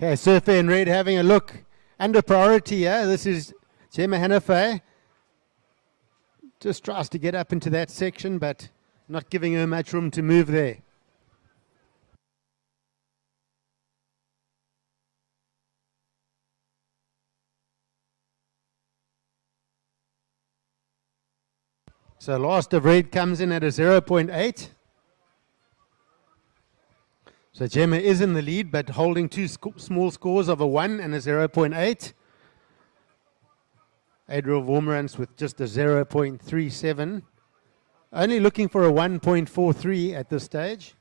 Okay, Surfer in red having a look. Under priority here, this is Gemma Hannafay. Just tries to get up into that section, but not giving her much room to move there. So last of red comes in at a 0.8. So Gemma is in the lead, but holding two small scores of a 1 and a 0.8. Adriel Vormerans with just a 0.37. Only looking for a 1.43 at this stage.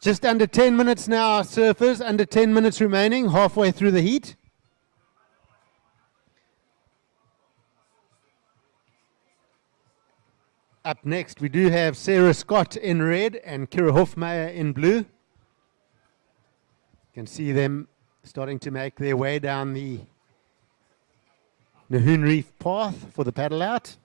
Just under 10 minutes now, surfers. Under 10 minutes remaining, halfway through the heat. Up next, we do have Sarah Scott in red and Kira Hofmeyer in blue. You can see them starting to make their way down the Nahoon Reef path for the paddle out.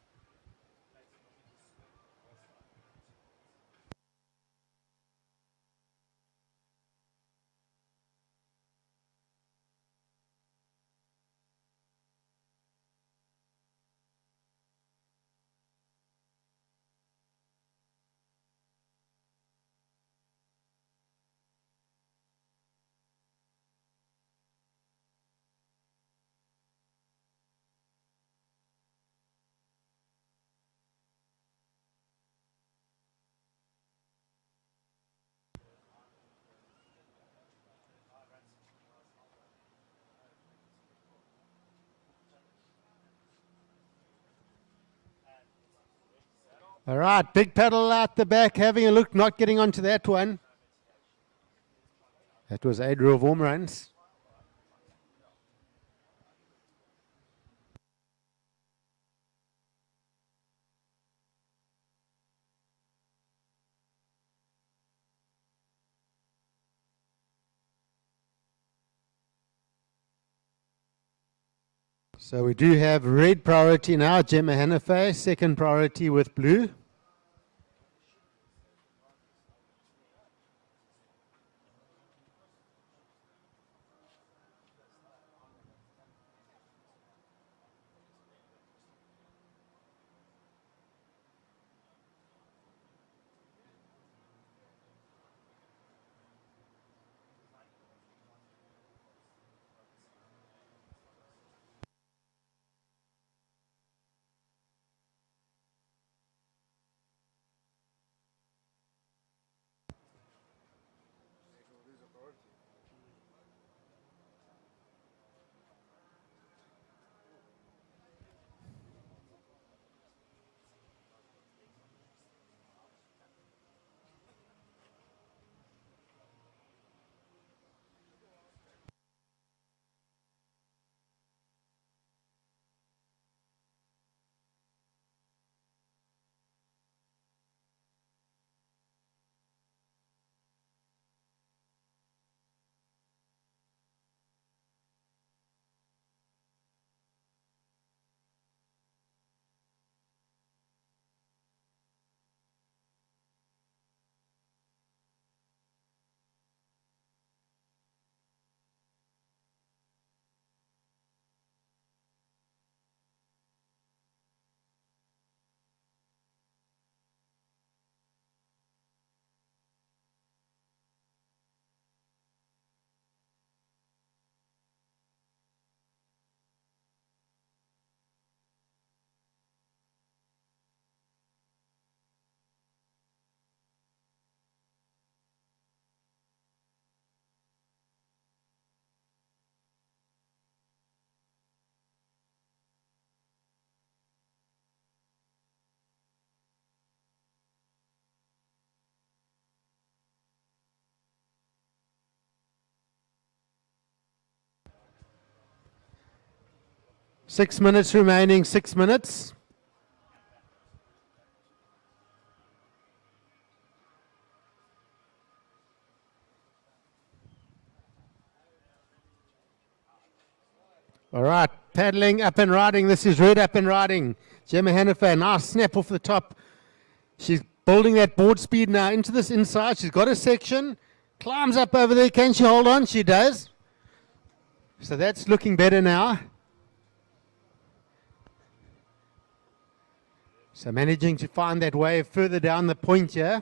All right, big paddle out the back, having a look, not getting onto that one. That was Adriel Vormerans. So we do have red priority now, Gemma Hannafay, second priority with blue. Six minutes remaining, 6 minutes. All right, paddling up and riding. This is red up and riding. Gemma Hannafay, nice snap off the top. She's building that board speed now into this inside. She's got a section, climbs up over there. Can she hold on? She does. So that's looking better now. So managing to find that wave further down the point here.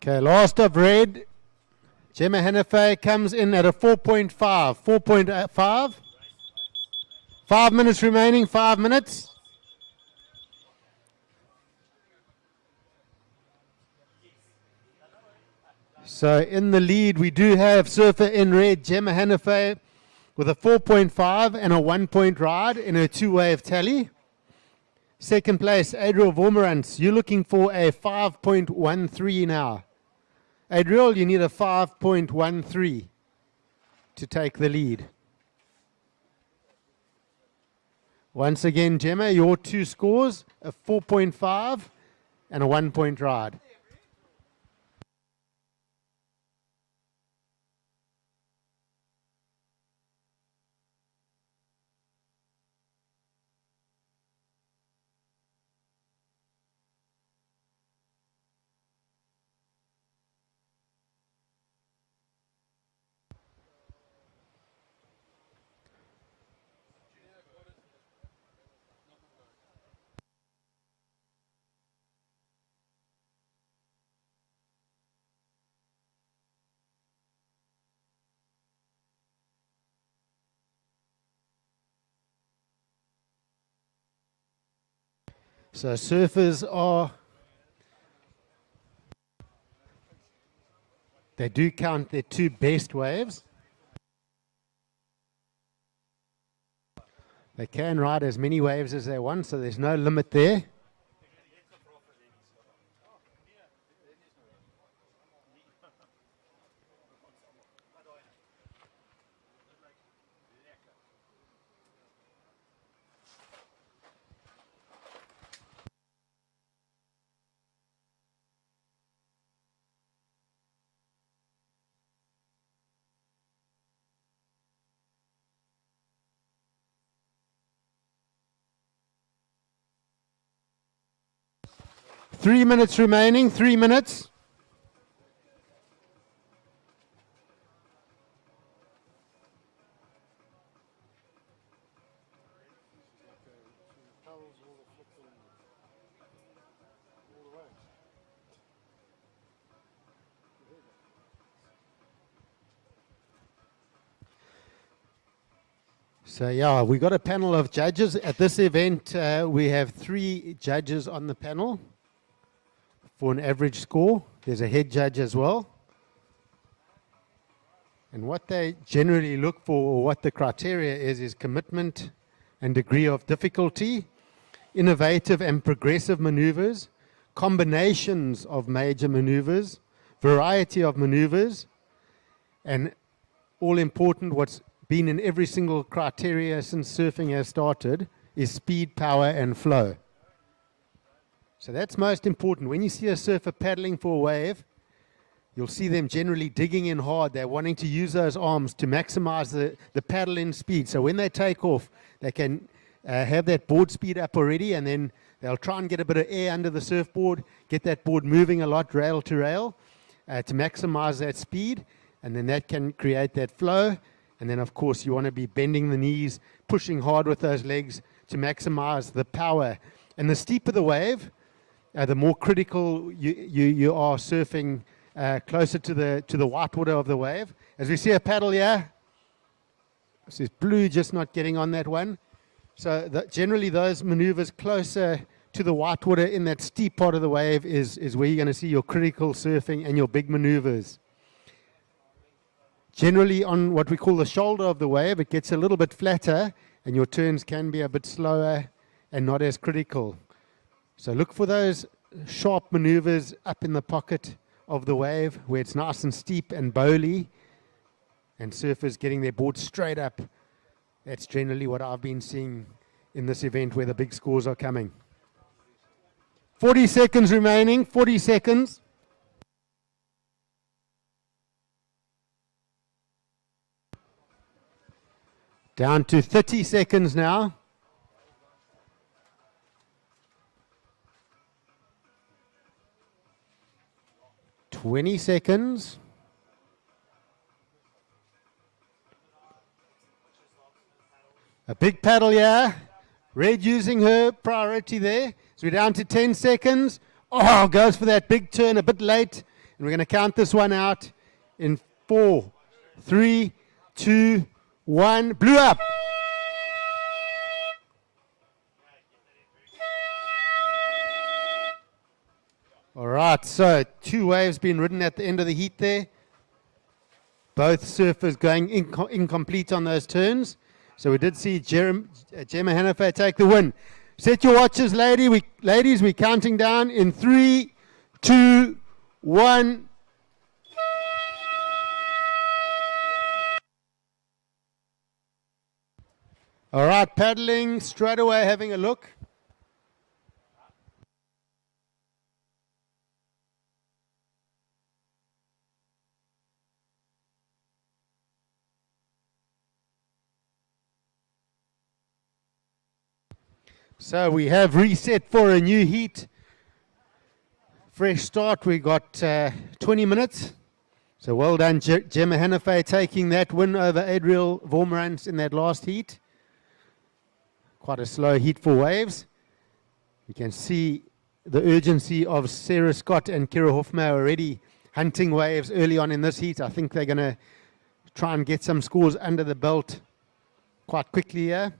Okay, last of red. Gemma Hannafay comes in at a 4.5. 4.5. 5 minutes remaining, 5 minutes. So in the lead, we do have surfer in red, Gemma Hannafay, with a 4.5 and a 1 point ride in her 2-wave tally. Second place, Adriel Vormerans. You're looking for a 5.13 now. Adriel, you need a 5.13 to take the lead. Once again, Gemma, your two scores, a 4.5 and a 1 point ride. So surfers they do count their two best waves. They can ride as many waves as they want, so there's no limit there. Three minutes remaining, 3 minutes. So yeah, we got a panel of judges. At this event, we have 3 judges on the panel for an average score. There's a head judge as well. And what they generally look for, or what the criteria is commitment and degree of difficulty, innovative and progressive maneuvers, combinations of major maneuvers, variety of maneuvers, and all important, what's been in every single criteria since surfing has started, is speed, power, and flow. So that's most important. When you see a surfer paddling for a wave, you'll see them generally digging in hard. They're wanting to use those arms to maximize the paddle in speed. So when they take off, they can have that board speed up already, and then they'll try and get a bit of air under the surfboard, get that board moving a lot rail to rail to maximize that speed, and then that can create that flow. And then, of course, you want to be bending the knees, pushing hard with those legs to maximize the power. And the steeper the wave, the more critical you are surfing closer to the whitewater of the wave. As we see a paddle here, this is blue, just not getting on that one. So generally those maneuvers closer to the whitewater in that steep part of the wave is where you're going to see your critical surfing and your big maneuvers. Generally on what we call the shoulder of the wave, it gets a little bit flatter and your turns can be a bit slower and not as critical. So look for those sharp maneuvers up in the pocket of the wave where it's nice and steep and bowly and surfers getting their board straight up. That's generally what I've been seeing in this event where the big scores are coming. 40 seconds remaining, 40 seconds. Down to 30 seconds now. Twenty seconds. A big paddle here. Red using her priority there. So we're down to 10 seconds. Oh, goes for that big turn a bit late. And we're going to count this one out in 4, 3, 2, 1. Blew up. All right, so 2 waves being ridden at the end of the heat there. Both surfers going incomplete on those turns. So we did see Gemma Hannafay take the win. Set your watches, ladies. We're counting down in 3, 2, 1. All right, paddling straight away, having a look. So we have reset for a new heat. Fresh start, we got 20 minutes. So well done, Gemma Hannafay, taking that win over Adriel Vormerans in that last heat. Quite a slow heat for waves. You can see the urgency of Sarah Scott and Kira Hofmeyer already hunting waves early on in this heat. I think they're going to try and get some scores under the belt quite quickly here.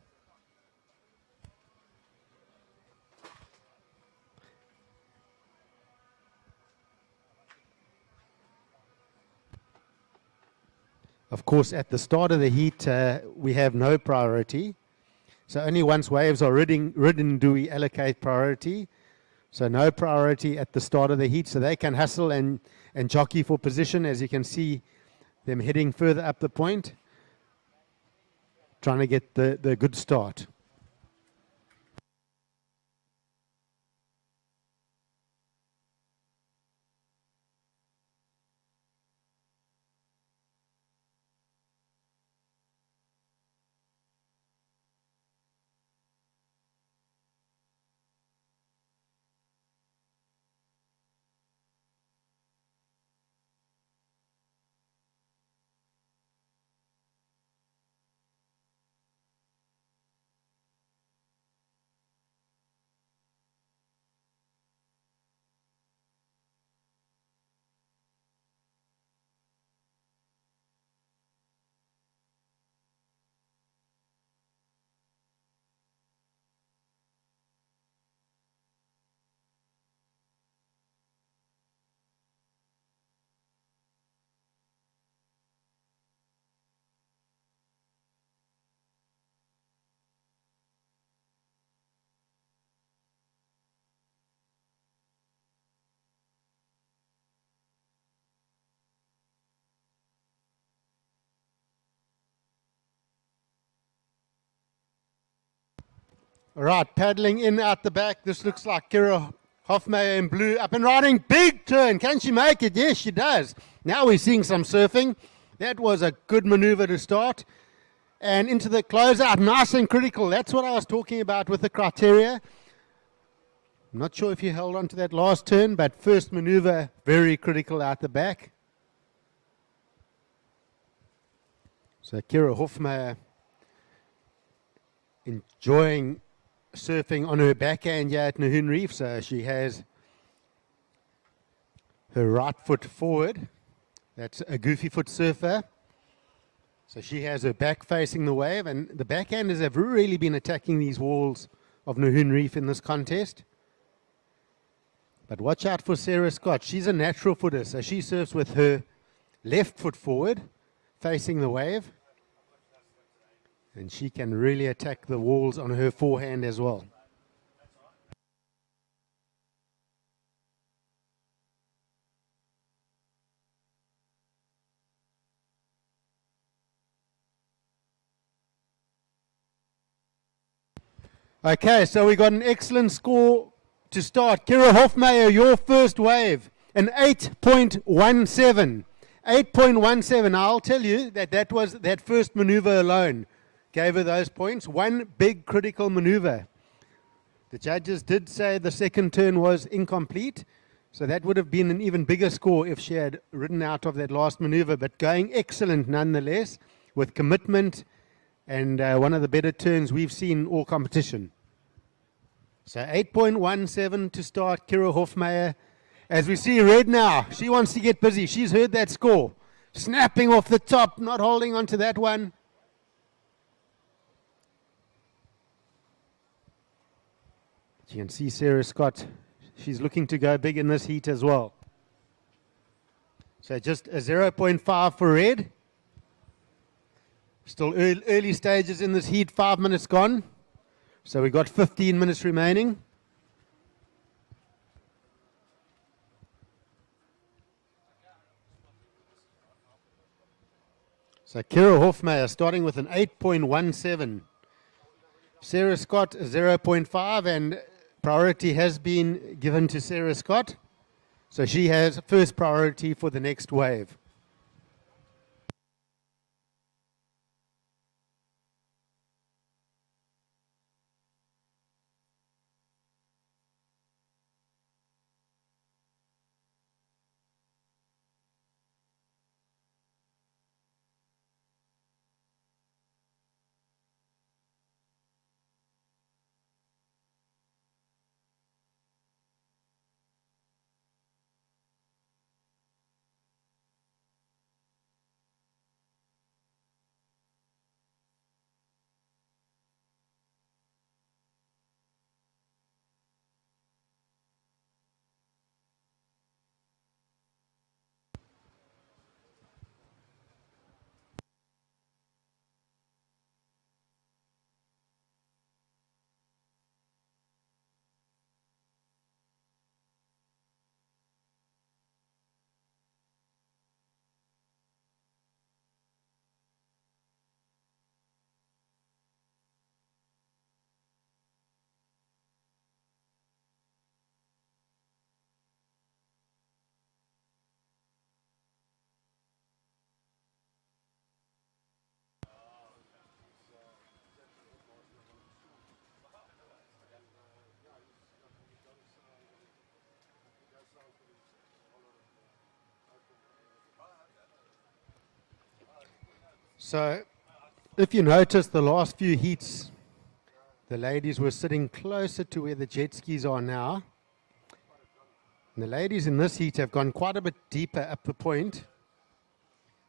Of course, at the start of the heat, we have no priority. So only once waves are ridden do we allocate priority. So no priority at the start of the heat. So they can hustle and jockey for position, as you can see them heading further up the point, trying to get the good start. All right, paddling in out the back. This looks like Kira Hofmeyer in blue. Up and riding. Big turn. Can she make it? Yes, she does. Now we're seeing some surfing. That was a good maneuver to start. And into the closeout. Nice and critical. That's what I was talking about with the criteria. I'm not sure if you held on to that last turn, but first maneuver, very critical out the back. So Kira Hofmeyer enjoying surfing on her backhand here at Nahoon Reef. So she has her right foot forward. That's a goofy foot surfer. So she has her back facing the wave, and the backhanders have really been attacking these walls of Nahoon Reef in this contest. But watch out for Sarah Scott. She's a natural footer, so she surfs with her left foot forward, facing the wave. And she can really attack the walls on her forehand as well. Okay, so we got an excellent score to start. Kira Hofmeyer, your first wave, an 8.17. 8.17. I'll tell you that was that first maneuver alone. gave her those points. One big critical maneuver. The judges did say the second turn was incomplete, so that would have been an even bigger score if she had ridden out of that last maneuver, but going excellent nonetheless, with commitment and one of the better turns we've seen all competition. So 8.17 to start, Kira Hofmeyer. As we see red now, she wants to get busy. She's heard that score. Snapping off the top, not holding on to that one. You can see Sarah Scott, she's looking to go big in this heat as well. So just a 0.5 for red. Still early stages in this heat, 5 minutes gone. So we've got 15 minutes remaining. So Kira Hofmeyer starting with an 8.17. Sarah Scott 0.5, and priority has been given to Sarah Scott. So she has first priority for the next wave. So if you notice the last few heats, the ladies were sitting closer to where the jet skis are now. And the ladies in this heat have gone quite a bit deeper up the point.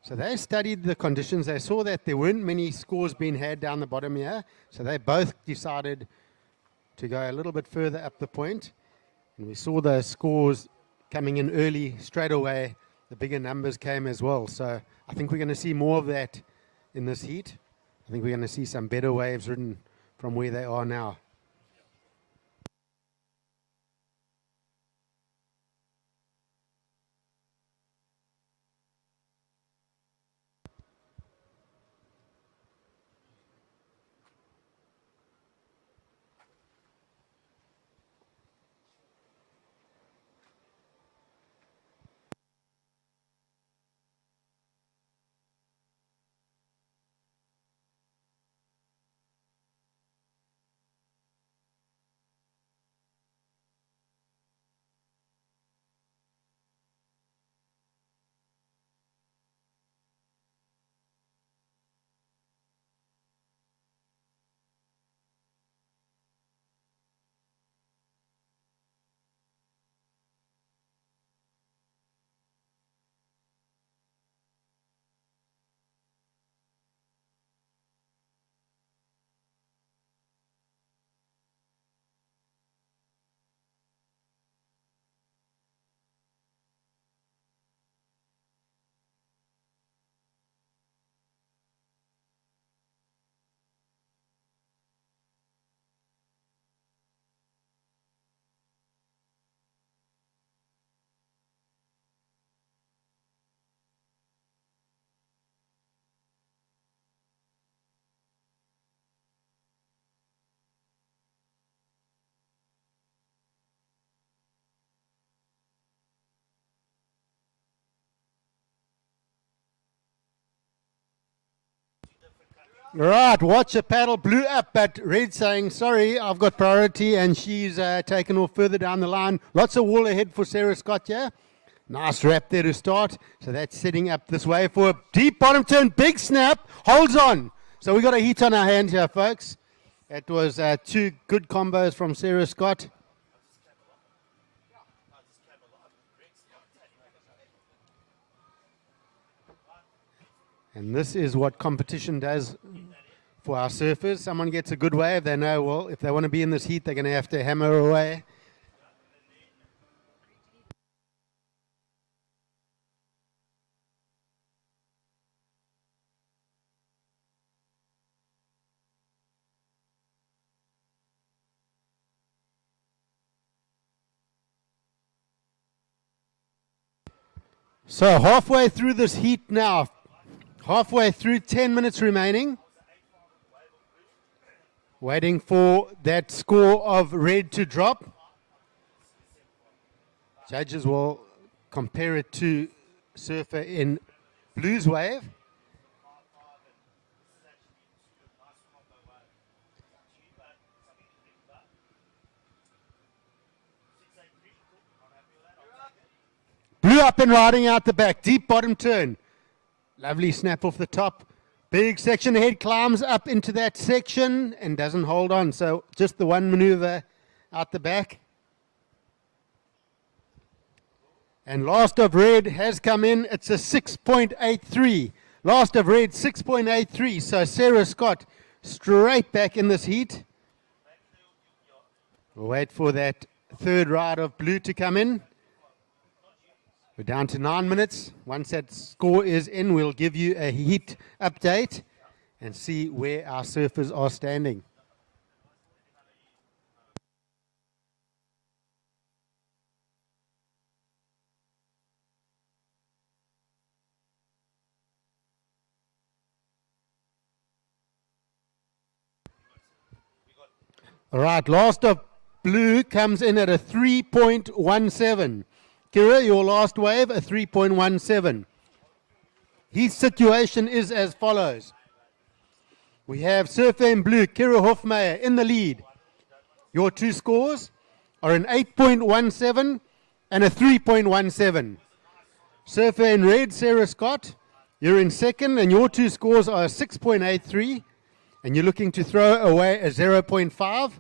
So they studied the conditions. They saw that there weren't many scores being had down the bottom here. So they both decided to go a little bit further up the point. And we saw those scores coming in early straight away. The bigger numbers came as well. So I think we're going to see more of that in this heat. I think we're going to see some better waves ridden from where they are now. Right, watch the paddle, blue up, but red saying, sorry, I've got priority, and she's taken off further down the line. Lots of wall ahead for Sarah Scott here. Nice wrap there to start. So that's setting up this way for a deep bottom turn, big snap, holds on. So we got a heat on our hands here, folks. That was two good combos from Sarah Scott. And this is what competition does for our surfers. Someone gets a good wave, they know, well, if they want to be in this heat, they're going to have to hammer away. So halfway through this heat now, halfway through, 10 minutes remaining. Waiting for that score of red to drop. Judges will compare it to surfer in blues wave. Blue up and riding out the back, deep bottom turn. Lovely snap off the top. Big section ahead, climbs up into that section and doesn't hold on. So just the one maneuver out the back. And last of red has come in. It's a 6.83. Last of red, 6.83. So Sarah Scott straight back in this heat. We'll wait for that third ride of blue to come in. We're down to 9 minutes. Once that score is in, we'll give you a heat update and see where our surfers are standing. All right, last of blue comes in at a 3.17. Kira, your last wave, a 3.17. His situation is as follows. We have surfer in blue, Kira Hofmeyer, in the lead. Your two scores are an 8.17 and a 3.17. Surfer in red, Sarah Scott, you're in second, and your two scores are a 6.83, and you're looking to throw away a 0.5.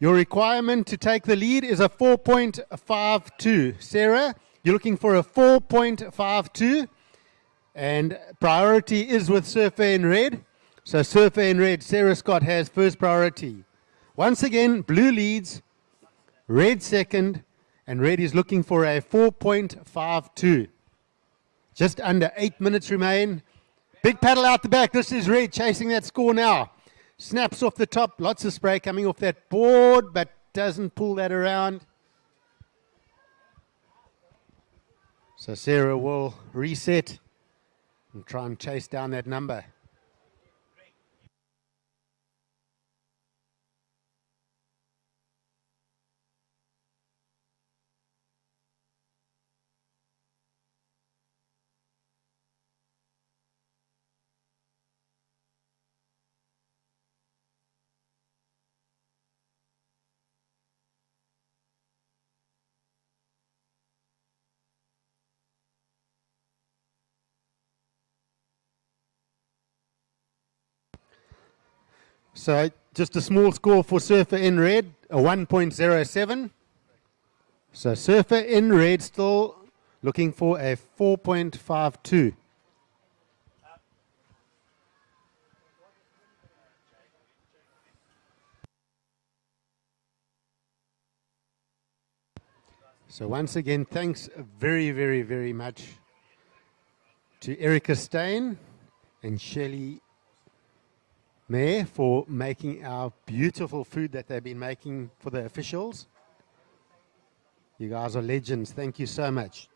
Your requirement to take the lead is a 4.52. Sarah, you're looking for a 4.52, and priority is with surfer in red. So surfer in red, Sarah Scott has first priority. Once again, blue leads, red second, and red is looking for a 4.52. Just under 8 minutes remain. Big paddle out the back. This is red chasing that score now. Snaps off the top, lots of spray coming off that board, but doesn't pull that around. So Sarah will reset and try and chase down that number. So just a small score for surfer in red, a 1.07. So surfer in red still looking for a 4.52. So once again, thanks very, very, very much to Erica Stain and Shelley Mayor for making our beautiful food that they've been making for the officials. You guys are legends. Thank you so much.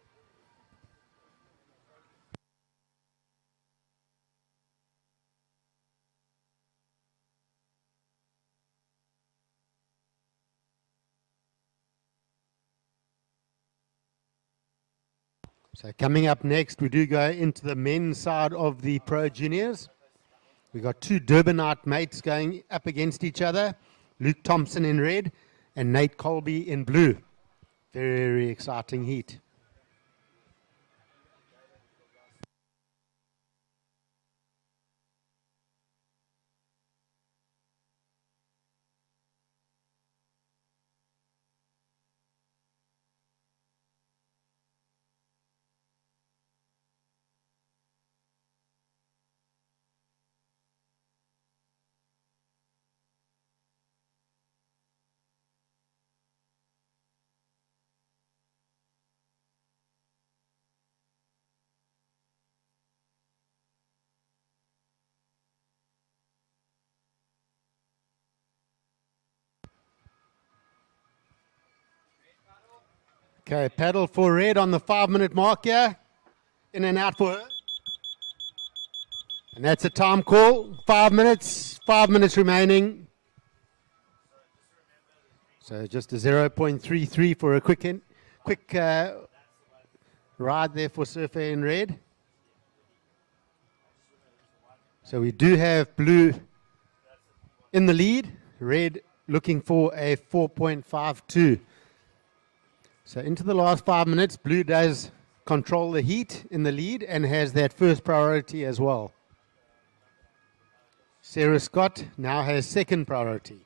So coming up next, we do go into the men's side of the Pro Juniors. We got two Durbanite mates going up against each other. Luke Thompson in red and Nate Colby in blue. Very, very exciting heat. Okay, paddle for red on the 5-minute mark here. In and out for her. And that's a time call. 5 minutes remaining. So just a 0.33 for a quick ride there for Surfer in red. So we do have blue in the lead. Red looking for a 4.52. So into the last 5 minutes, blue does control the heat in the lead and has that first priority as well. Sarah Scott now has second priority.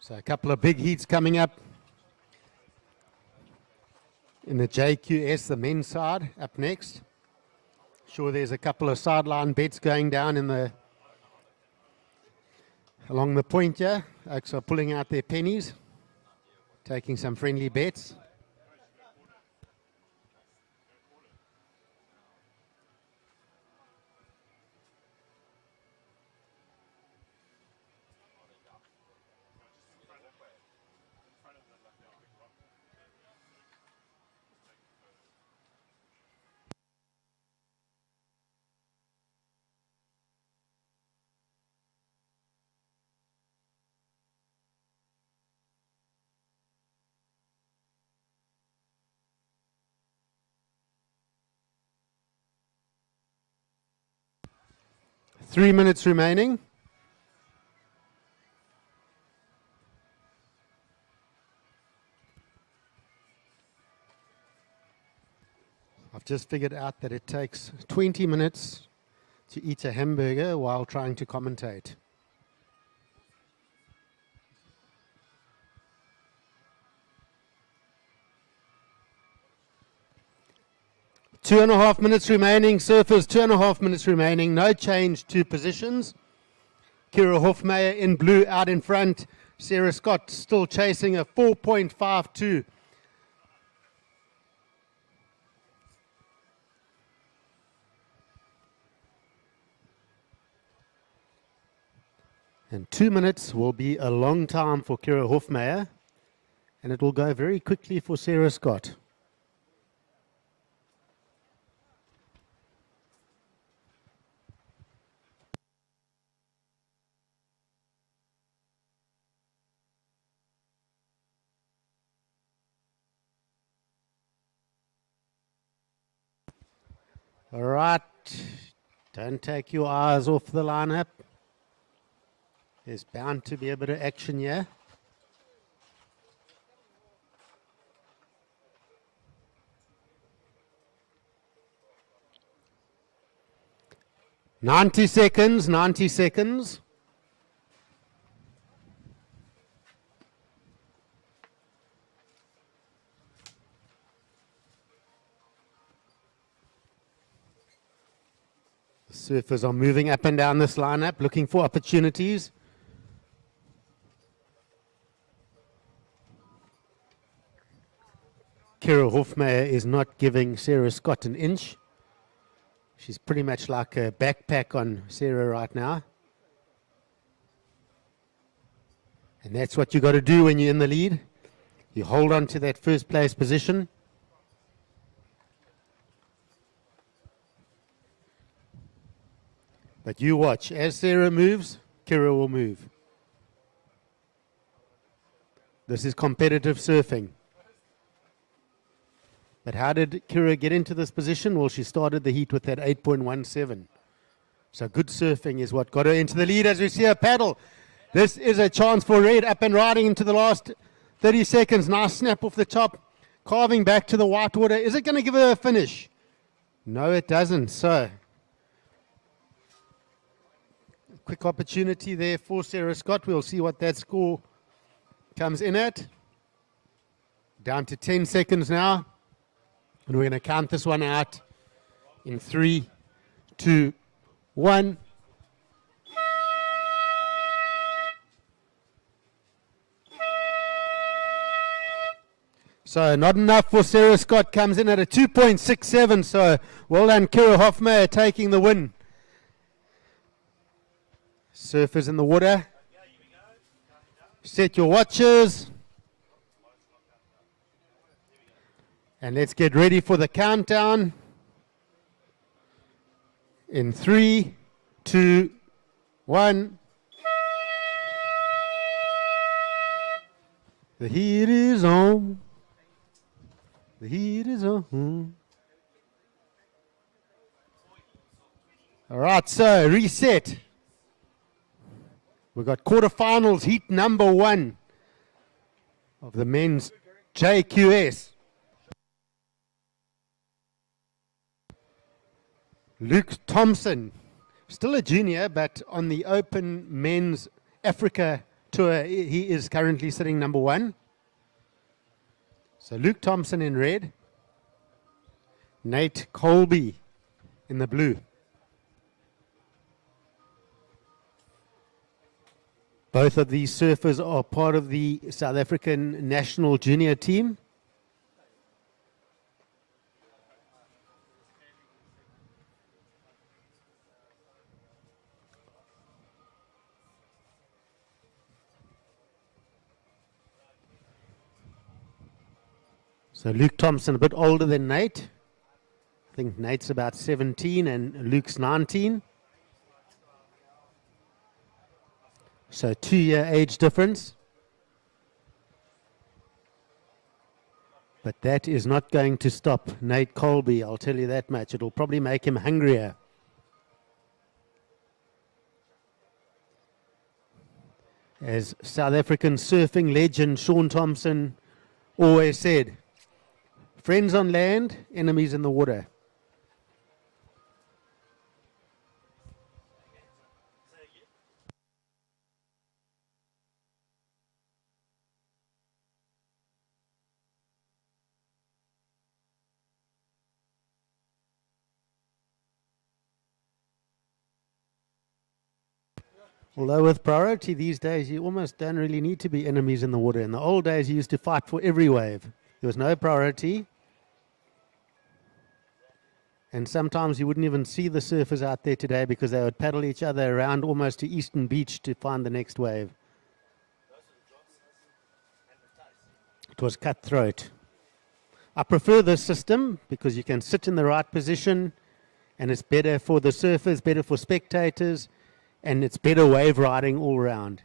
So a couple of big heats coming up in the JQS, the men's side, up next. Sure, there's a couple of sideline bets going down along the point here. Oaks are pulling out their pennies, taking some friendly bets. Three minutes remaining. I've just figured out that it takes 20 minutes to eat a hamburger while trying to commentate. Two and a half minutes remaining. Surfers, 2.5 minutes remaining. No change to positions. Kira Hofmeyer in blue out in front. Sarah Scott still chasing a 4.52. And 2 minutes will be a long time for Kira Hofmeyer. And it will go very quickly for Sarah Scott. All right, don't take your eyes off the lineup. There's bound to be a bit of action here. Ninety seconds. Surfers are moving up and down this lineup, looking for opportunities. Kira Hofmeyer is not giving Sarah Scott an inch. She's pretty much like a backpack on Sarah right now. And that's what you got to do when you're in the lead. You hold on to that first place position. But you watch, as Sarah moves, Kira will move. This is competitive surfing. But how did Kira get into this position? Well, she started the heat with that 8.17. So good surfing is what got her into the lead as we see her paddle. This is a chance for Red, up and riding into the last 30 seconds. Nice snap off the top, carving back to the white water. Is it going to give her a finish? No, it doesn't. So quick opportunity there for Sarah Scott. We'll see what that score comes in at. Down to 10 seconds now. And we're going to count this one out in 3, 2, 1. So not enough for Sarah Scott. Comes in at a 2.67. So well done, Kira Hofmeyer taking the win. Surfers in the water. Set your watches. And let's get ready for the countdown. In 3, 2, 1. The heat is on. The heat is on. All right, so reset. We've got quarterfinals, heat number 1 of the men's JQS. Luke Thompson, still a junior, but on the Open Men's Africa Tour, he is currently sitting number 1. So Luke Thompson in red, Nate Colby in the blue. Both of these surfers are part of the South African national junior team. So Luke Thompson a bit older than Nate. I think Nate's about 17 and Luke's 19. So 2-year age difference. But that is not going to stop Nate Colby, I'll tell you that much. It'll probably make him hungrier. As South African surfing legend Sean Thompson always said, friends on land, enemies in the water. Although with priority these days, you almost don't really need to be enemies in the water. In the old days, you used to fight for every wave. There was no priority. And sometimes you wouldn't even see the surfers out there today because they would paddle each other around almost to Eastern Beach to find the next wave. It was cutthroat. I prefer this system because you can sit in the right position and it's better for the surfers, better for spectators, and it's better wave riding all around.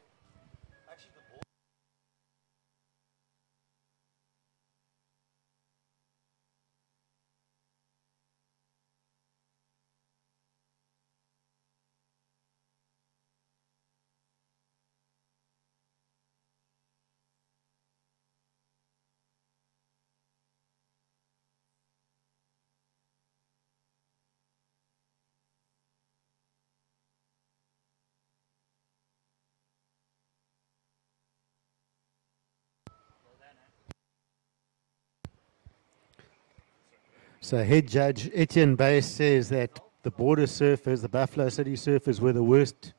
So head judge Etienne Bass says that the border surfers, the Buffalo City surfers, were the worst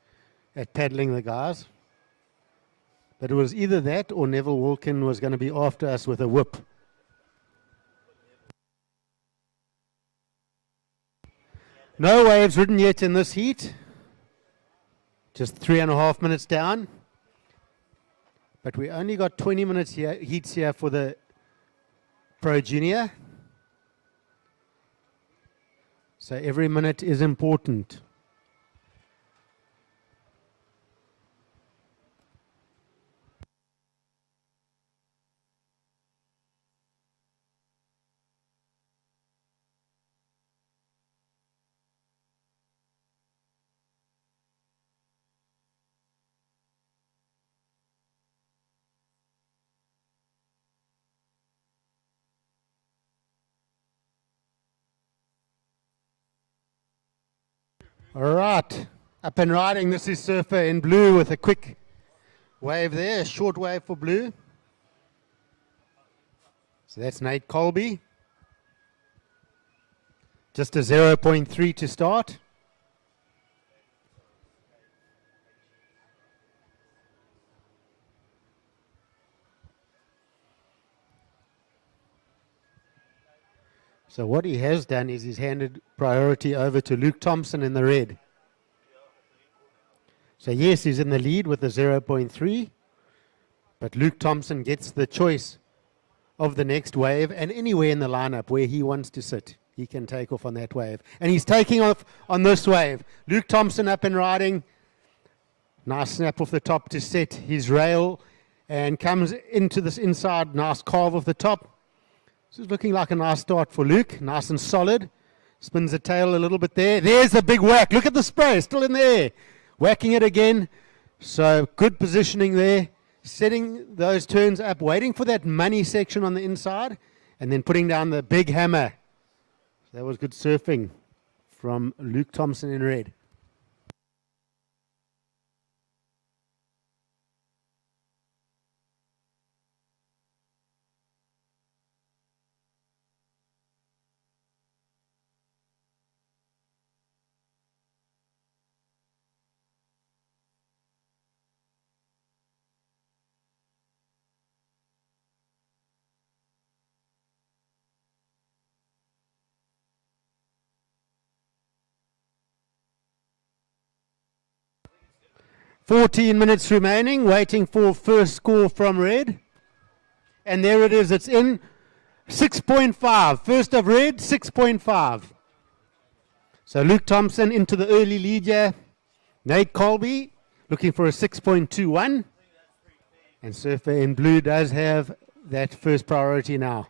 at paddling the guys. But it was either that or Neville Wilkin was going to be after us with a whip. No waves ridden yet in this heat. Just 3.5 minutes down. But we only got 20 minutes here, heats here for the Pro Junior. So every minute is important. All right, up and riding. This is Surfer in blue with a quick wave there, a short wave for blue. So that's Nate Colby. Just a 0.3 to start. So what he has done is he's handed priority over to Luke Thompson in the red. So yes, he's in the lead with the 0.3, but Luke Thompson gets the choice of the next wave, and anywhere in the lineup where he wants to sit, he can take off on that wave. And he's taking off on this wave. Luke Thompson up and riding. Nice snap off the top to set his rail, and comes into this inside, nice carve off the top. This is looking like a nice start for Luke, nice and solid. Spins the tail a little bit there. There's the big whack. Look at the spray, still in the air. Whacking it again. So good positioning there. Setting those turns up, waiting for that money section on the inside, and then putting down the big hammer. That was good surfing from Luke Thompson in red. "14 minutes remaining, waiting for first score from red. And there it is, it's in 6.5. First of red, 6.5. So Luke Thompson into the early lead here. Nate Colby looking for a 6.21. And Surfer in blue does have that first priority now.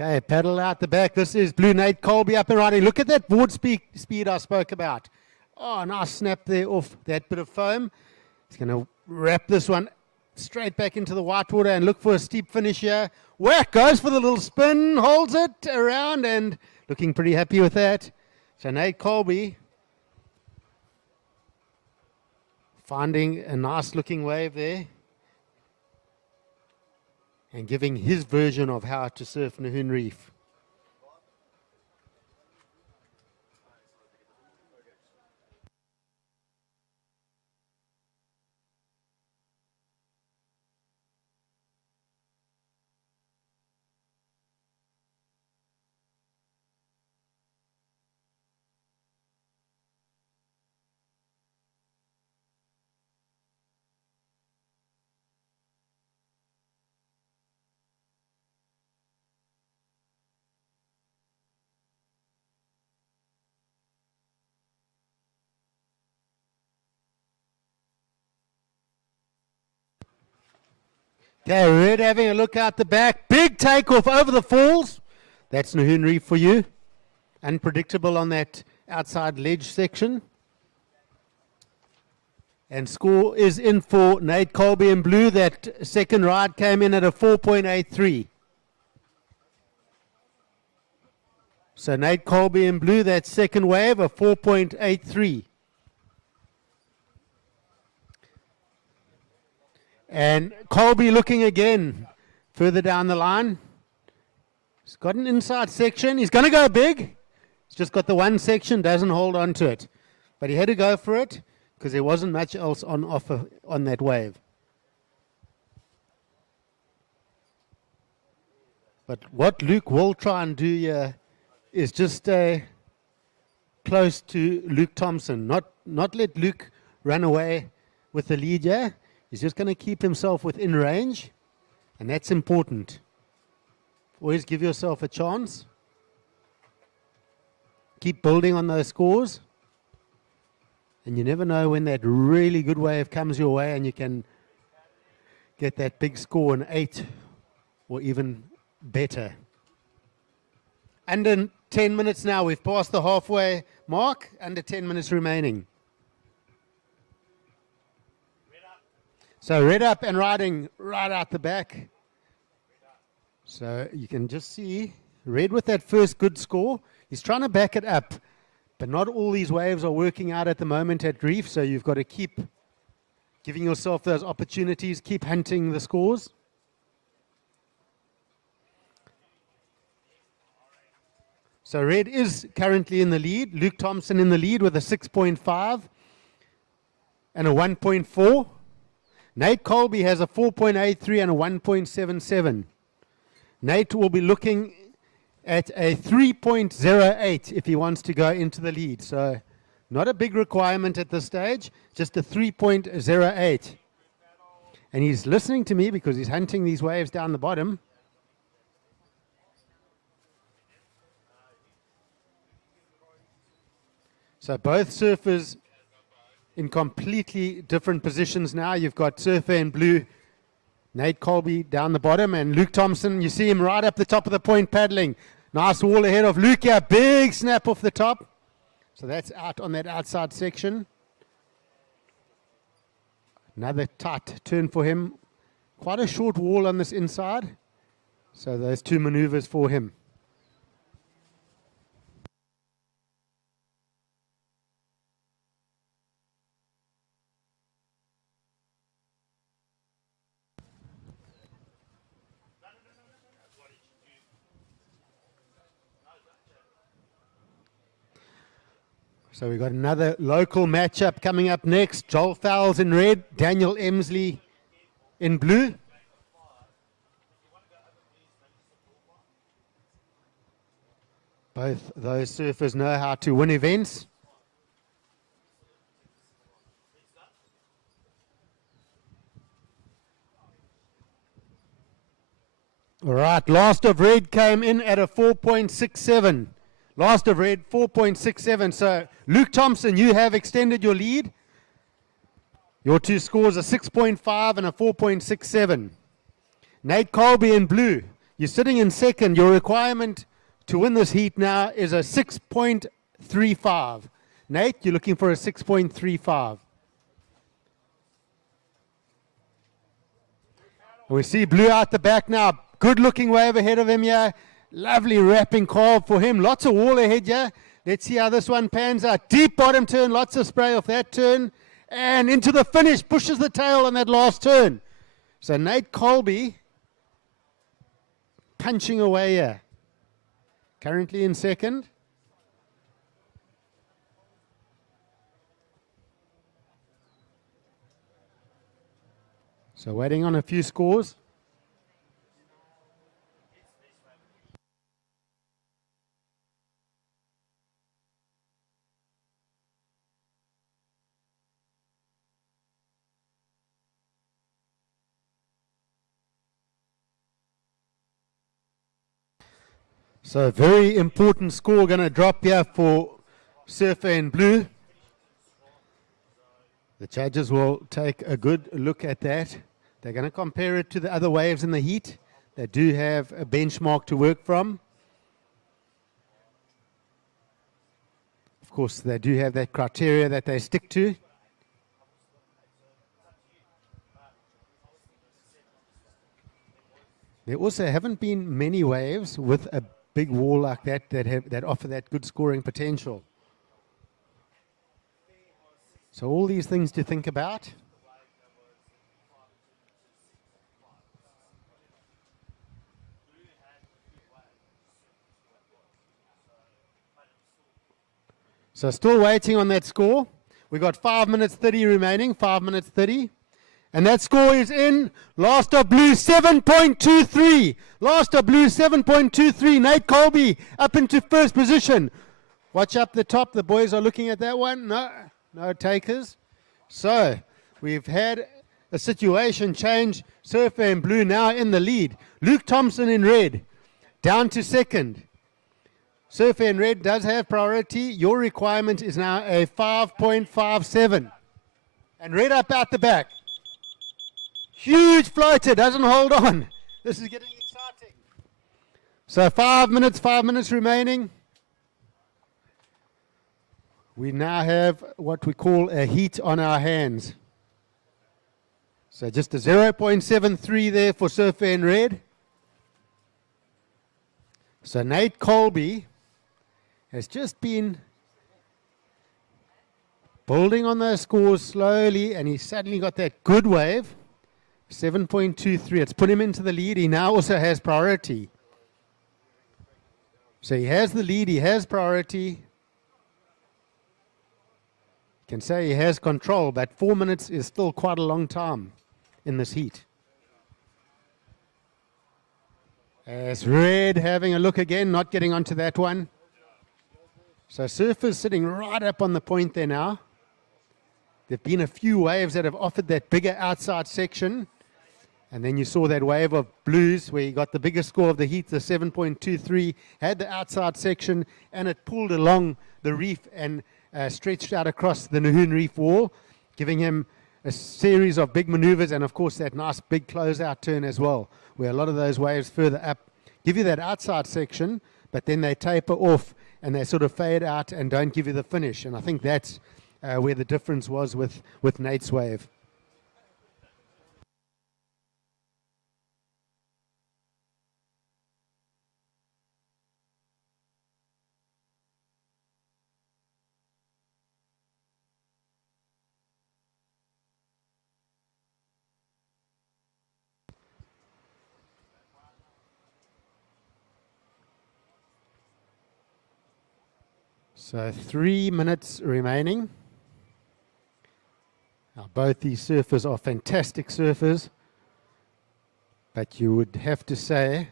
Okay, paddle out the back. This is blue Nate Colby up and riding. Look at that board speed I spoke about. Oh, nice snap there off that bit of foam. He's going to wrap this one straight back into the white water and look for a steep finish here. Whack, goes for the little spin, holds it around, and looking pretty happy with that. So Nate Colby finding a nice looking wave there and giving his version of how to surf Nahoon Reef. Okay, Red having a look out the back. Big takeoff over the falls. That's Nahoon for you. Unpredictable on that outside ledge section. And score is in for Nate Colby in blue. That second ride came in at a 4.83. So Nate Colby in blue, that second wave, a 4.83. And Colby looking again further down the line. He's got an inside section. He's going to go big. He's just got the one section, doesn't hold on to it. But he had to go for it, because there wasn't much else on offer on that wave. But what Luke will try and do here is just stay close to Luke Thompson. Not let Luke run away with the lead here. He's just going to keep himself within range, and that's important. Always give yourself a chance. Keep building on those scores. And you never know when that really good wave comes your way and you can get that big score, an 8 or even better. Under 10 minutes now. We've passed the halfway mark. Under 10 minutes remaining. So Red up and riding right out the back. So you can just see Red with that first good score. He's trying to back it up. But not all these waves are working out at the moment at Reef, so you've got to keep giving yourself those opportunities, keep hunting the scores. So Red is currently in the lead. Luke Thompson in the lead with a 6.5 and a 1.4. Nate Colby has a 4.83 and a 1.77. Nate will be looking at a 3.08 if he wants to go into the lead. So not a big requirement at this stage, just a 3.08. And he's listening to me because he's hunting these waves down the bottom. So both surfers in completely different positions now. You've got surfer in blue, Nate Colby down the bottom, and Luke Thompson, you see him right up the top of the point paddling. Nice wall ahead of Luke here. Big snap off the top. So that's out on that outside section. Another tight turn for him. Quite a short wall on this inside. So those two maneuvers for him. So we've got another local matchup coming up next. Joel Fowles in red, Daniel Emsley in blue. Both those surfers know how to win events. All right, last of red came in at a 4.67. Last of red, 4.67. So, Luke Thompson, you have extended your lead. Your two scores are 6.5 and a 4.67. Nate Colby in blue, you're sitting in second. Your requirement to win this heat now is a 6.35. Nate, you're looking for a 6.35. We see blue out the back now. Good looking wave ahead of him here. Lovely wrapping carve for him. Lots of wall ahead here. Let's see how this one pans out. Deep bottom turn, lots of spray off that turn. And into the finish, pushes the tail on that last turn. So Nate Colby punching away here. Currently in second. So waiting on a few scores. So a very important score going to drop here for surfer in blue. The judges will take a good look at that. They're going to compare it to the other waves in the heat. They do have a benchmark to work from. Of course, they do have that criteria that they stick to. There also haven't been many waves with a big wall like that offer that good scoring potential. So all these things to think about. So still waiting on that score. We've got 5 minutes 30 remaining, 5 minutes 30. And that score is in. Last of blue, 7.23. Last of blue, 7.23. Nate Colby up into first position. Watch up the top. The boys are looking at that one. No takers. So we've had a situation change. Surfer in blue now in the lead. Luke Thompson in red down to second. Surfer in red does have priority. Your requirement is now a 5.57. And red up out the back. Huge floater, doesn't hold on. This is getting exciting. So 5 minutes remaining. We now have what we call a heat on our hands. So just a 0.73 there for Surfer in red. So Nate Colby has just been building on those scores slowly, and he suddenly got that good wave. 7.23. It's put him into the lead. He now also has priority. So he has the lead. He has priority. You can say he has control, but 4 minutes is still quite a long time in this heat. As red having a look again, not getting onto that one. So Surfer's sitting right up on the point there now. There have been a few waves that have offered that bigger outside section. And then you saw that wave of blues where he got the biggest score of the heat, the 7.23, had the outside section, and it pulled along the reef and stretched out across the Nahoon Reef wall, giving him a series of big maneuvers and, of course, that nice big closeout turn as well, where a lot of those waves further up give you that outside section, but then they taper off and they sort of fade out and don't give you the finish. And I think that's where the difference was with Nate's wave. So 3 minutes remaining. Now both these surfers are fantastic surfers, but you would have to say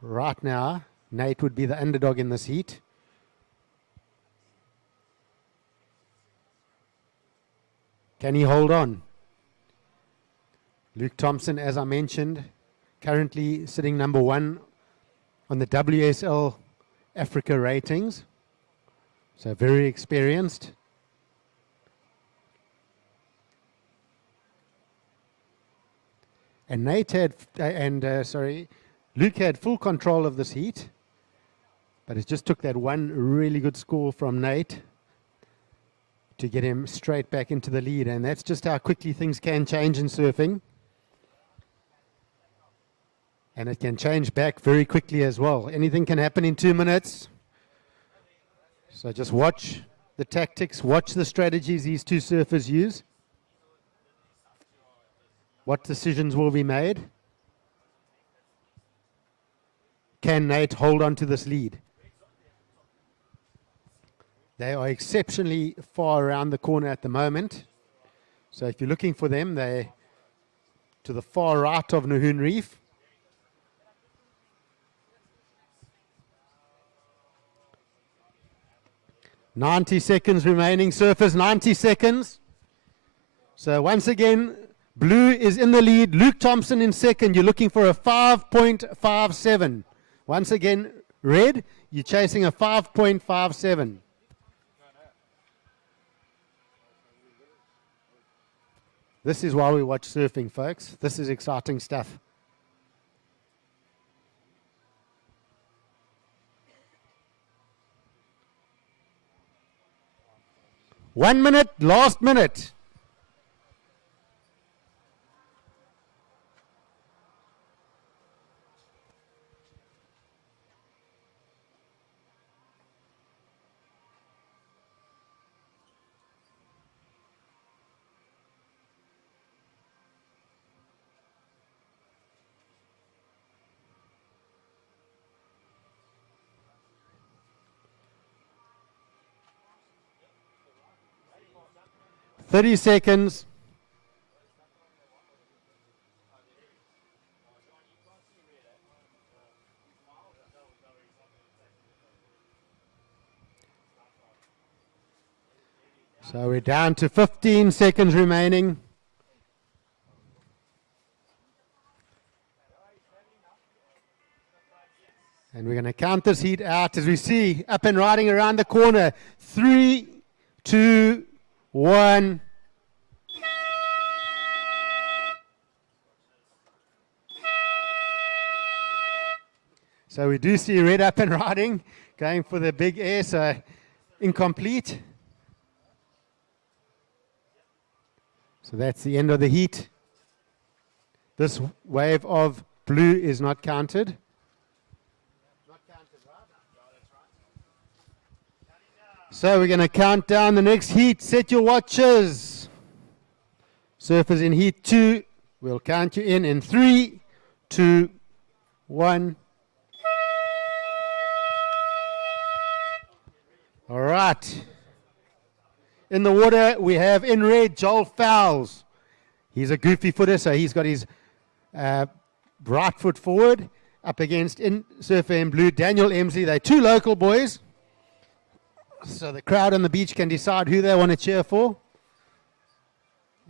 right now Nate would be the underdog in this heat. Can he hold on? Luke Thompson, as I mentioned, currently sitting number 1 on the WSL Africa ratings, so very experienced. And Luke had full control of this heat, but it just took that one really good score from Nate to get him straight back into the lead, and that's just how quickly things can change in surfing. And it can change back very quickly as well. Anything can happen in 2 minutes. So just watch the tactics, watch the strategies these two surfers use. What decisions will be made? Can Nate hold on to this lead? They are exceptionally far around the corner at the moment. So if you're looking for them, they're to the far right of Nahoon Reef. "90 seconds remaining, surfers, 90 seconds. So once again, blue is in the lead. Luke Thompson in second. You're looking for a 5.57. Once again, red, you're chasing a 5.57. This is why we watch surfing, folks. This is exciting stuff. One minute, last minute. Thirty seconds. So we're down to 15 seconds remaining. And we're going to count this heat out as we see up and riding around the corner. 3, 2, 1. So we do see red up and riding, going for the big air, so incomplete. So that's the end of the heat. This wave of blue is not counted. So we're going to count down the next heat. Set your watches. Surfers in heat 2. We'll count you in 3, 2, 1. All right. In the water, we have in red, Joel Fowles. He's a goofy footer, so he's got his right foot forward. Up against in surfer in blue, Daniel Emsley. They're two local boys. So the crowd on the beach can decide who they want to cheer for.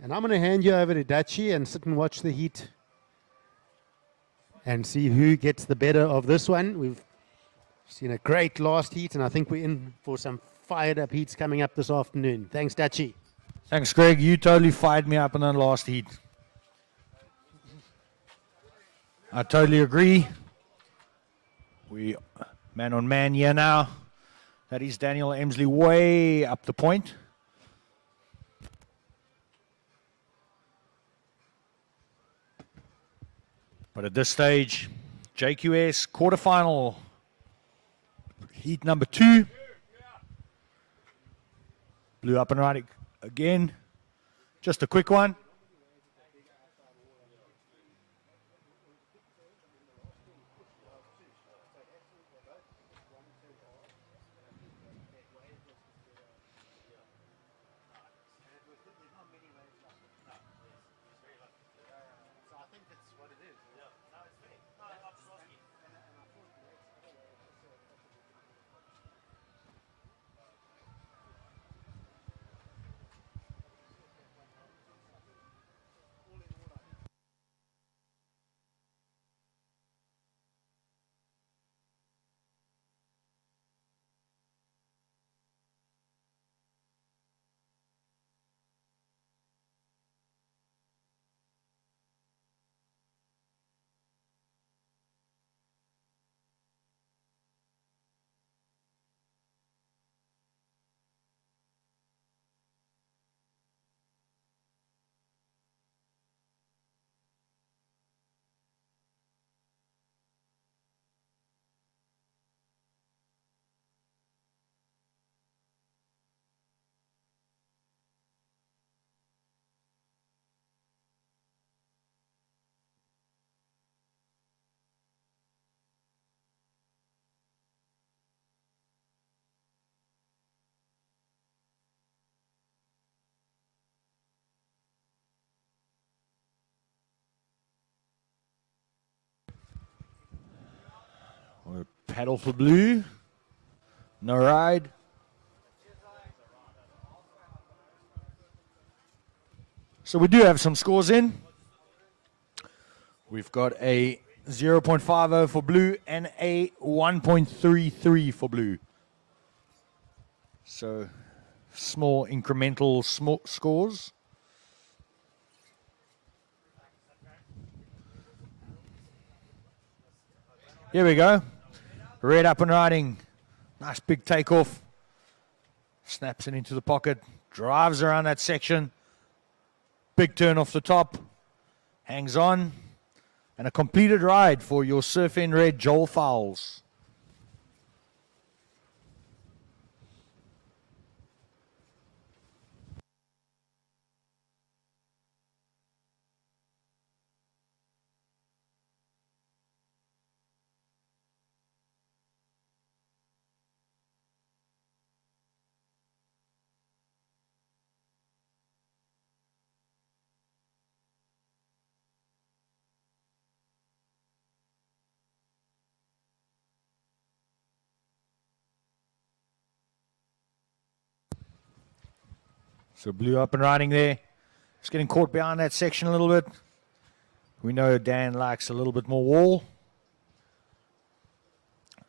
And I'm going to hand you over to Dutchie and sit and watch the heat and see who gets the better of this one. We've seen a great last heat, and I think we're in for some fired up heats coming up this afternoon. Thanks, Dutchie. Thanks, Greg. You totally fired me up in the last heat. I totally agree. We man on man here now. That is Daniel Emsley way up the point. But at this stage, JQS quarterfinal, heat number 2. Blue up and right again. Just a quick one. Paddle for blue. No ride. So we do have some scores in. We've got a 0.50 for blue and a 1.33 for blue. So small incremental scores. Here we go. Red up and riding. Nice big takeoff. Snaps it into the pocket. Drives around that section. Big turn off the top. Hangs on. And a completed ride for your Surf in Red Joel Fowles. So blue up and riding there. Just getting caught behind that section a little bit. We know Dan likes a little bit more wall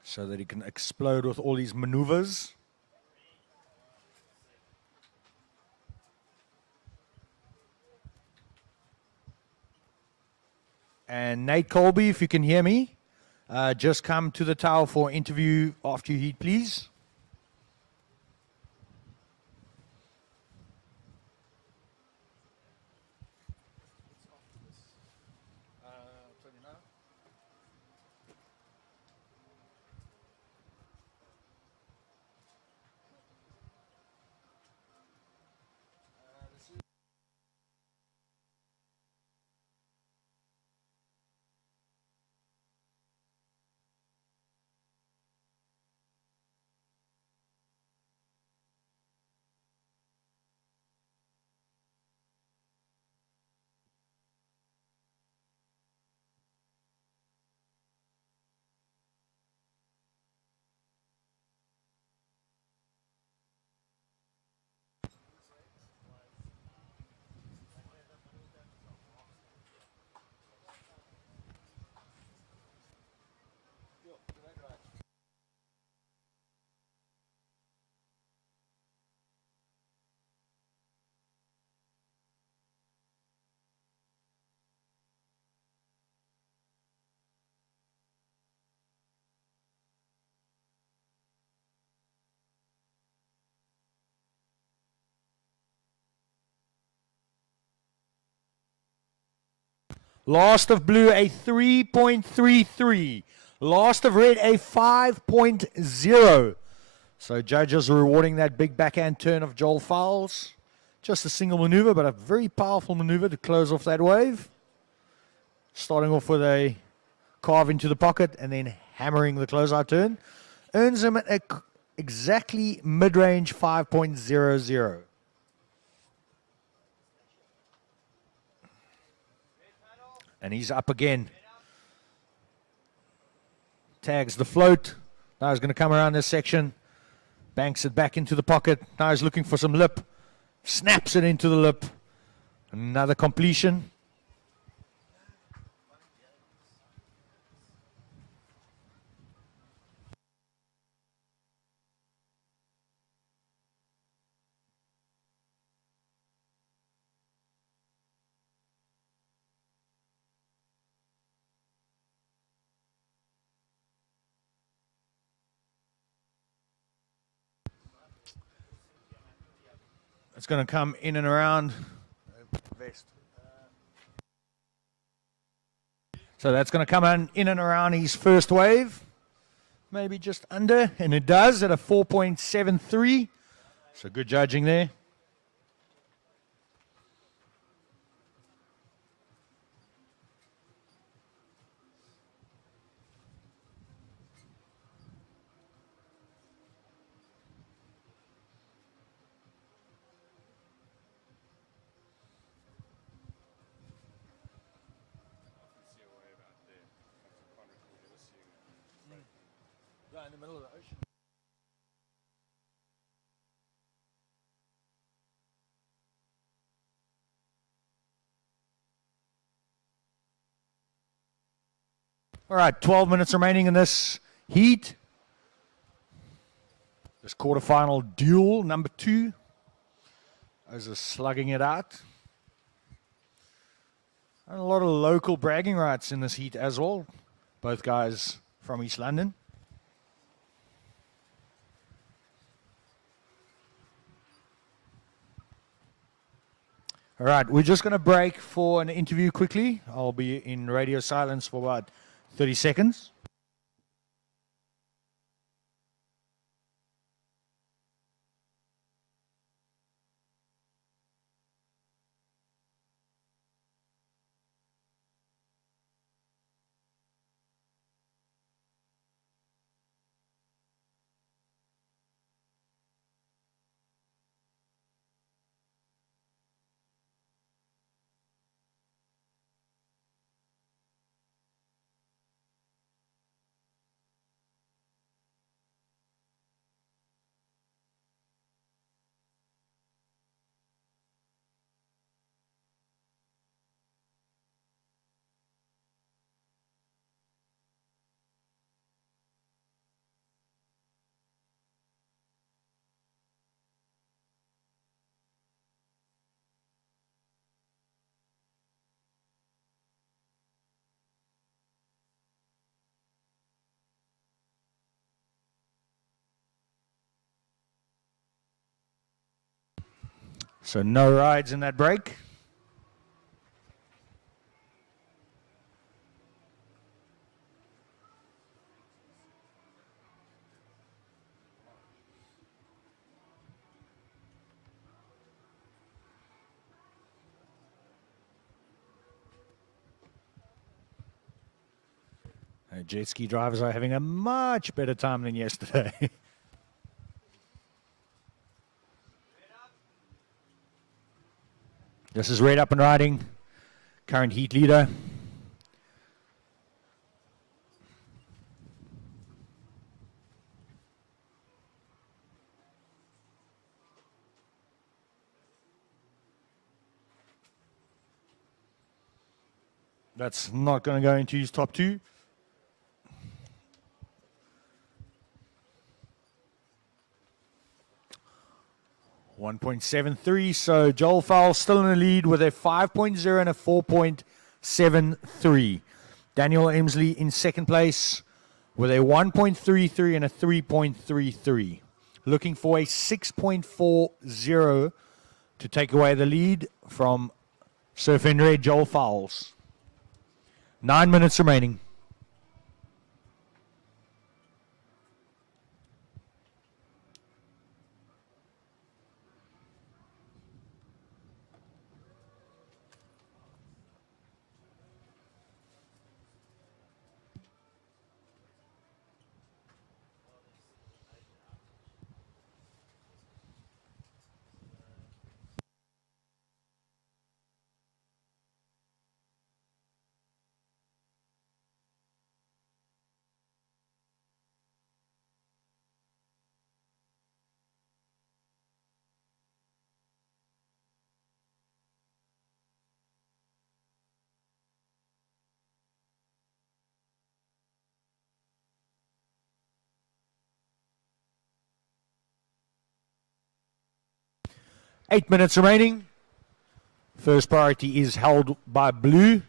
so that he can explode with all these maneuvers. And Nate Colby, if you can hear me, just come to the tower for interview after you heat, please. Last of blue, a 3.33. Last of red, a 5.0. So judges are rewarding that big backhand turn of Joel Fowles. Just a single maneuver, but a very powerful maneuver to close off that wave. Starting off with a carve into the pocket and then hammering the closeout turn. Earns him at exactly mid-range 5.00. And he's up again. Tags the float. Now he's going to come around this section. Banks it back into the pocket. Now he's looking for some lip. Snaps it into the lip. Another completion. It's going to come in and around. So that's going to come in and around his first wave. Maybe just under. And it does at a 4.73. So good judging there. In the middle of the ocean. All right, 12 minutes remaining in this heat. This quarterfinal duel, number 2. Those are slugging it out. And a lot of local bragging rights in this heat as well. Both guys from East London. All right, we're just going to break for an interview quickly. I'll be in radio silence for about 30 seconds. So no rides in that break. Jet ski drivers are having a much better time than yesterday. This is Red up and riding, current heat leader. That's not going to go into his top two. .73, so Joel Fowle still in the lead with a 5.0 and a 4.73. Daniel Emsley in second place with a 1.33 and a 3.33. Looking for a 6.40 to take away the lead from Surf in Red, Joel Fowles. 9 minutes remaining. Eight minutes remaining. First priority is held by Blue.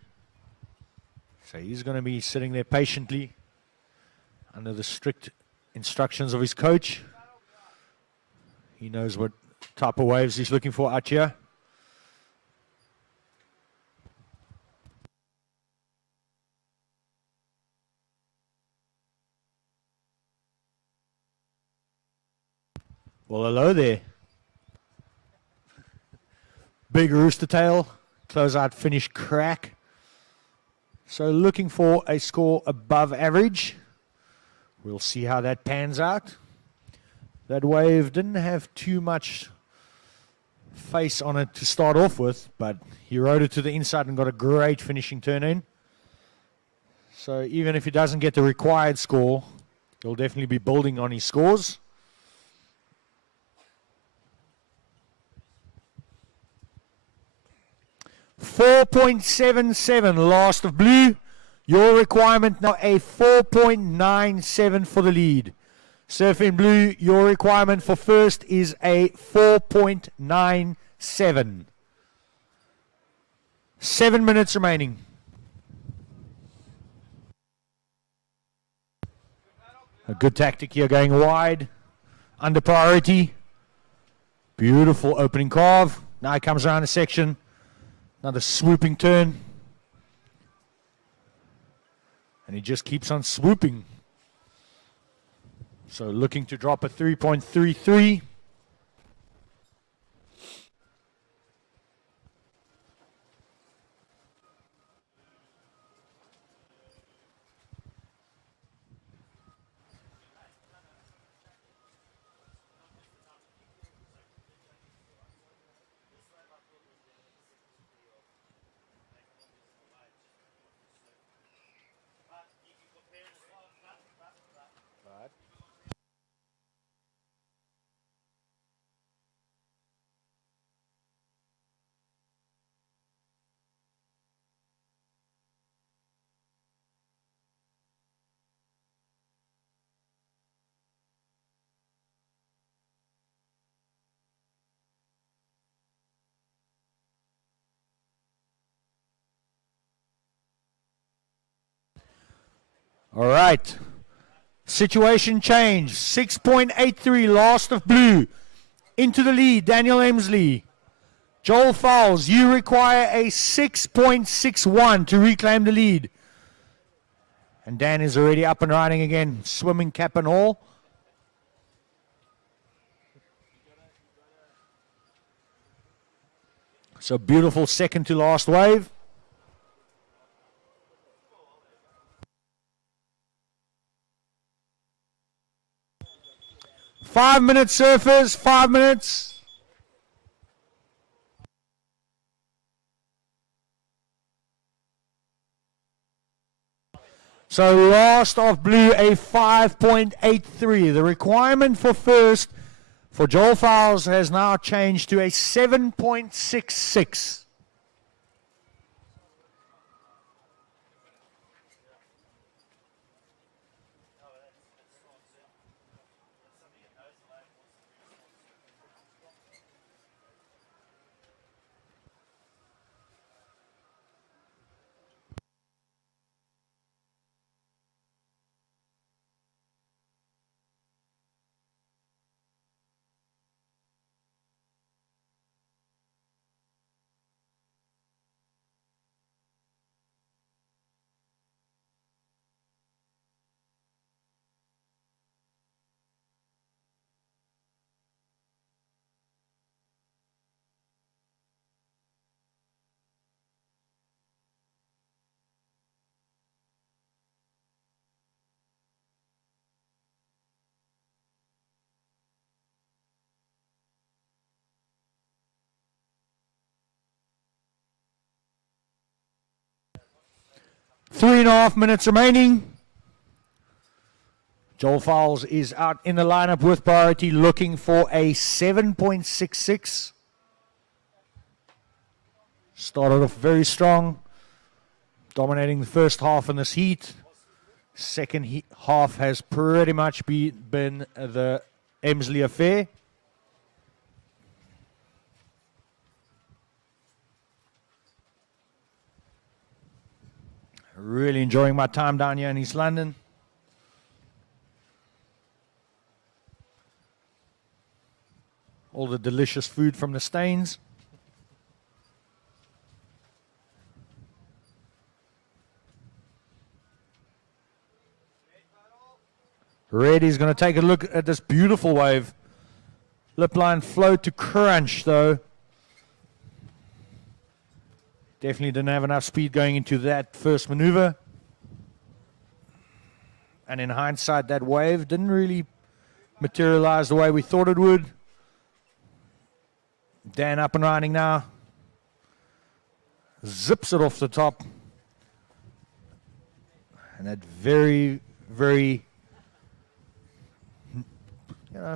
So he's going to be sitting there patiently under the strict instructions of his coach. He knows what type of waves he's looking for out here. Well, hello there. Big rooster tail, closeout finish crack. So looking for a score above average. We'll see how that pans out. That wave didn't have too much face on it to start off with, but he rode it to the inside and got a great finishing turn in. So even if he doesn't get the required score, he'll definitely be building on his scores. .77 last of Blue. Your requirement now a 4.97 for the lead. Surf in Blue, your requirement for first is a 4.97. 7 minutes remaining. A good tactic here, going wide, under priority. Beautiful opening carve. Now he comes around the section. Another swooping turn. And he just keeps on swooping. So looking to drop a 3.33. All right. Situation change. 6.83, last of blue. Into the lead, Daniel Emsley. Joel Fowles, you require a 6.61 to reclaim the lead. And Dan is already up and riding again, swimming cap and all. So beautiful second to last wave. Five-minute surfers, 5 minutes. So last of blue, a 5.83. The requirement for first for Joel Fowles has now changed to a 7.66. Three and a half minutes remaining. Joel Fowles is out in the lineup with priority, looking for a 7.66. Started off very strong, dominating the first half in this heat. Second half has pretty much been the Emsley affair. Really enjoying my time down here in East London. All the delicious food from the Staines. Red is going to take a look at this beautiful wave. Lip line flow to crunch though. Definitely didn't have enough speed going into that first maneuver. And in hindsight, that wave didn't really materialize the way we thought it would. Dan up and riding now. Zips it off the top. And that very, very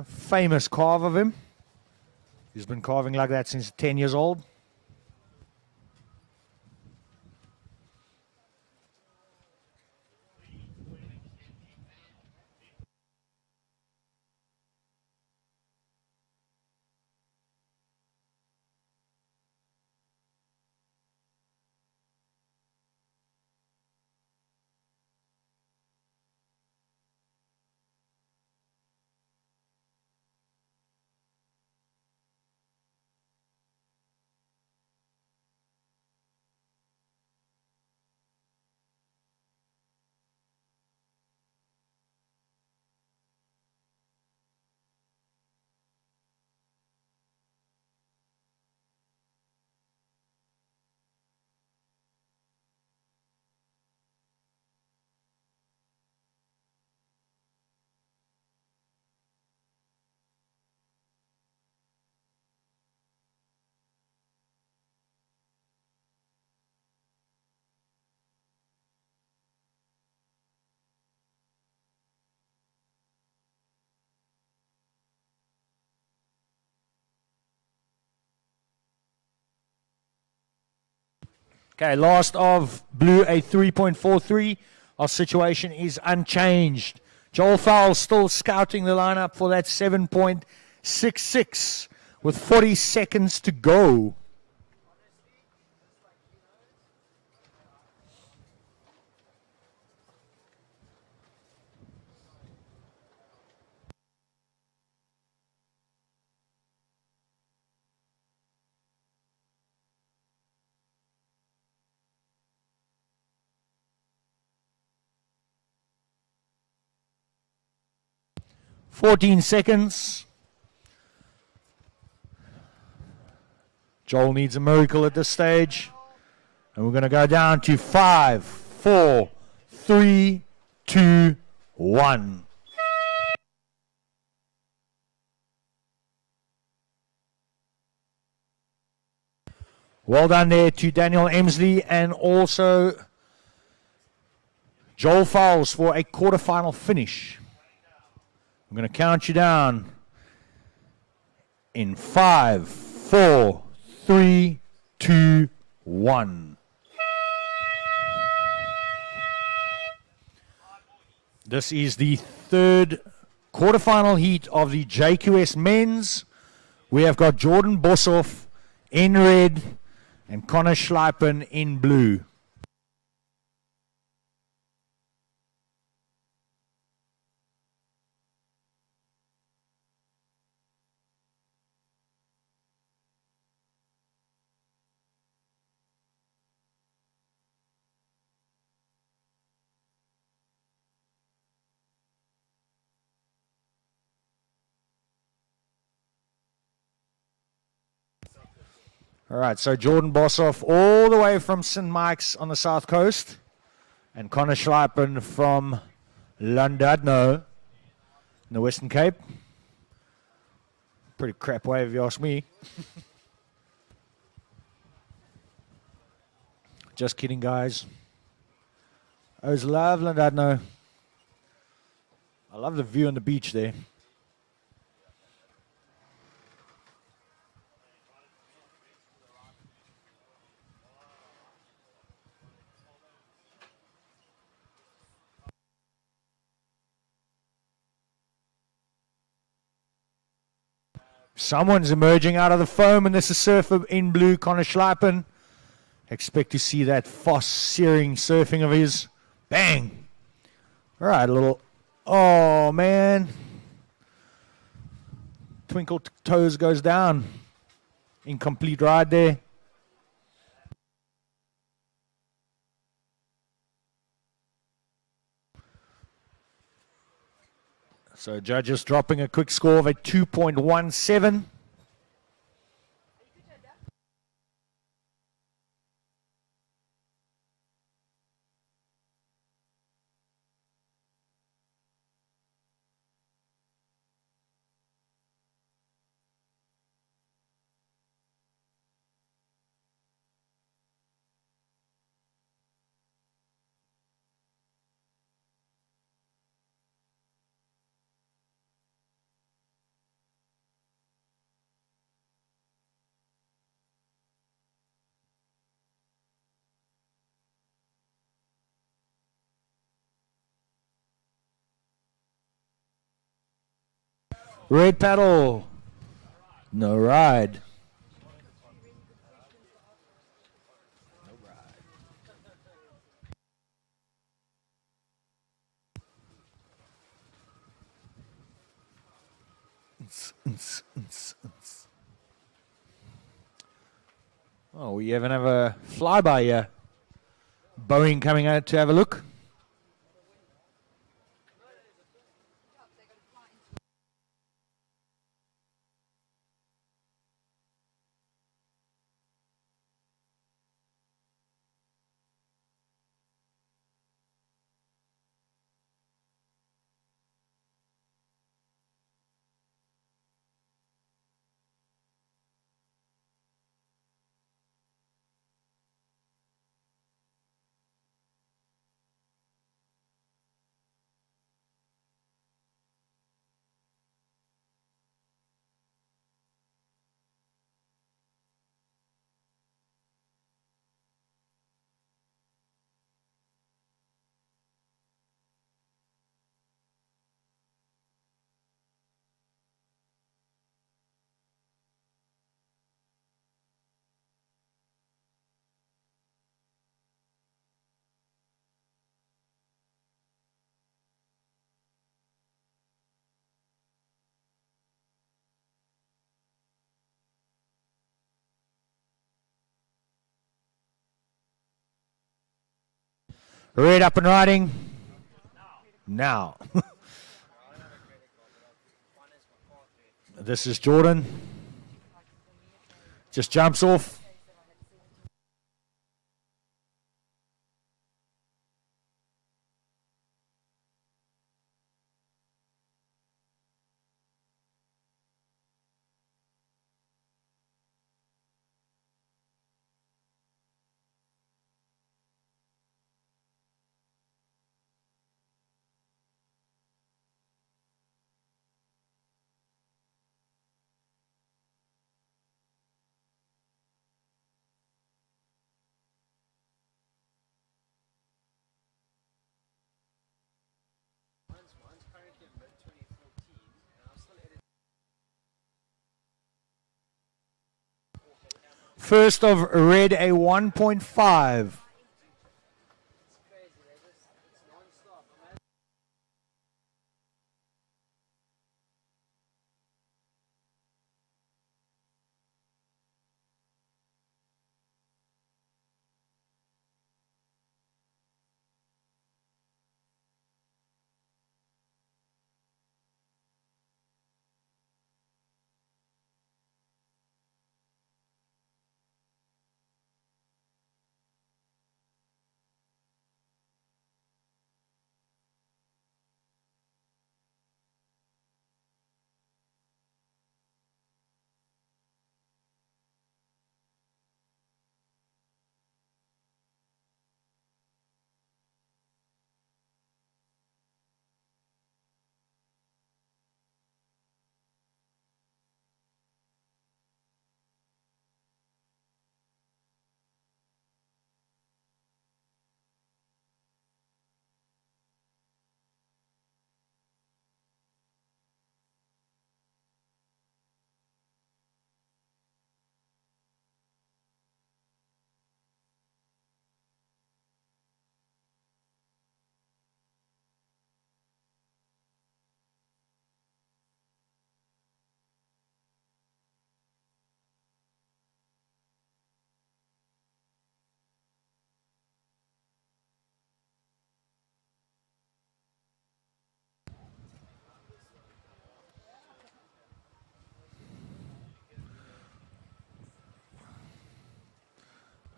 famous carve of him. He's been carving like that since 10 years old. Okay, last of blue, a 3.43. Our situation is unchanged. Joel Fowles still scouting the lineup for that 7.66 with 40 seconds to go. $14. Joel needs a miracle at this stage. And we're going to go down to 5, 4, 3, 2, 1. Well done there to Daniel Emsley and also Joel Fowles for a quarterfinal finish. I'm going to count you down in 5, 4, 3, 2, 1. This is the third quarterfinal heat of the JQS men's. We have got Jordan Boshoff in red and Connor Schleipen in blue. All right, so Jordan Boshoff all the way from St. Mike's on the south coast, and Connor Schleipen from Llandudno in the Western Cape. Pretty crap wave if you ask me. Just kidding, guys. I always love Llandudno. I love the view on the beach there. Someone's emerging out of the foam, and this is surfer in blue, Connor Schleipen. Expect to see that searing surfing of his. Bang! All right, a little. Oh, man. Twinkle toes goes down. Incomplete ride there. So judges dropping a quick score of a 2.17. Red paddle. No ride. Oh, we even have a flyby here. Boeing coming out to have a look. Red up and riding. Now. This is Jordan. Just jumps off. First of red, a 1.5.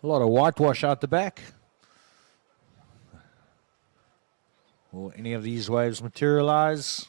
A lot of whitewash out the back. Will any of these waves materialize?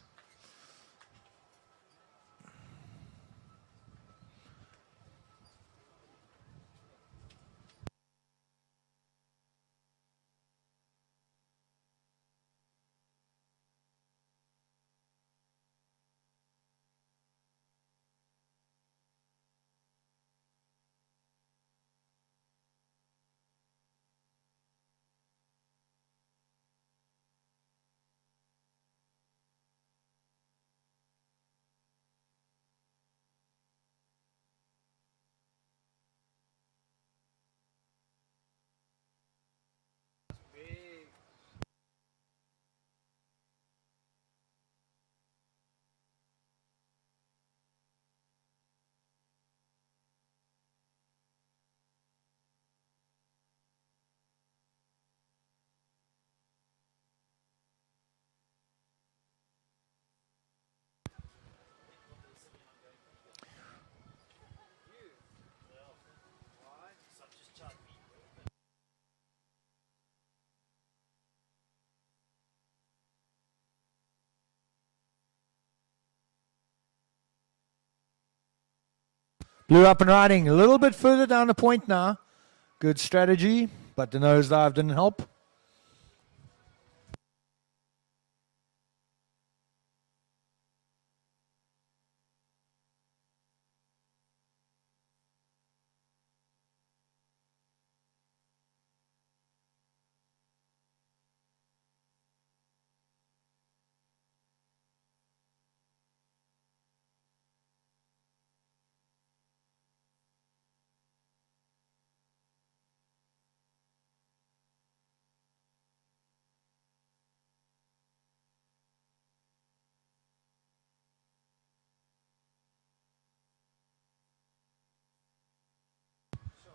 Blue up and riding a little bit further down the point now. Good strategy, but the nosedive didn't help.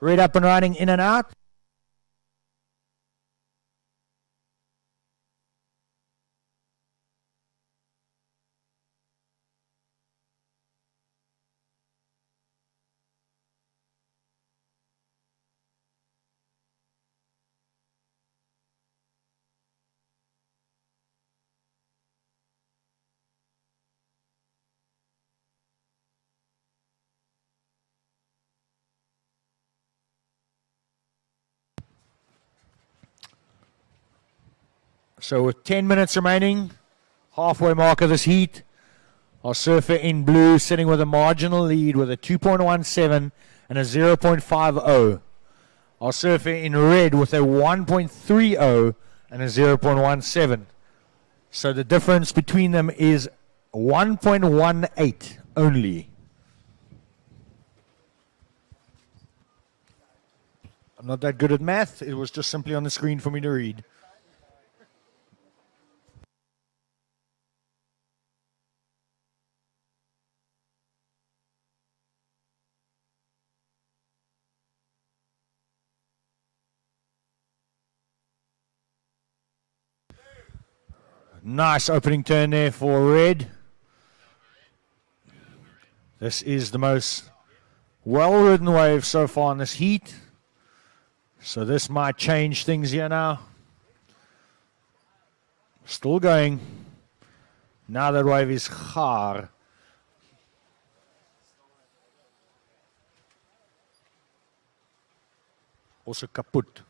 Red up and riding in and out. So with 10 minutes remaining, halfway mark of this heat, our surfer in blue sitting with a marginal lead with a 2.17 and a 0.50. Our surfer in red with a 1.30 and a 0.17. So the difference between them is 1.18 only. I'm not that good at math. It was just simply on the screen for me to read. Nice opening turn there for red. This is the most well-ridden wave so far in this heat. So this might change things here now. Still going. Now that wave is gaar. Also kaput.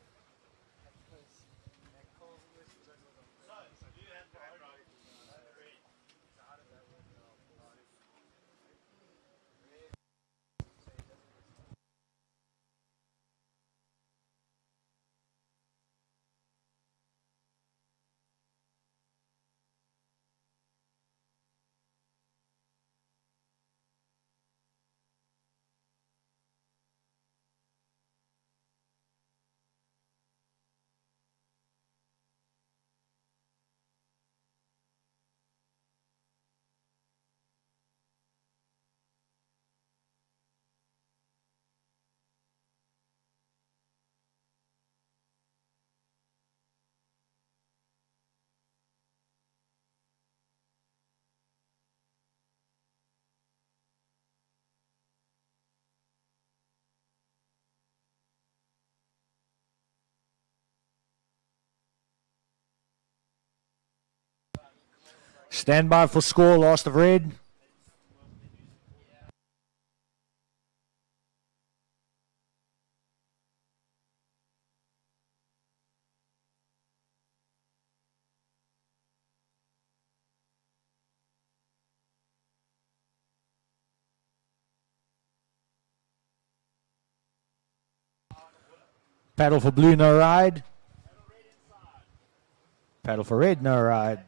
Stand by for score, last of red. Paddle for blue, no ride. Paddle for red, no ride.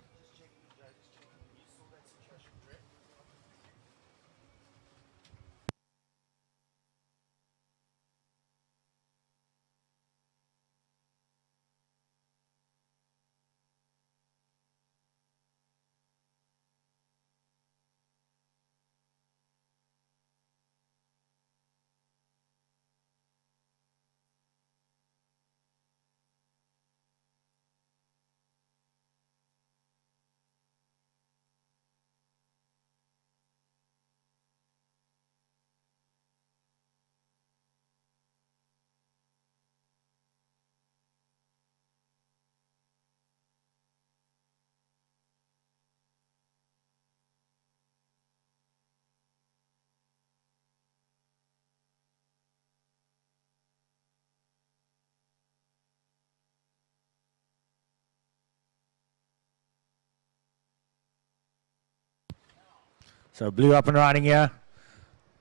So blue up and riding here.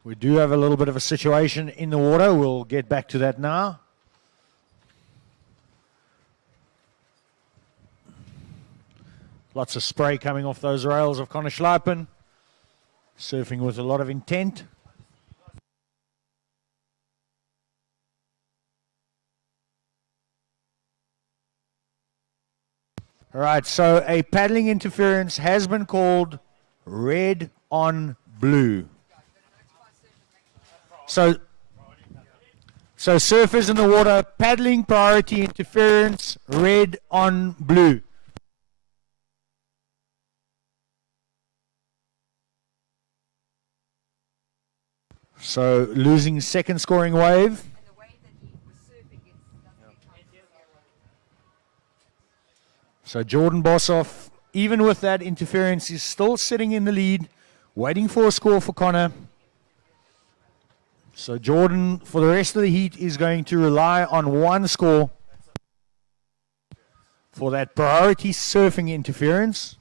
We do have a little bit of a situation in the water. We'll get back to that now. Lots of spray coming off those rails of Konneschleipen. Surfing with a lot of intent. All right, so a paddling interference has been called red on blue. So surfers in the water, paddling priority interference, red on blue. So losing second scoring wave. So Jordan Boshoff, even with that interference, is still sitting in the lead, waiting for a score for Connor. So Jordan, for the rest of the heat, is going to rely on one score. for that priority surfing interference.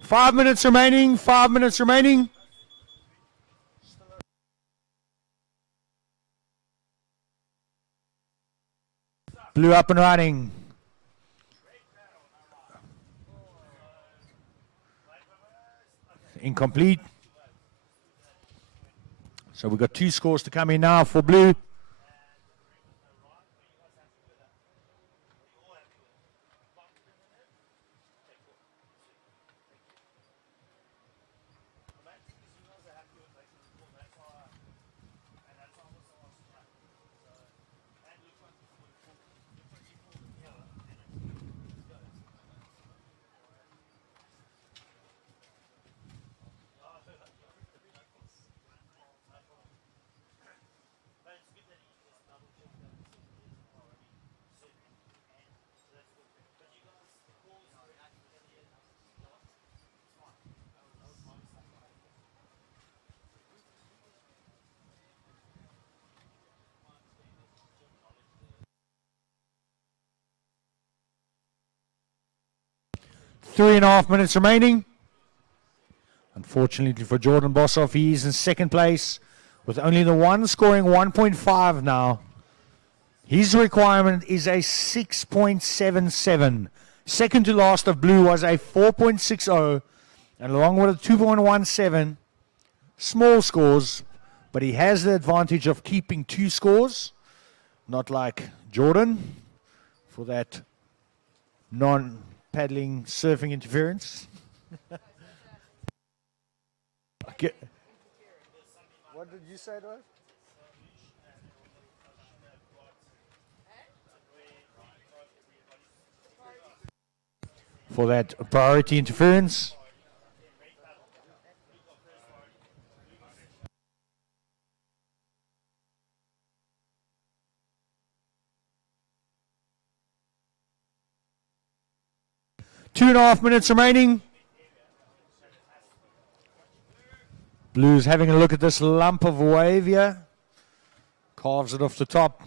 Five minutes remaining. Blue up and running. Incomplete. So we've got 2 scores to come in now for blue. Three and a half minutes remaining. Unfortunately for Jordan Boshoff, he is in second place with only the one scoring 1.5 now. His requirement is a 6.77. Second to last of blue was a 4.60, and along with a 2.17. Small scores, but he has the advantage of keeping 2 scores, not like Jordan for that non-paddling surfing interference. Okay. What did you say to us? For that priority interference. Two and a half minutes remaining. Blues having a look at this lump of wave here. Carves it off the top.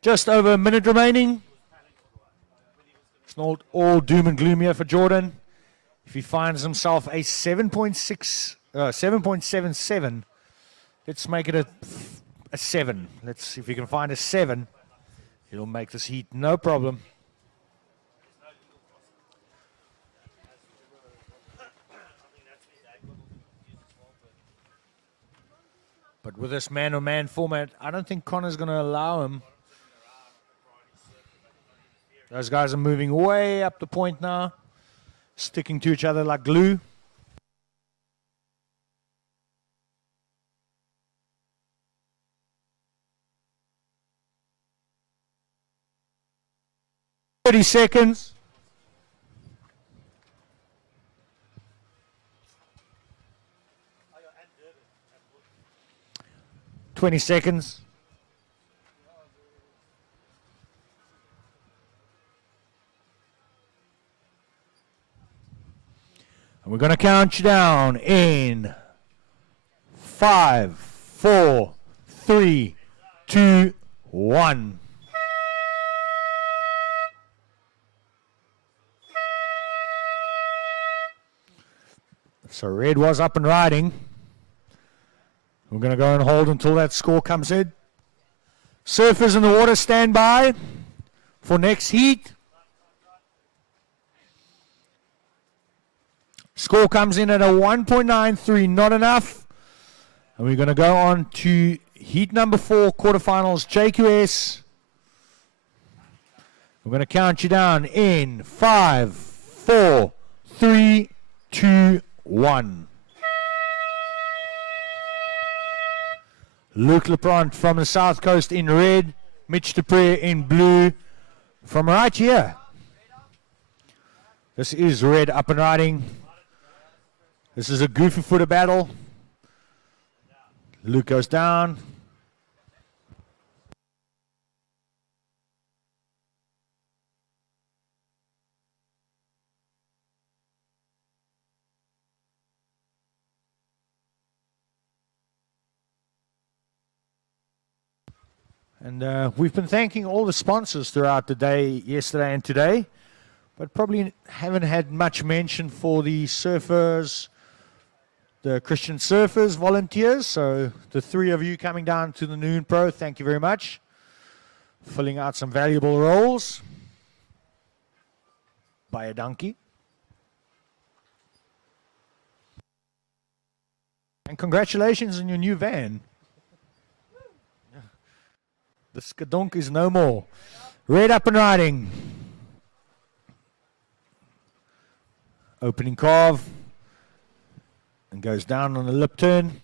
Just over a minute remaining. It's not all doom and gloom here for Jordan. If he finds himself a 7.77, let's make it a 7. Let's see if he can find a 7. He'll make this heat no problem. But with this man-on-man format, I don't think Connor's going to allow him. Those guys are moving way up the point now, sticking to each other like glue. Thirty seconds. 20 seconds. We're going to count you down in 5, 4, 3, 2, 1. So red was up and riding. We're going to go and hold until that score comes in. Surfers in the water, stand by for next heat. Score comes in at a 1.93, not enough. And we're going to go on to heat number 4, quarterfinals, JQS. We're going to count you down in 5, 4, 3, 2, 1. Luke Leprant from the South Coast in red. Mitch Dupree in blue. From right here. This is red up and riding. This is a goofy footer battle. Luke goes down. And we've been thanking all the sponsors throughout the day, yesterday and today, but probably haven't had much mention for the surfers, the Christian surfers, volunteers. So the 3 of you coming down to the Nahoon Pro, thank you very much. Filling out some valuable roles. By a donkey. And congratulations on your new van. The skadonk is no more. Red up and riding. Opening carve. And goes down on the lip turn.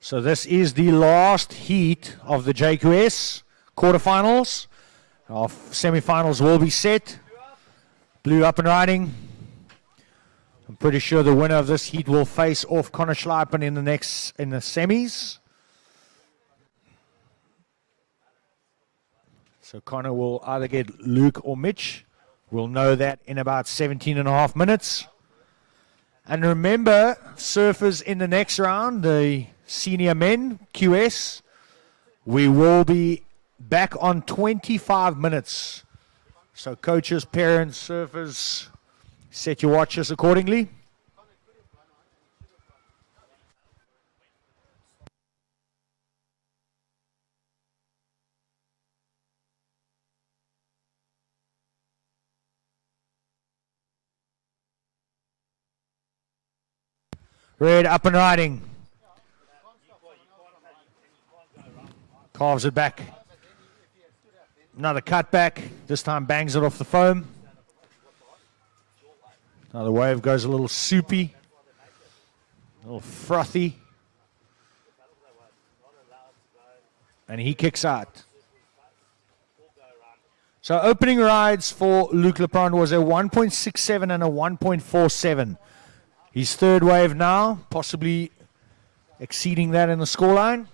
So this is the last heat of the JQS quarterfinals. Our semifinals will be set. Blue up and riding. I'm pretty sure the winner of this heat will face off Connor Schleipen in the semis. So Connor will either get Luke or Mitch. We'll know that in about 17 and a half minutes. And remember, surfers in the next round, the senior men, QS, we will be back on 25 minutes. So coaches, parents, surfers, set your watches accordingly. Red up and riding. Carves it back. Another cutback. This time bangs it off the foam. Now the wave goes a little soupy. A little frothy. And he kicks out. So opening rides for Luke Leprand was a 1.67 and a 1.47. His third wave now, possibly exceeding that in the scoreline.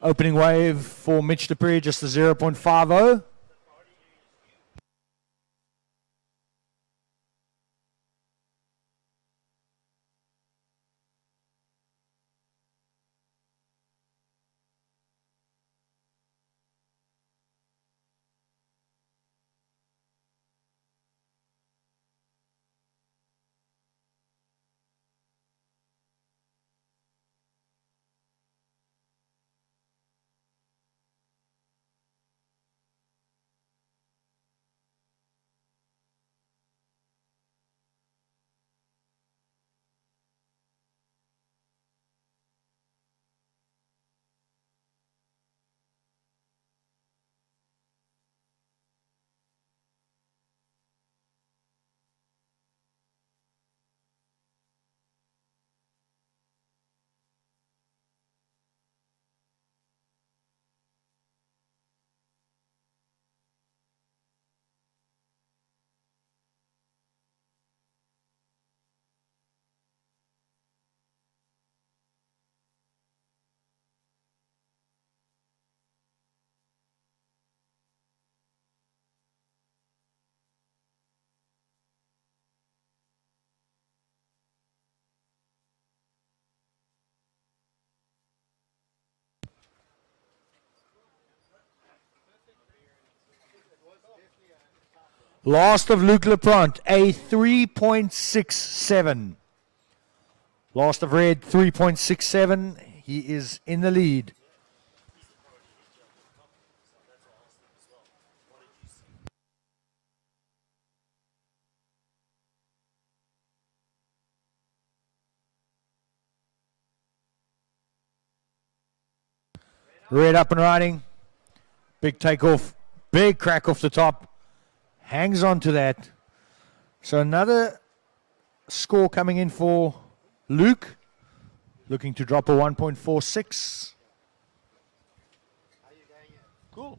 Opening wave for Mitch Dupree, just a 0.50. Last of Luc Leprant, a 3.67. Last of red, 3.67. He is in the lead. Red up and riding. Big takeoff. Big crack off the top. Hangs on to that. So another score coming in for Luke. Looking to drop a 1.46. Cool.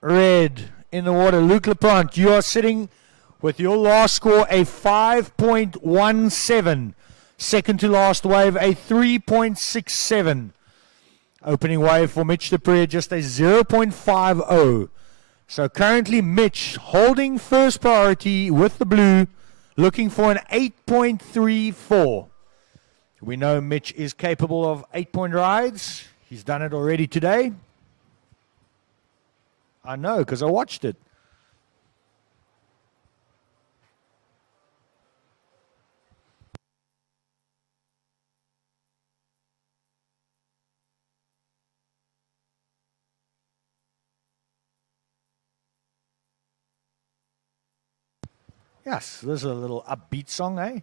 Red in the water. Luc Leprant, you are sitting with your last score a 5.17. Second to last wave a 3.67. Opening wave for Mitch Dupree just a 0.50. So currently Mitch holding first priority with the blue, looking for an 8.34. We know Mitch is capable of 8-point rides. He's done it already today. I know, because I watched it. Yes, there's a little upbeat song, eh?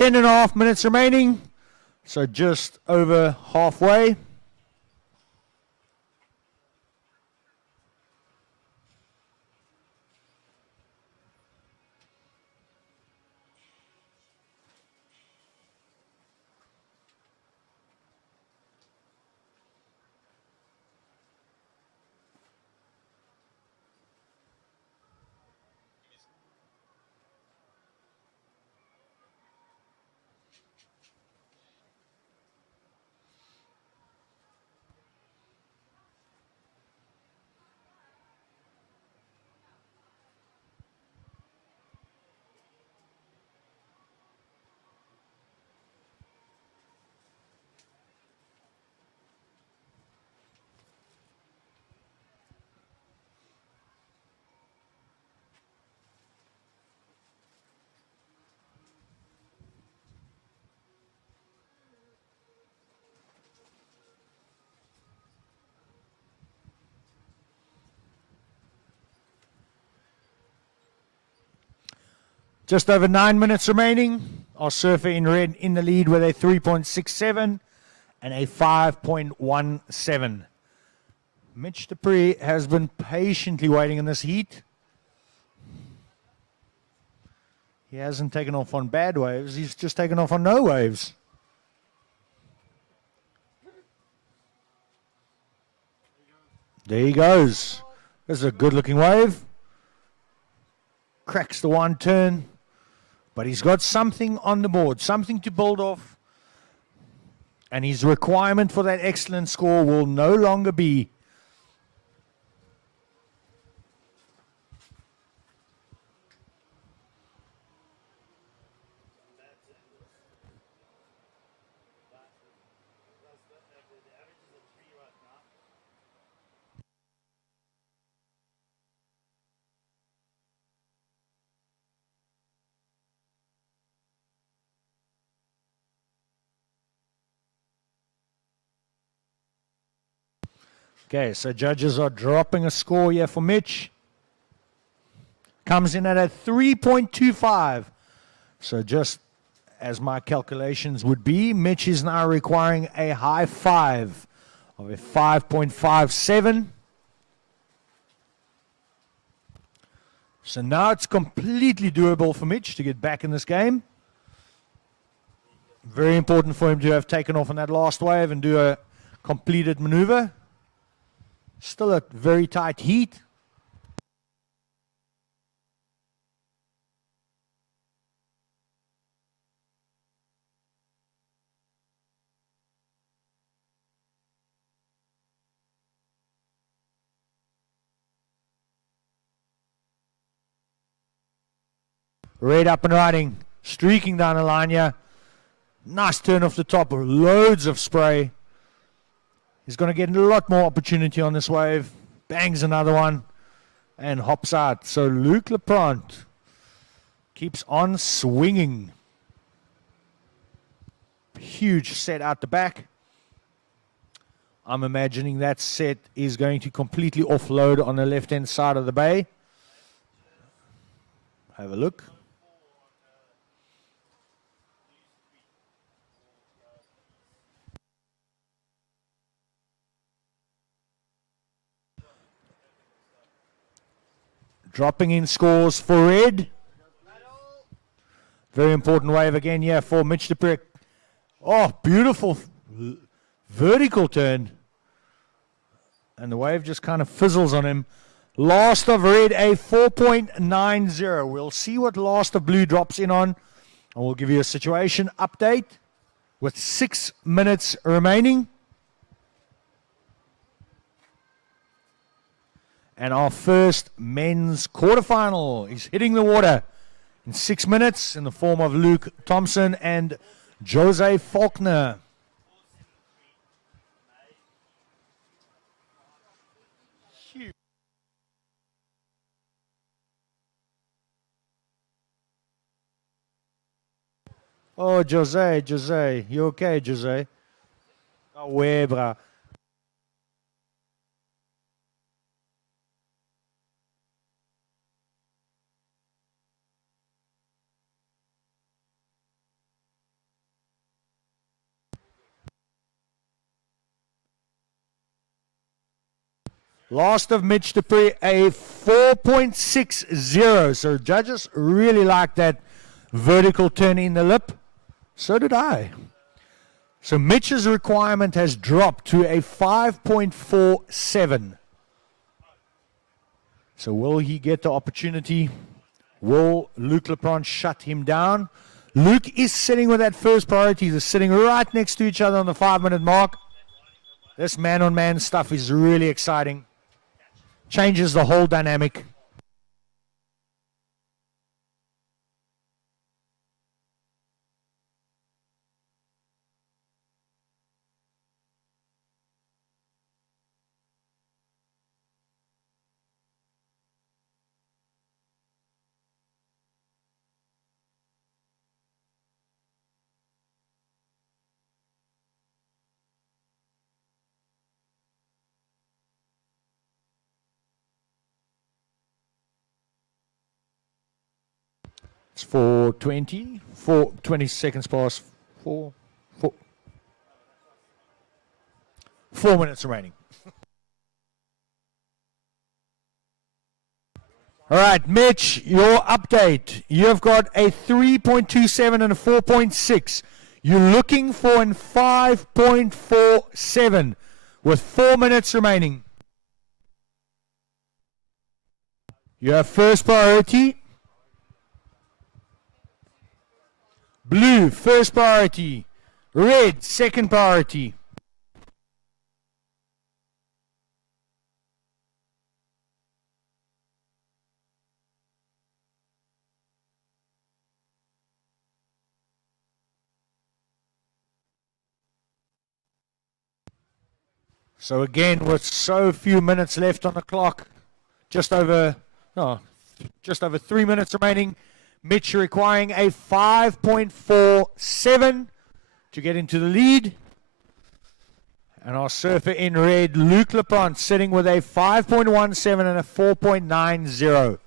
10.5 minutes remaining. So just over halfway. Just over 9 minutes remaining. Our surfer in red in the lead with a 3.67 and a 5.17. Mitch Dupree has been patiently waiting in this heat. He hasn't taken off on bad waves. He's just taken off on no waves. There he goes. This is a good-looking wave. Cracks the one turn. But he's got something on the board, something to build off. And his requirement for that excellent score will no longer be okay, so judges are dropping a score here for Mitch. Comes in at a 3.25. So just as my calculations would be, Mitch is now requiring a high 5 of a 5.57. So now it's completely doable for Mitch to get back in this game. Very important for him to have taken off on that last wave and do a completed maneuver. Still a very tight heat. Red up and riding, streaking down the line here. Nice turn off the top, loads of spray. He's going to get a lot more opportunity on this wave. Bangs another one and hops out. So Luc Leprant keeps on swinging. Huge set out the back. I'm imagining that set is going to completely offload on the left-hand side of the bay. Have a look. Dropping in scores for red. Very important wave again here for Mitch Dupree. Oh, beautiful vertical turn. And the wave just kind of fizzles on him. Last of red, a 4.90. We'll see what last of blue drops in on. And we'll give you a situation update with 6 minutes remaining. And our first men's quarterfinal is hitting the water in 6 minutes in the form of Luke Thompson and Jose Faulkner. Oh, Jose, you okay, Jose? Oh, ouais, bra. Last of Mitch Dupree, a 4.60. So judges really like that vertical turn in the lip. So did I. So Mitch's requirement has dropped to a 5.47. So will he get the opportunity? Will Luc Leprant shut him down? Luc is sitting with that first priority. They're sitting right next to each other on the 5-minute mark. This man-on-man stuff is really exciting. Changes the whole dynamic. It's 4:20, 20 seconds past 4 minutes remaining. All right, Mitch, your update. You've got a 3.27 and a 4.6. You're looking for a 5.47 with 4 minutes remaining. You have first priority. Blue, first priority. Red, second priority. So again, with so few minutes left on the clock, just over 3 minutes remaining, Mitch requiring a 5.47 to get into the lead. And our surfer in red, Luke Laprant, sitting with a 5.17 and a 4.90.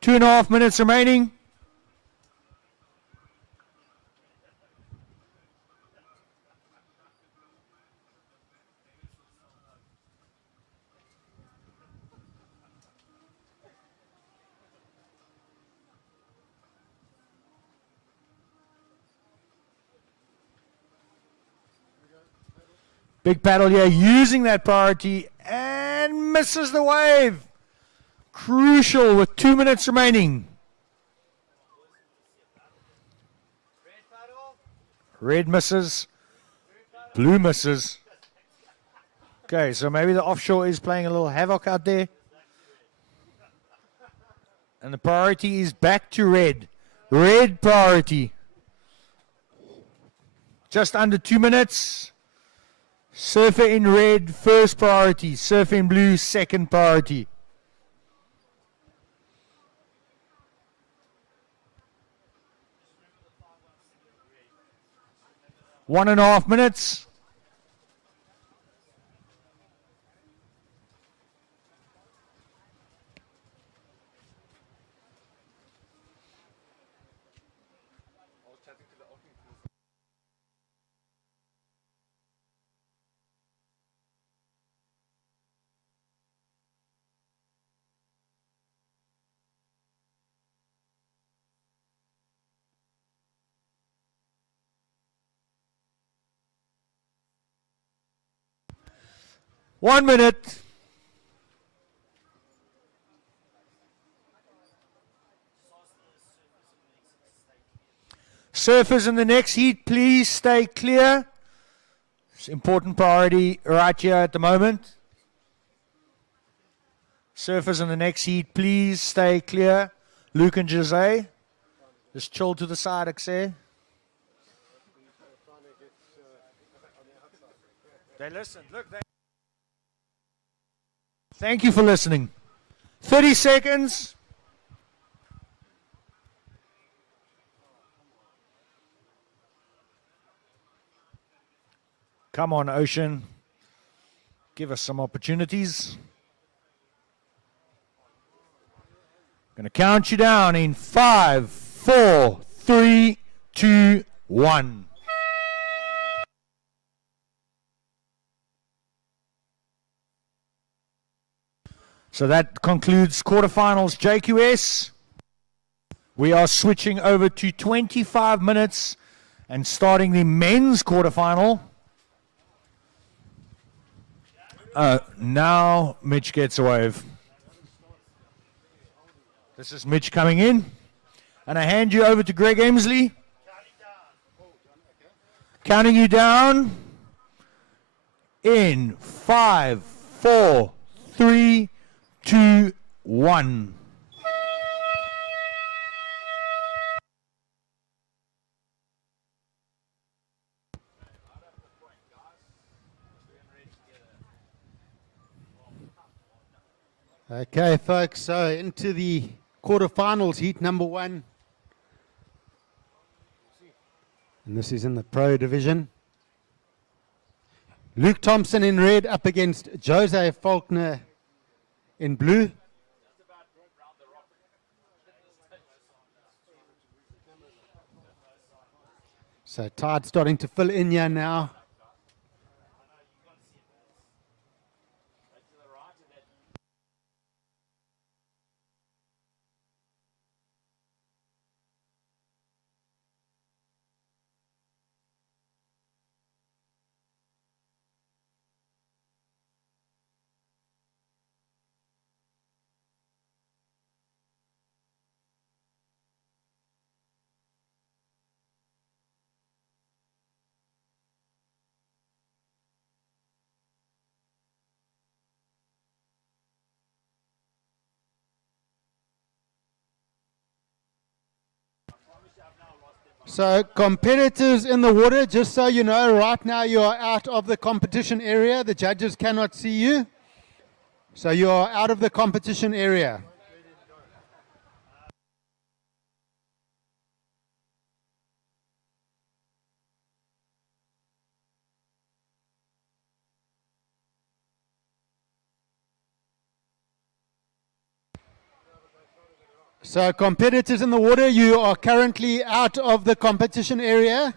Two and a half minutes remaining. Big paddle here, using that priority, and misses the wave. Crucial with 2 minutes remaining. Red misses. Blue misses. Okay, so maybe the offshore is playing a little havoc out there. And the priority is back to red. Red priority. Just under 2 minutes. Surfer in red, first priority. Surfer in blue, second priority. 1.5 minutes. One minute. Surfers in the next heat, please stay clear. It's important priority right here at the moment. Surfers in the next heat, please stay clear. Luke and Jose, just chill to the side, Axel. They listened. Look, thank you for listening. 30 seconds. Come on, Ocean. Give us some opportunities. Going to count you down in 5, 4, 3, 2, 1. So that concludes quarterfinals JQS. We are switching over to 25 minutes and starting the men's quarterfinal. Now Mitch gets a wave. This is Mitch coming in. And I hand you over to Greg Emsley. Counting you down in 5, 4, 3, 2, 1. Okay, folks, so into the quarterfinals, heat number 1. And this is in the pro division. Luke Thompson in red up against Jose Faulkner in blue. So tide starting to fill in here now. So competitors in the water, just so you know, right now you are out of the competition area. The judges cannot see you. So you are out of the competition area. So competitors in the water, you are currently out of the competition area.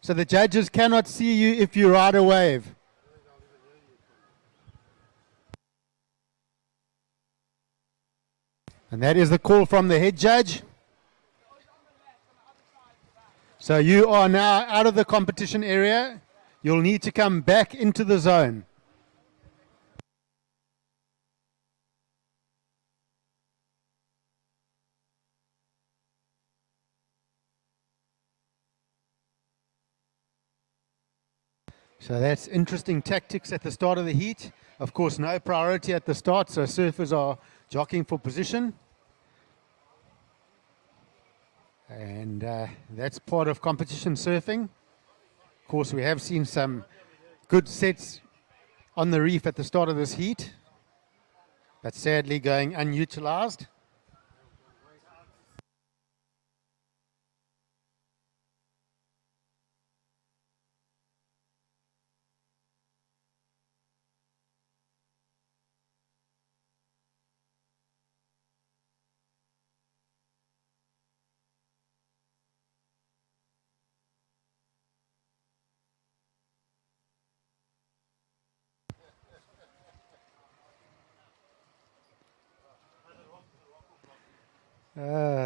So the judges cannot see you if you ride a wave. And that is the call from the head judge. So you are now out of the competition area. You'll need to come back into the zone. So that's interesting tactics at the start of the heat. Of course, no priority at the start, so surfers are jockeying for position. And that's part of competition surfing. Of course, we have seen some good sets on the reef at the start of this heat, but sadly going unutilized.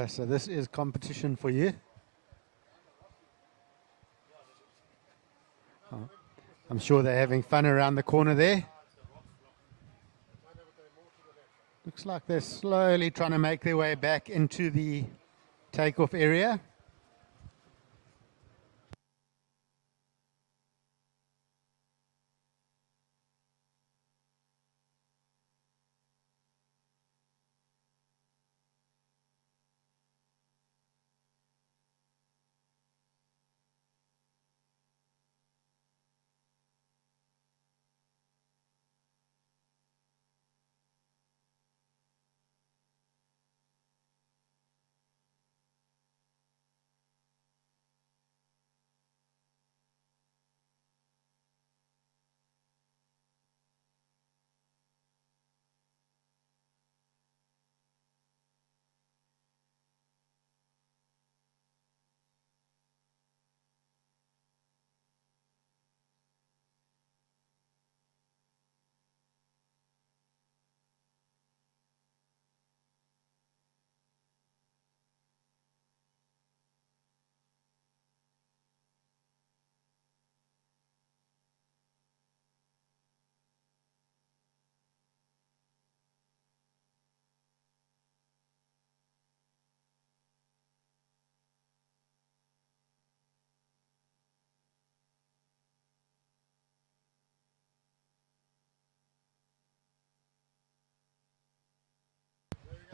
So this is competition for you. I'm sure they're having fun around the corner there. Looks like they're slowly trying to make their way back into the takeoff area.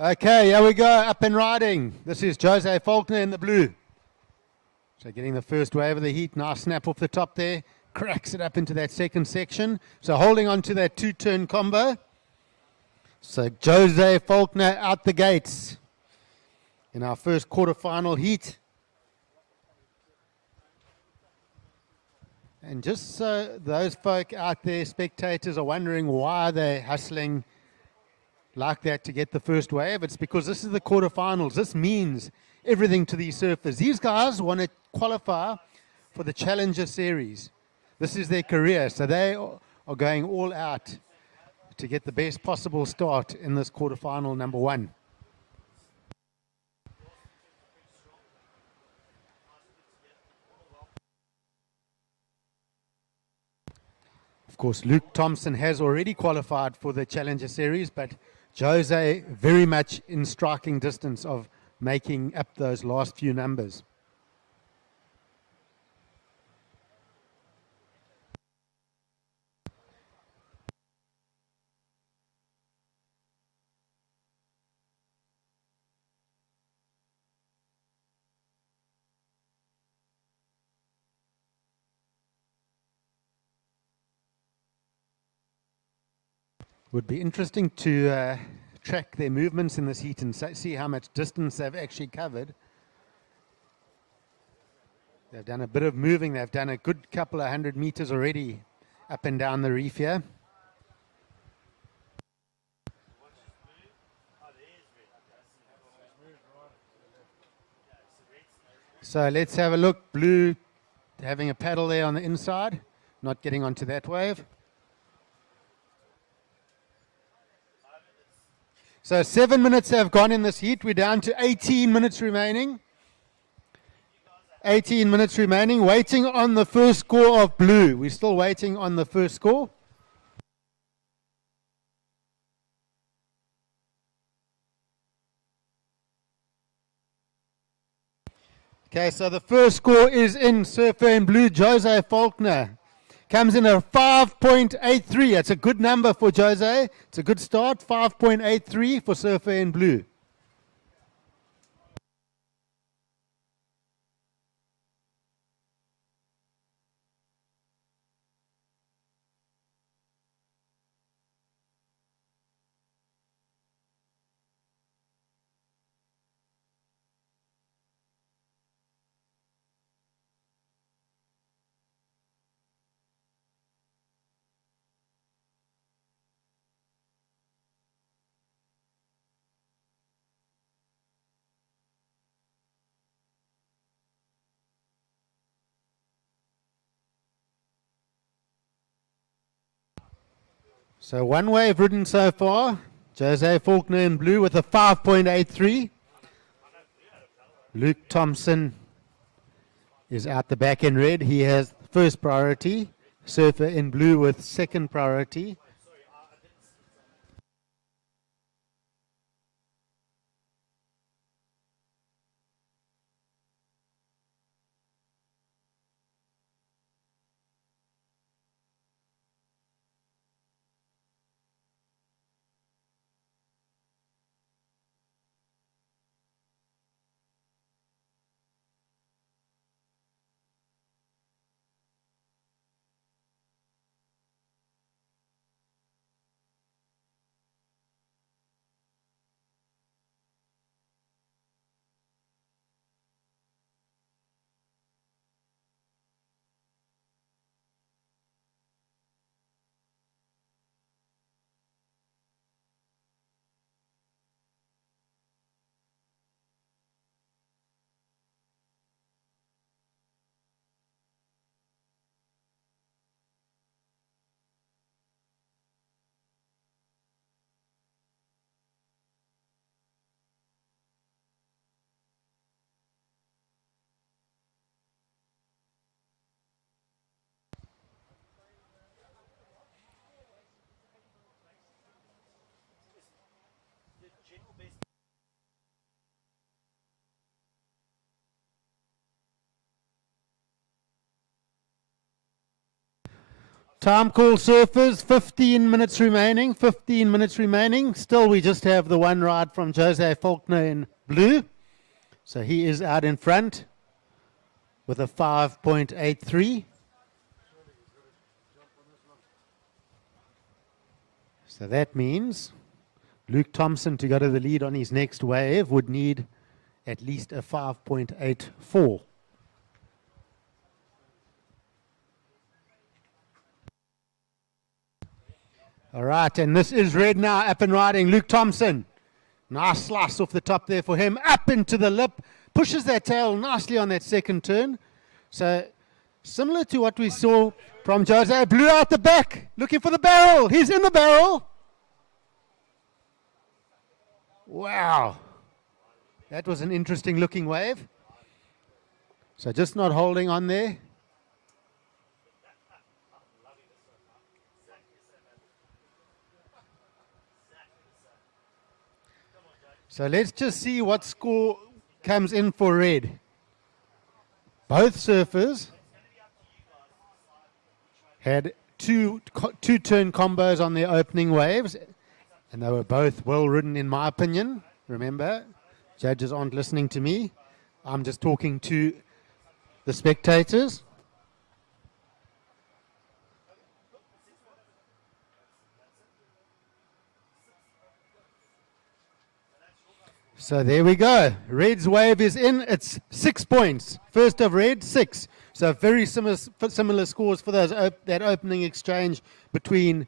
Okay, here we go, up and riding. This is Jose Faulkner in the blue. So getting the first wave of the heat, nice snap off the top there, cracks it up into that second section. So holding on to that 2-turn combo. So Jose Faulkner out the gates in our first quarterfinal heat. And just so those folk out there, spectators, are wondering why they're hustling like that to get the first wave, it's because this is the quarterfinals. This means everything to these surfers. These guys want to qualify for the Challenger Series. This is their career, so they are going all out to get the best possible start in this quarterfinal number one. Of course, Luke Thompson has already qualified for the Challenger Series, but Jose very much in striking distance of making up those last few numbers. Would be interesting to track their movements in this heat and see how much distance they've actually covered. They've done a bit of moving. They've done a good couple of 100 meters already up and down the reef here. So let's have a look. Blue having a paddle there on the inside, not getting onto that wave. So 7 minutes have gone in this heat. We're down to 18 minutes remaining. 18 minutes remaining, waiting on the first score of blue. We're still waiting on the first score. Okay, so the first score is in. Surfer in blue, Jose Faulkner. Comes in at 5.83. That's a good number for Jose. It's a good start. 5.83 for Surfer in blue. So one wave ridden so far. Jose Faulkner in blue with a 5.83. Luke Thompson is out the back in red. He has first priority. Surfer in blue with second priority. Time call surfers, 15 minutes remaining, 15 minutes remaining. Still, we just have the one ride from Jose Faulkner in blue. So he is out in front with a 5.83. So that means Luke Thompson, to go to the lead on his next wave, would need at least a 5.84. All right, and this is red now, up and riding. Luke Thompson. Nice slice off the top there for him. Up into the lip. Pushes that tail nicely on that second turn. So, similar to what we saw from Jose. Blue out the back. Looking for the barrel. He's in the barrel. Wow. That was an interesting looking wave. So, just not holding on there. So let's just see what score comes in for red. Both surfers had two-turn combos on their opening waves, and they were both well ridden in my opinion. Remember, judges aren't listening to me. I'm just talking to the spectators. So there we go. Red's wave is in. It's 6 points. First of red, 6. So very similar scores for those that opening exchange between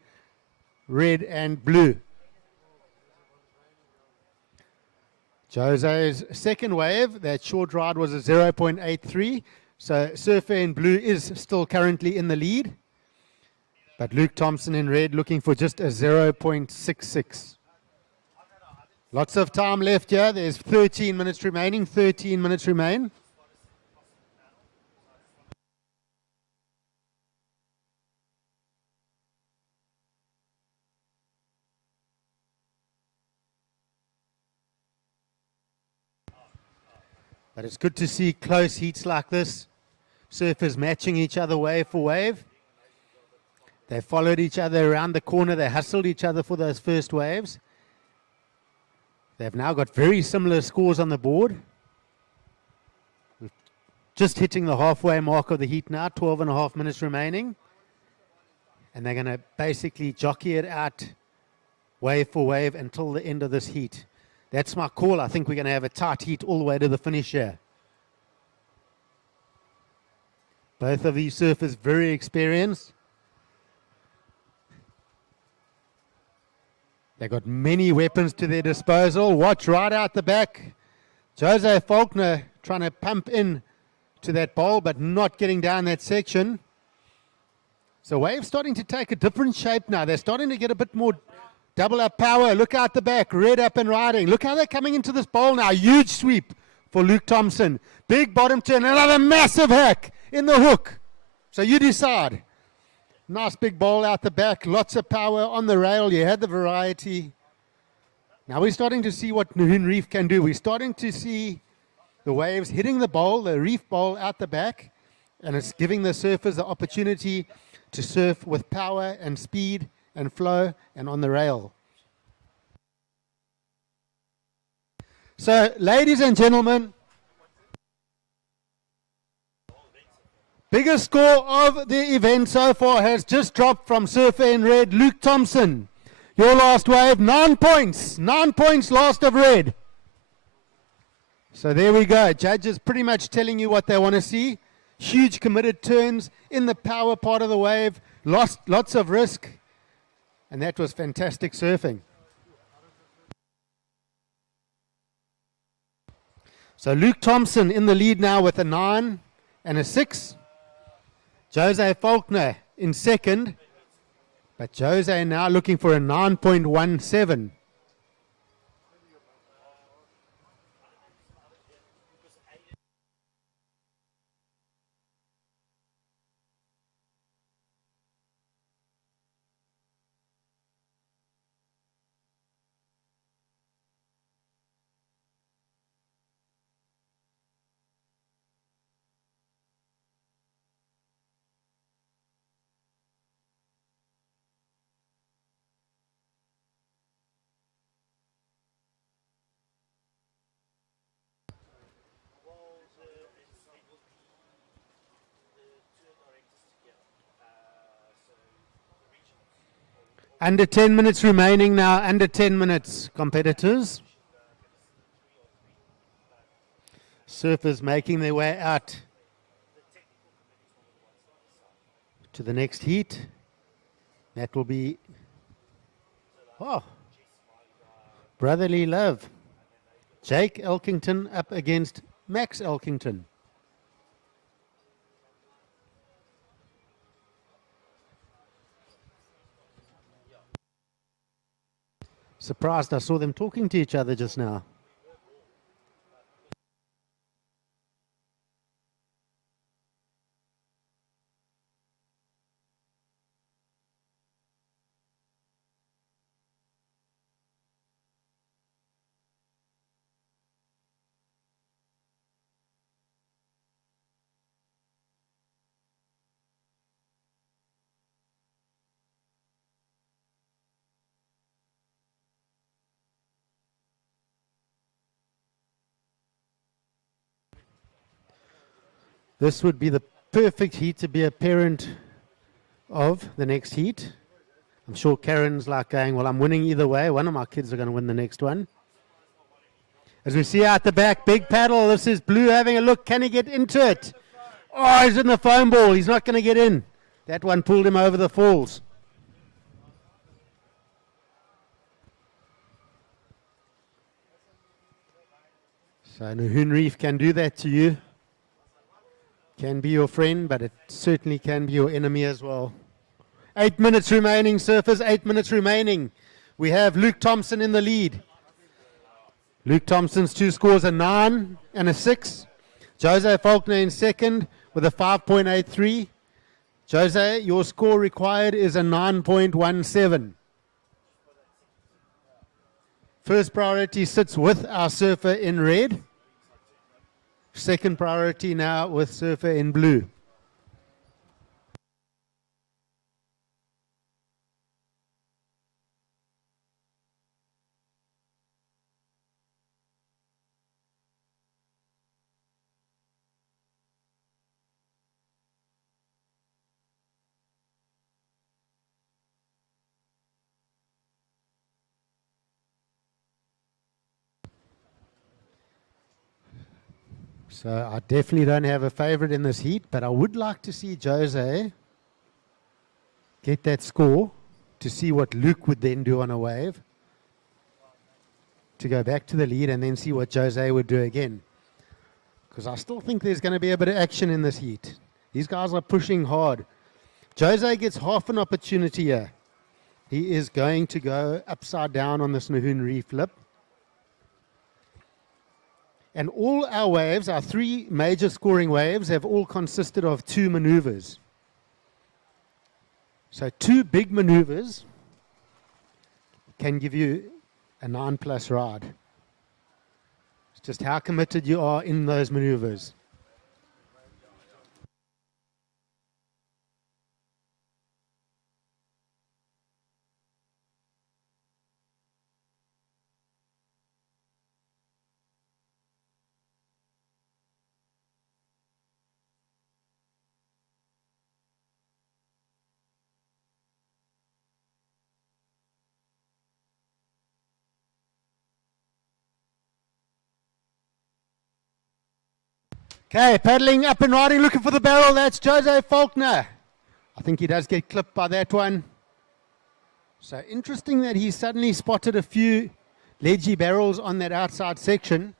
red and blue. Jose's second wave, that short ride was a 0.83. So Surfer in blue is still currently in the lead. But Luke Thompson in red looking for just a 0.66. Lots of time left here. There's 13 minutes remaining. 13 minutes remain. But it's good to see close heats like this. Surfers matching each other wave for wave. They followed each other around the corner. They hustled each other for those first waves. They've now got very similar scores on the board. Just hitting the halfway mark of the heat now, 12 and a half minutes remaining. And they're going to basically jockey it out wave for wave until the end of this heat. That's my call. I think we're going to have a tight heat all the way to the finish here. Both of these surfers very experienced. They've got many weapons to their disposal. Watch right out the back. Jose Faulkner trying to pump in to that bowl, but not getting down that section. So wave's starting to take a different shape now. They're starting to get a bit more double up power. Look out the back. Red up and riding. Look how they're coming into this bowl now. Huge sweep for Luke Thompson. Big bottom turn. Another massive hack in the hook. So you decide. Nice big bowl out the back, lots of power on the rail. You had the variety. Now we're starting to see what Nahoon Reef can do. We're starting to see the waves hitting the bowl, the reef bowl out the back, and it's giving the surfers the opportunity to surf with power and speed and flow and on the rail. So, ladies and gentlemen, biggest score of the event so far has just dropped from Surfer in red, Luke Thompson. Your last wave, 9 points. 9 points last of red. So there we go. Judges pretty much telling you what they want to see. Huge committed turns in the power part of the wave. Lots of risk. And that was fantastic surfing. So Luke Thompson in the lead now with a 9 and a 6. Jose Faulkner in second, but Jose now looking for a 9.17. Under 10 minutes remaining now, under 10 minutes, competitors. Surfers making their way out to the next heat. That will be brotherly love. Jake Elkington up against Max Elkington. Surprised I saw them talking to each other just now. This would be the perfect heat to be a parent of the next heat. I'm sure Karen's like going, well, I'm winning either way. One of my kids are going to win the next one. As we see out the back, big paddle. This is Blue having a look. Can he get into it? Oh, he's in the foam ball. He's not going to get in. That one pulled him over the falls. So Nahoon Reef can do that to you. Can be your friend, but it certainly can be your enemy as well. 8 minutes remaining, surfers, 8 minutes remaining. We have Luke Thompson in the lead. Luke Thompson's two scores, a 9 and a 6. Jose Faulkner in second with a 5.83. Jose, your score required is a 9.17. First priority sits with our surfer in red. Second priority now with surfer in blue. So I definitely don't have a favorite in this heat, but I would like to see Jose get that score to see what Luke would then do on a wave, to go back to the lead and then see what Jose would do again. Because I still think there's going to be a bit of action in this heat. These guys are pushing hard. Jose gets half an opportunity here. He is going to go upside down on this Nahoon Reef lip. And all our waves, our three major scoring waves, have all consisted of 2 maneuvers. So 2 big maneuvers can give you a 9+ ride. It's just how committed you are in those maneuvers. Okay, paddling up and riding, looking for the barrel. That's Jose Faulkner. I think he does get clipped by that one. So interesting that he suddenly spotted a few ledgy barrels on that outside section.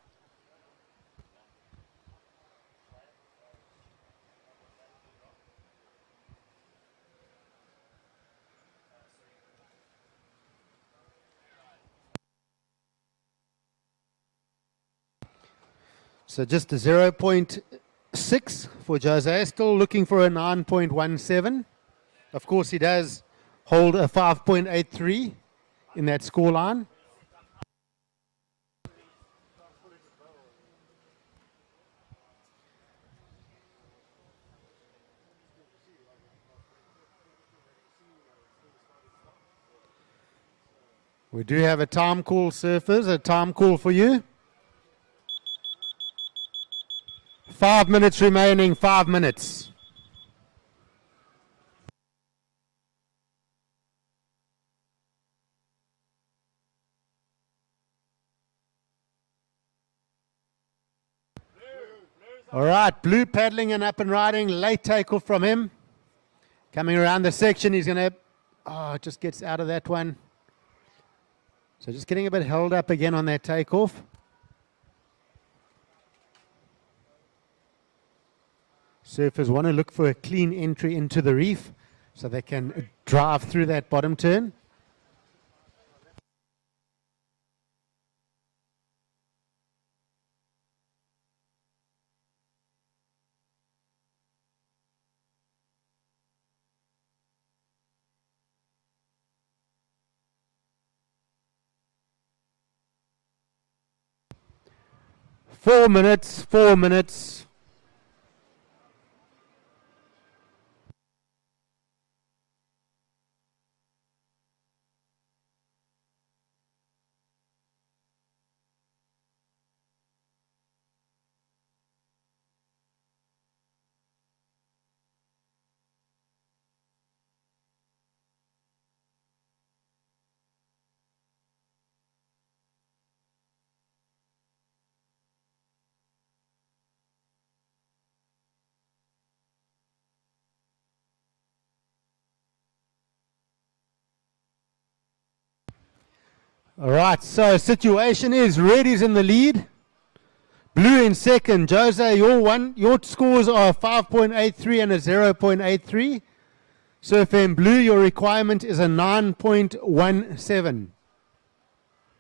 So just a 0.6 for Jose, still looking for a 9.17. Of course, he does hold a 5.83 in that scoreline. We do have a time call, surfers, a time call for you. 5 minutes remaining, 5 minutes. All right, blue paddling and up and riding. Late takeoff from him. Coming around the section, he's going to, just gets out of that one. So just getting a bit held up again on that takeoff. Surfers want to look for a clean entry into the reef so they can drive through that bottom turn. Four minutes. All right, so situation is red is in the lead. Blue in second. Jose, your scores are 5.83 and a 0.83. Surfer in blue, your requirement is a 9.17.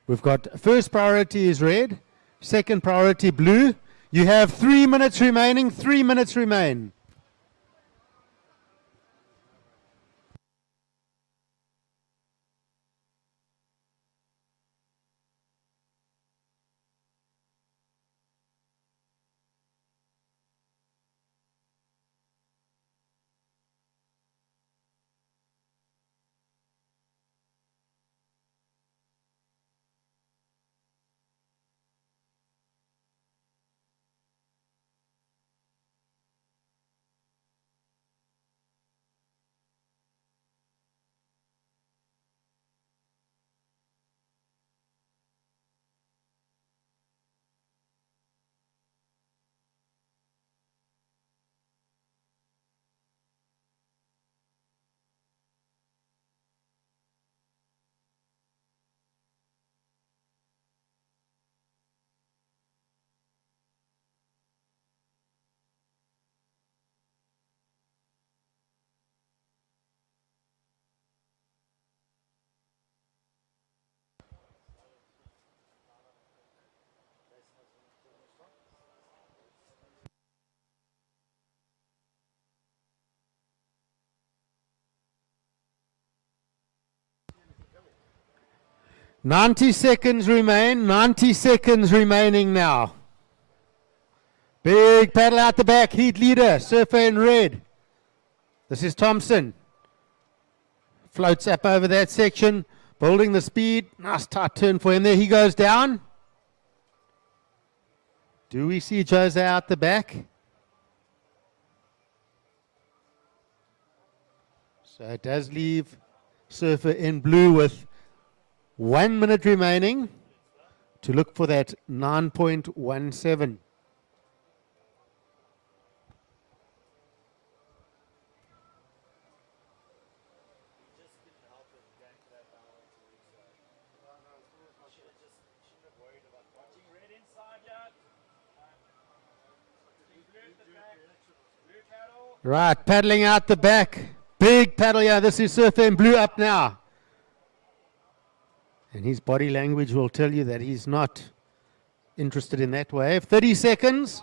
We've got first priority is red, second priority blue. You have 3 minutes remaining, 3 minutes remain. Ninety seconds remain. 90 seconds remaining now. Big paddle out the back. Heat leader. Surfer in red. This is Thompson. Floats up over that section. Building the speed. Nice tight turn for him there. He goes down. Do we see Jose out the back? So it does leave Surfer in blue with 1 minute remaining to look for that 9.17. Right, paddling out the back. Big paddle, yeah, this is Surfer in blue up now. And his body language will tell you that he's not interested in that wave. 30 seconds.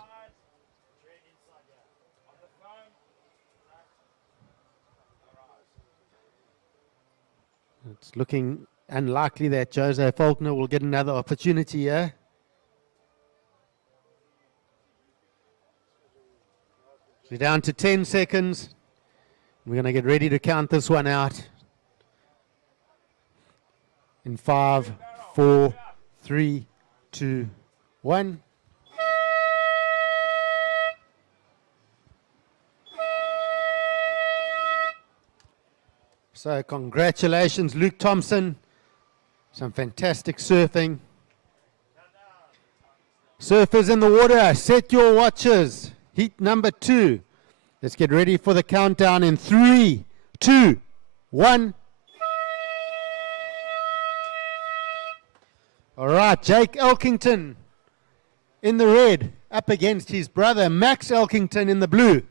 It's looking unlikely that Jose Faulkner will get another opportunity here. We're down to 10 seconds. We're going to get ready to count this one out. In 5, 4, 3, 2, 1. So congratulations, Luke Thompson. Some fantastic surfing. Surfers in the water, set your watches. heat number 2. Let's get ready for the countdown in 3, 2, 1. All right, Jake Elkington in the red up against his brother Max Elkington in the blue.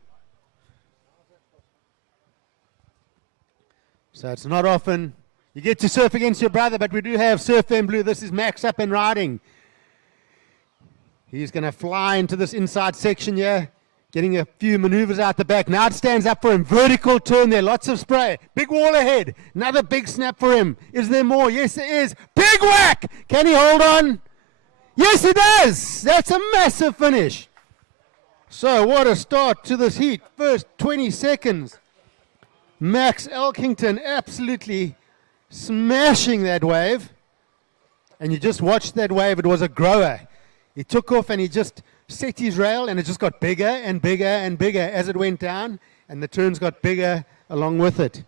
So it's not often you get to surf against your brother, but we do have Surf and Blue. This is Max up and riding. He's going to fly into this inside section here, getting a few maneuvers out the back. Now it stands up for him. Vertical turn there. Lots of spray. Big wall ahead. Another big snap for him. Is there more? Yes, there is. Big whack! Can he hold on? Yes, he does. That's a massive finish. So what a start to this heat. First 20 seconds. Max Elkington absolutely smashing that wave. And you just watched that wave. It was a grower. He took off and he just set his rail, and it just got bigger and bigger and bigger as it went down, and the turns got bigger along with it.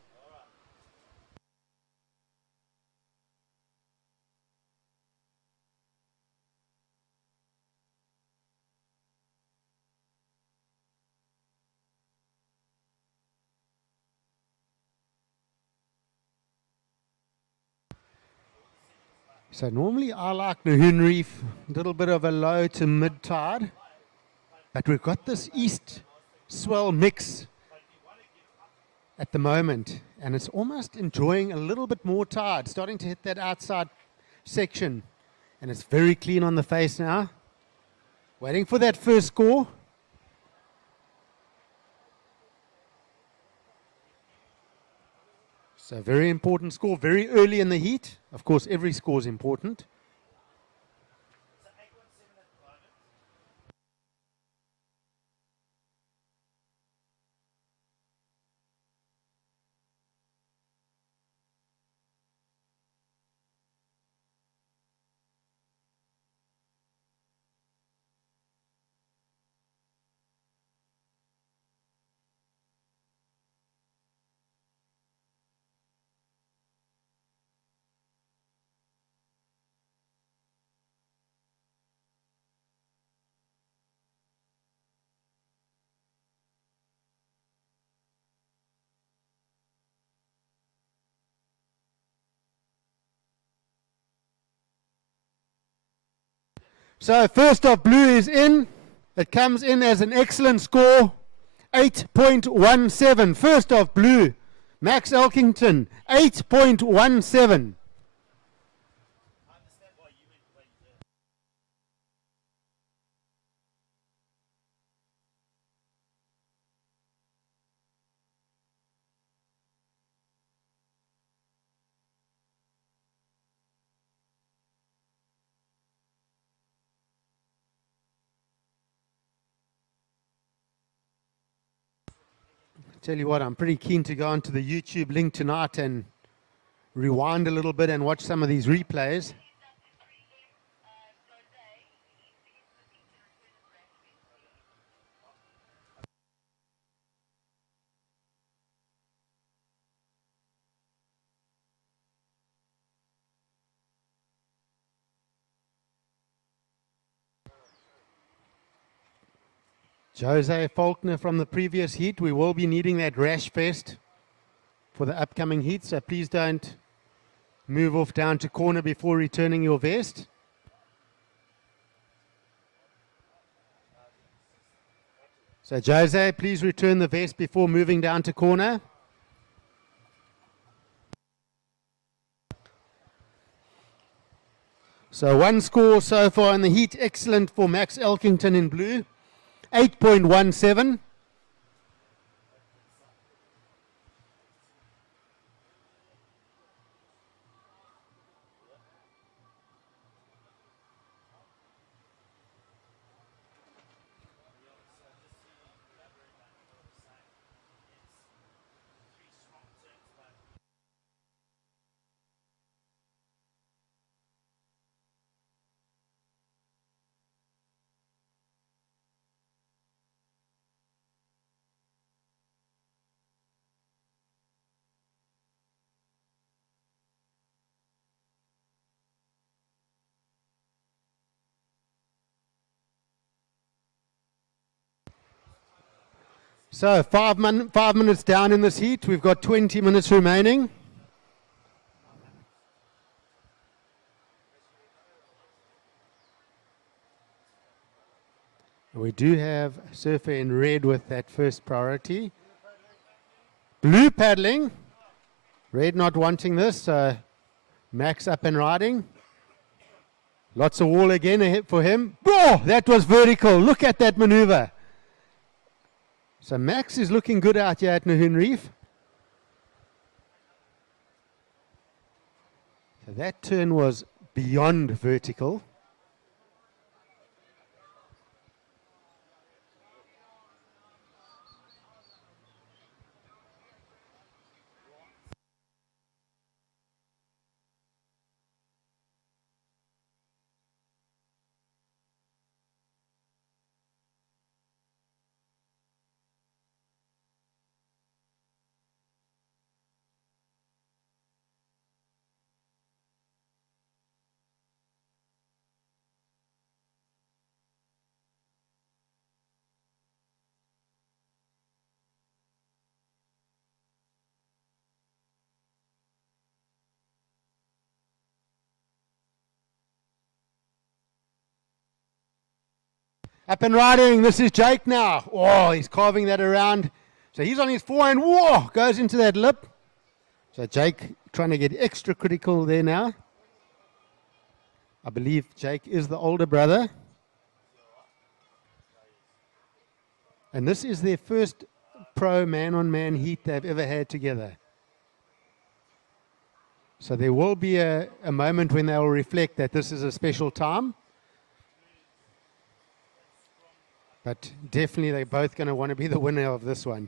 So normally I like Nahoon Reef, a little bit of a low to mid tide, but we've got this east swell mix at the moment, and it's almost enjoying a little bit more tide, starting to hit that outside section, and it's very clean on the face now. Waiting for that first score. So very important score, very early in the heat. Of course, every score is important. So first off, blue is in. It comes in as an excellent score, 8.17. First off, blue, Max Elkington, 8.17. Tell you what, I'm pretty keen to go onto the YouTube link tonight and rewind a little bit and watch some of these replays. Jose Faulkner from the previous heat. We will be needing that rash vest for the upcoming heat, so please don't move off down to corner before returning your vest. So Jose, please return the vest before moving down to corner. So one score so far in the heat, excellent for Max Elkington in blue, 8.17. So 5 minutes down in this heat. We've got 20 minutes remaining. We do have surfer in red with that first priority. Blue paddling. Red not wanting this. Max up and riding. Lots of wall again ahead for him. Oh, that was vertical. Look at that maneuver. So Max is looking good out here at Nahoon Reef. So that turn was beyond vertical. Up and riding. This is Jake now. Oh, he's carving that around. So he's on his forehand. Whoa, goes into that lip. So Jake trying to get extra critical there now. I believe Jake is the older brother. And this is their first pro man-on-man heat they've ever had together. So there will be a moment when they will reflect that this is a special time. But definitely they're both going to want to be the winner of this one.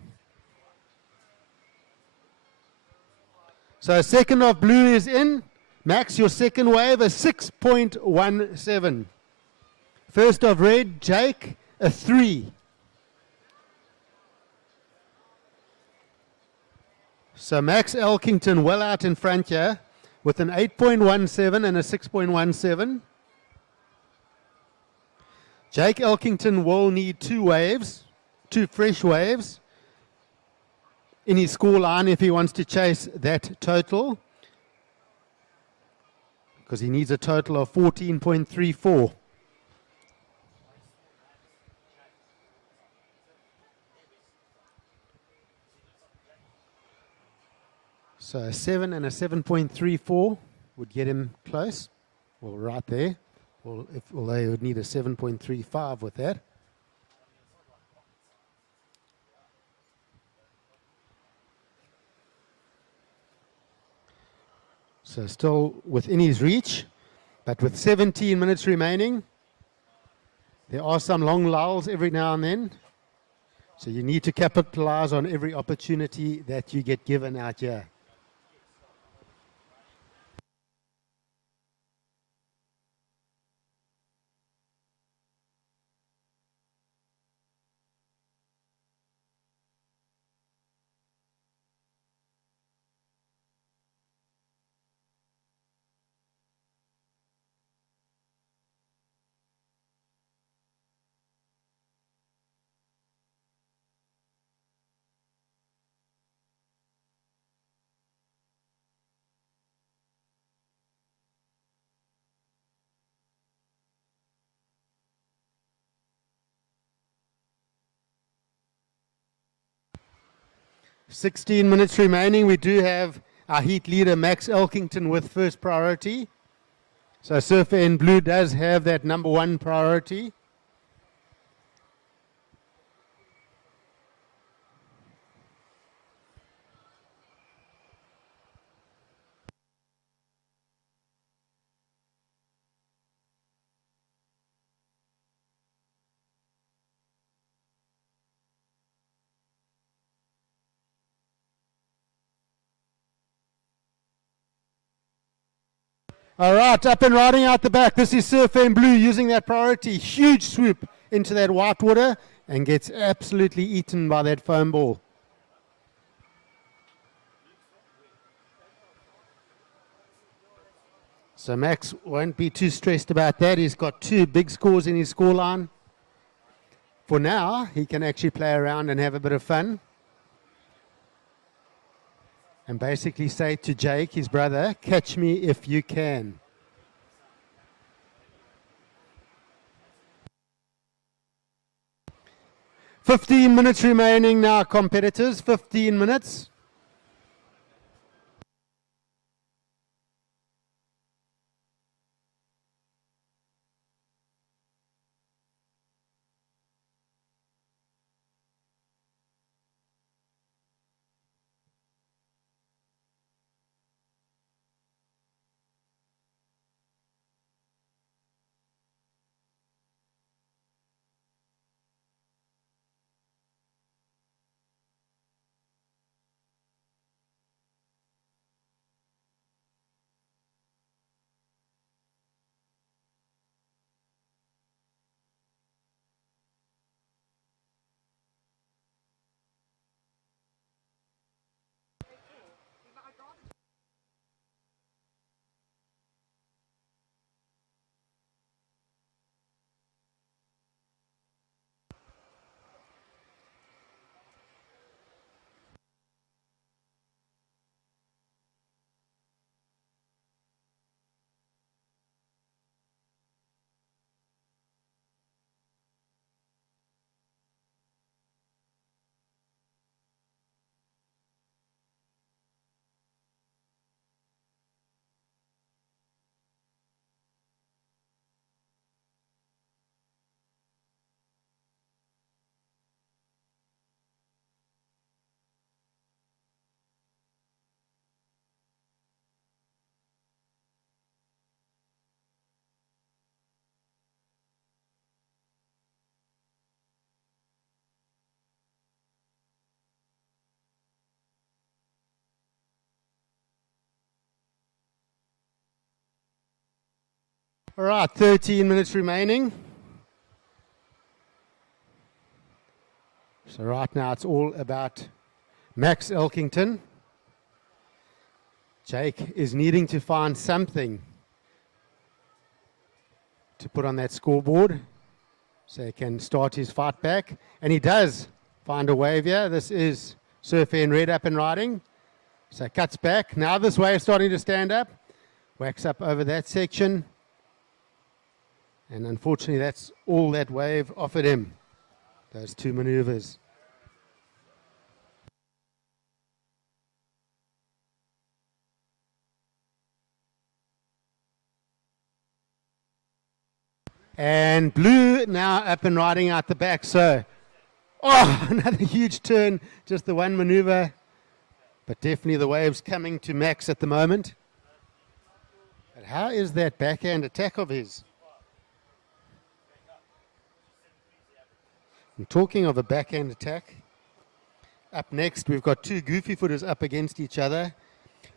So second of blue is in. Max, your second wave, a 6.17. First of red, Jake, a 3. So Max Elkington well out in front here with an 8.17 and a 6.17. Jake Elkington will need 2 waves, 2 fresh waves in his score line if he wants to chase that total, because he needs a total of 14.34. So a 7 and a 7.34 would get him close, well, right there. Well, although he would need a 7.35 with that. So still within his reach, but with 17 minutes remaining, there are some long lulls every now and then. So you need to capitalize on every opportunity that you get given out here. "16 minutes remaining. We do have our heat leader, Max Elkington, with first priority. So Surfer in Blue does have that number 1 priority. All right, up and riding out the back. This is Surfer in Blue using that priority. Huge swoop into that white water and gets absolutely eaten by that foam ball. So Max won't be too stressed about that. He's got 2 big scores in his scoreline. for now, he can actually play around and have a bit of fun. And basically say to Jake, his brother, catch me if you can. "15 minutes remaining now, competitors. 15 minutes. All right, 13 minutes remaining. So right now it's all about Max Elkington. Jake is needing to find something to put on that scoreboard so he can start his fight back. And he does find a wave here. This is Surfer in red up and riding. So cuts back. Now this wave starting to stand up. Whacks up over that section. And unfortunately, that's all that wave offered him, those two maneuvers. And blue now up and riding out the back. So, another huge turn, just the one maneuver. But definitely the waves coming to Max at the moment. But how is that backhand attack of his? And talking of a backhand attack, up next we've got two goofy footers up against each other.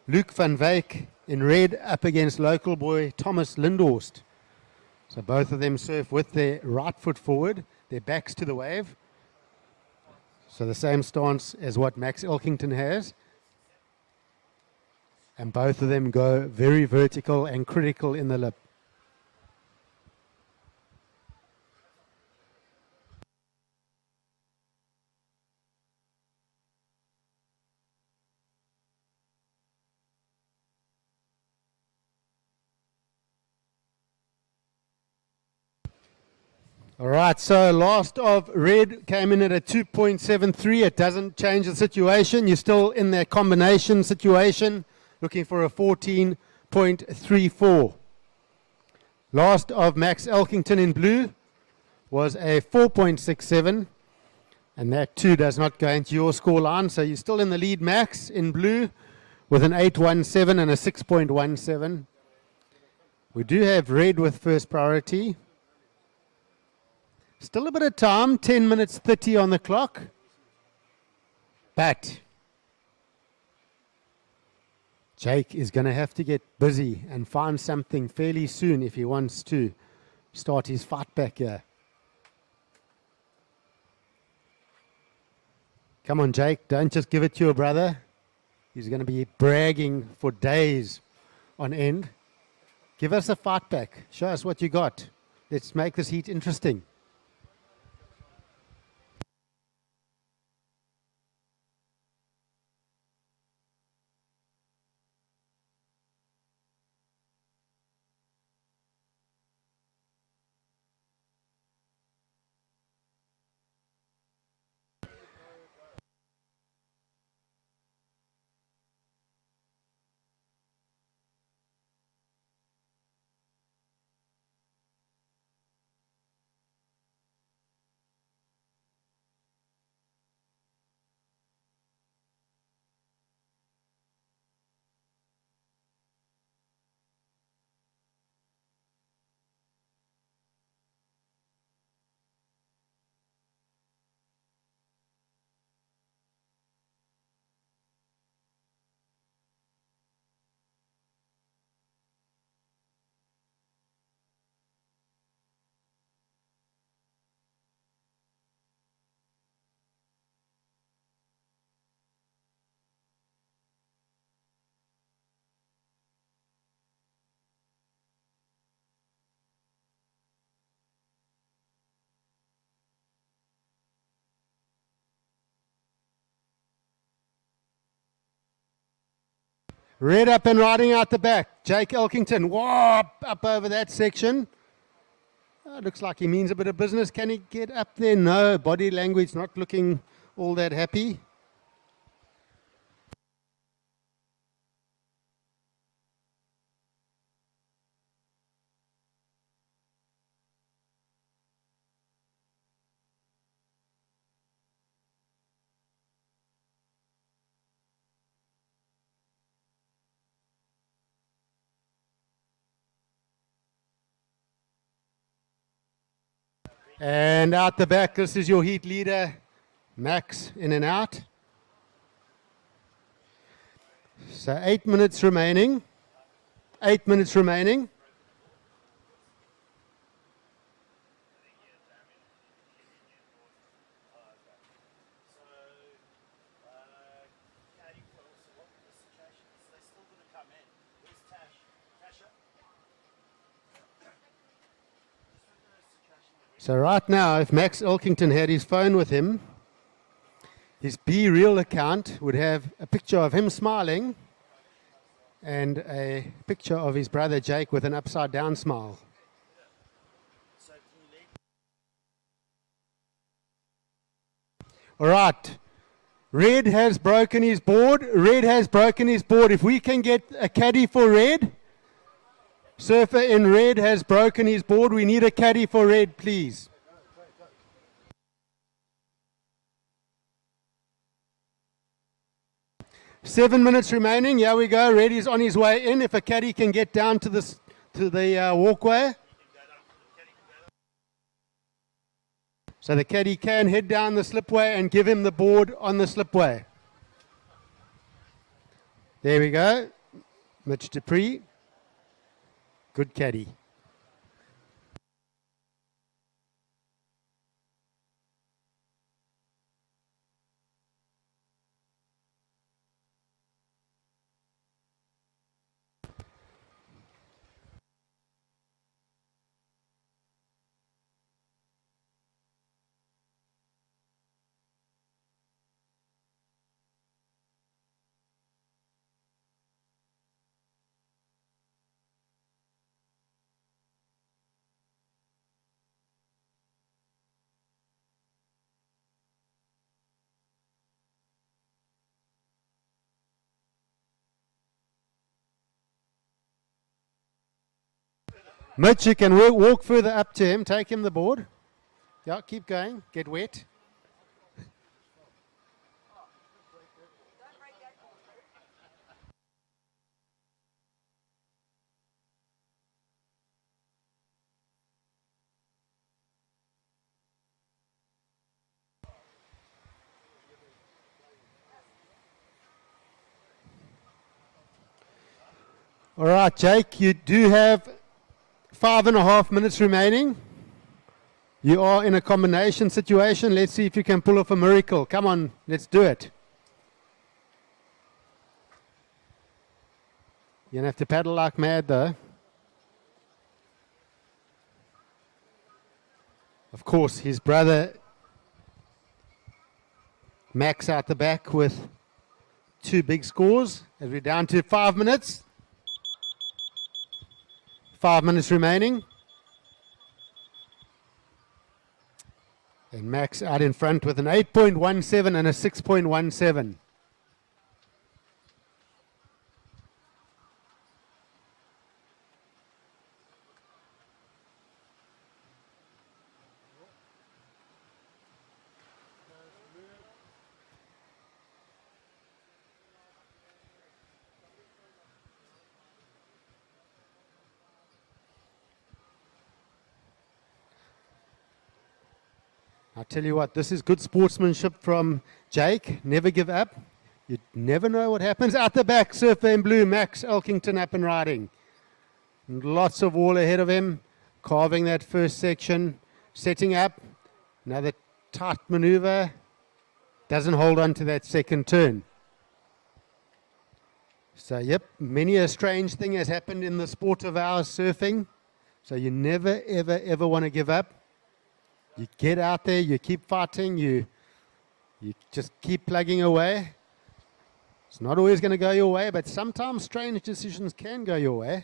Luke van Wyk in red up against local boy Thomas Lindhorst. So both of them surf with their right foot forward, their backs to the wave. So the same stance as what Max Elkington has. And both of them go very vertical and critical in the lip. All right, so last of red came in at a 2.73. It doesn't change the situation. You're still in that combination situation, looking for a 14.34. Last of Max Elkington in blue was a 4.67, and that too does not go into your score line. So you're still in the lead, Max, in blue, with an 8.17 and a 6.17. We do have red with first priority. Still a bit of time, 10 minutes 30 on the clock. But Jake is going to have to get busy and find something fairly soon if he wants to start his fight back here. Come on, Jake, don't just give it to your brother. He's going to be bragging for days on end. Give us a fight back. Show us what you got. Let's make this heat interesting. Red up and riding out the back. Jake Elkington, whoop, up over that section. Oh, looks like he means a bit of business. Can he get up there? No, body language not looking all that happy. And out the back, this is your heat leader, Max, in and out. So 8 minutes remaining. 8 minutes remaining. So right now, if Max Elkington had his phone with him, his Be Real account would have a picture of him smiling and a picture of his brother Jake with an upside down smile. All right. Red has broken his board. Red has broken his board. If we can get a caddy for Red. Surfer in red has broken his board. We need a caddy for Red, please. Seven minutes remaining. Here we go. Red is on his way in. If a caddy can get down to the walkway. So the caddy can head down the slipway and give him the board on the slipway. There we go. Mitch Dupree. Good caddy. Mitch, you can walk further up to him, take him the board. Yeah, keep going, get wet. All right, Jake, you do have 5.5 minutes remaining. You are in a combination situation. Let's see if you can pull off a miracle. Come on, let's do it. You're going to have to paddle like mad, though. Of course, his brother Max out the back with 2 big scores. As we're down to 5 minutes. 5 minutes remaining. And Max out in front with an 8.17 and a 6.17. I tell you what, this is good sportsmanship from Jake. Never give up. You never know what happens. Out the back, surfer in blue, Max Elkington up and riding. And lots of wall ahead of him, carving that first section, setting up. Another tight maneuver. Doesn't hold on to that second turn. So, yep, many a strange thing has happened in the sport of ours, surfing. So you never, ever, ever want to give up. You get out there, you keep fighting, you just keep plugging away. It's not always going to go your way, but sometimes strange decisions can go your way.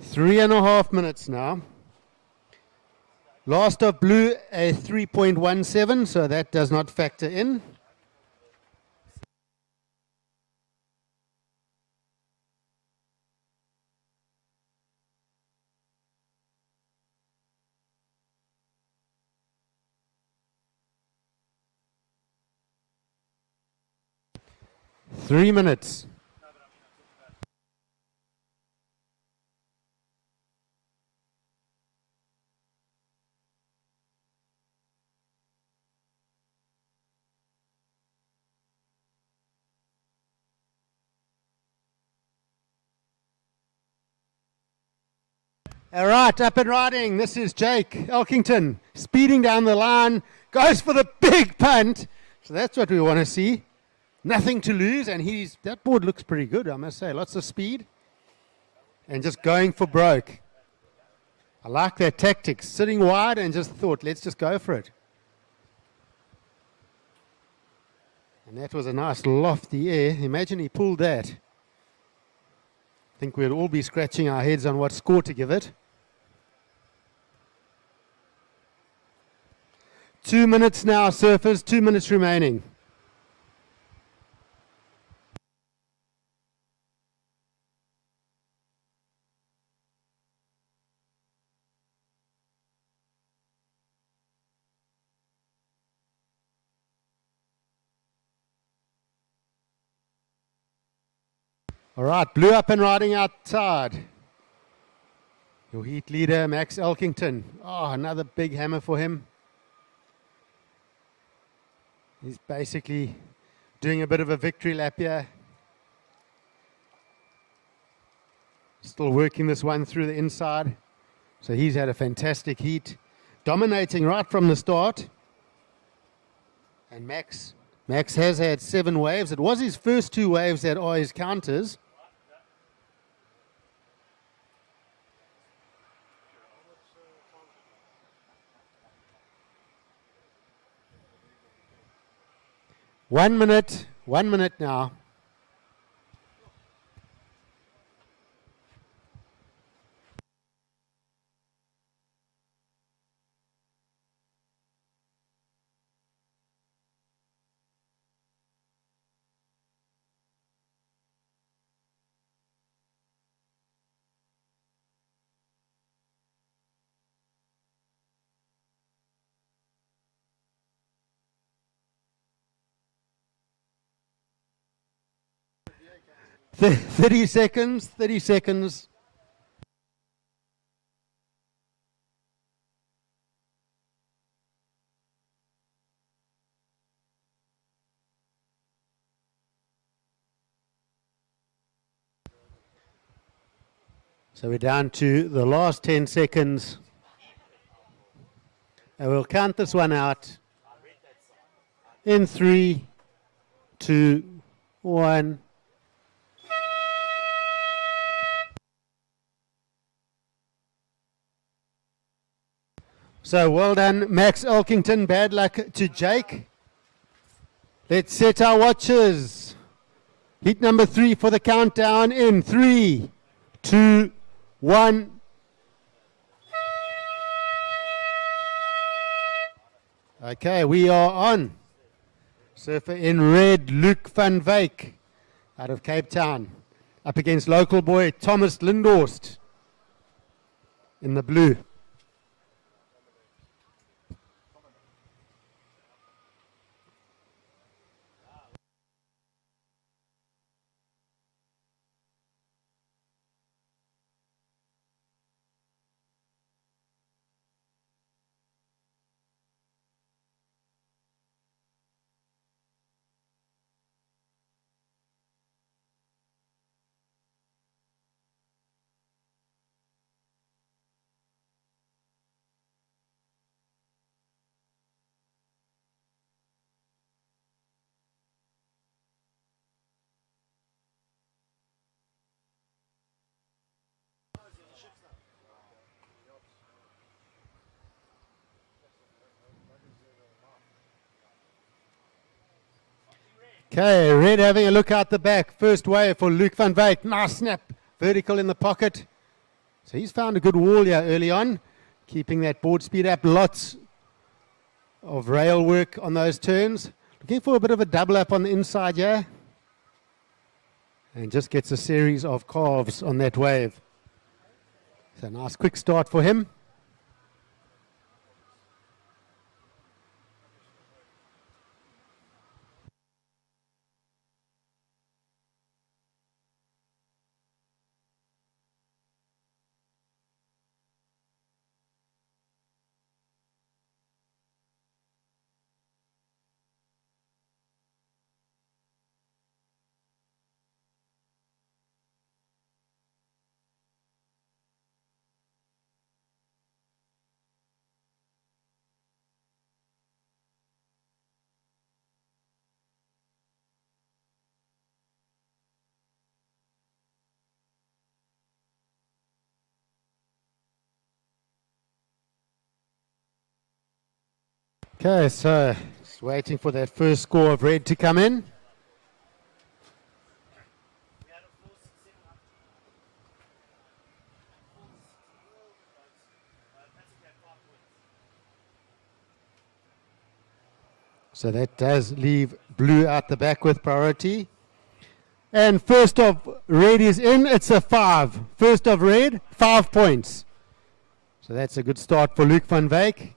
Three and a half minutes now. Last of blue, a 3.17, so that does not factor in. Three minutes. All right, up and riding. This is Jake Elkington speeding down the line, goes for the big punt. So that's what we want to see. Nothing to lose, and that board looks pretty good, I must say. Lots of speed and just going for broke. I like their tactics, sitting wide and just thought, let's just go for it. And that was a nice lofty air. Imagine he pulled that. I think we'll all be scratching our heads on what score to give it. 2 minutes now, surfers, 2 minutes remaining. All right, blue up and riding outside. Your heat leader, Max Elkington. Oh, another big hammer for him. He's basically doing a bit of a victory lap here. Still working this one through the inside. So he's had a fantastic heat. Dominating right from the start. And Max has had 7 waves. It was his first 2 waves that are his counters. One minute now. Th 30 seconds, 30 seconds. So we're down to the last 10 seconds. And we'll count this one out in 3, 2, 1. So well done, Max Elkington. Bad luck to Jake. Let's set our watches. Heat number 3 for the countdown in 3, 2, 1. Okay, we are on. Surfer in red, Luke van Wyk out of Cape Town. Up against local boy Thomas Lindhorst in the blue. Okay, Red having a look out the back. First wave for Luke van Wyk. Nice snap. Vertical in the pocket. So he's found a good wall here early on. Keeping that board speed up. Lots of rail work on those turns. Looking for a bit of a double up on the inside here. And just gets a series of calves on that wave. So nice quick start for him. Okay, so just waiting for that first score of Red to come in. So that does leave Blue out the back with priority. And first of Red is in, it's a 5. First of Red, 5 points. So that's a good start for Luke van Wyk.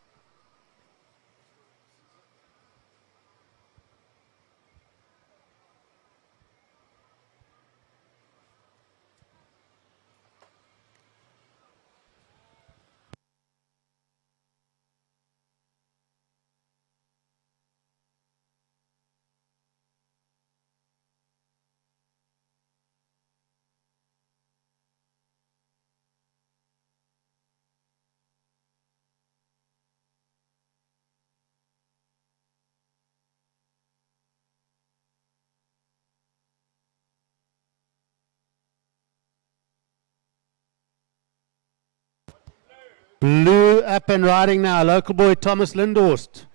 Blue up and riding now. Local boy Thomas Lindhorst.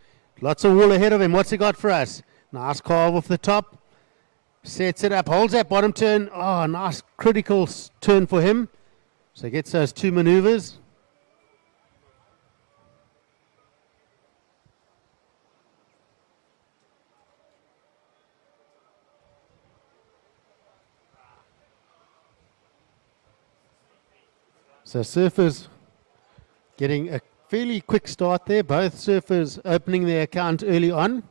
Lots of wall ahead of him. What's he got for us? Nice carve off the top. Sets it up. Holds that bottom turn. Oh, nice critical turn for him. So he gets those 2 maneuvers. So surfers getting a fairly quick start there. Both surfers opening their account early on.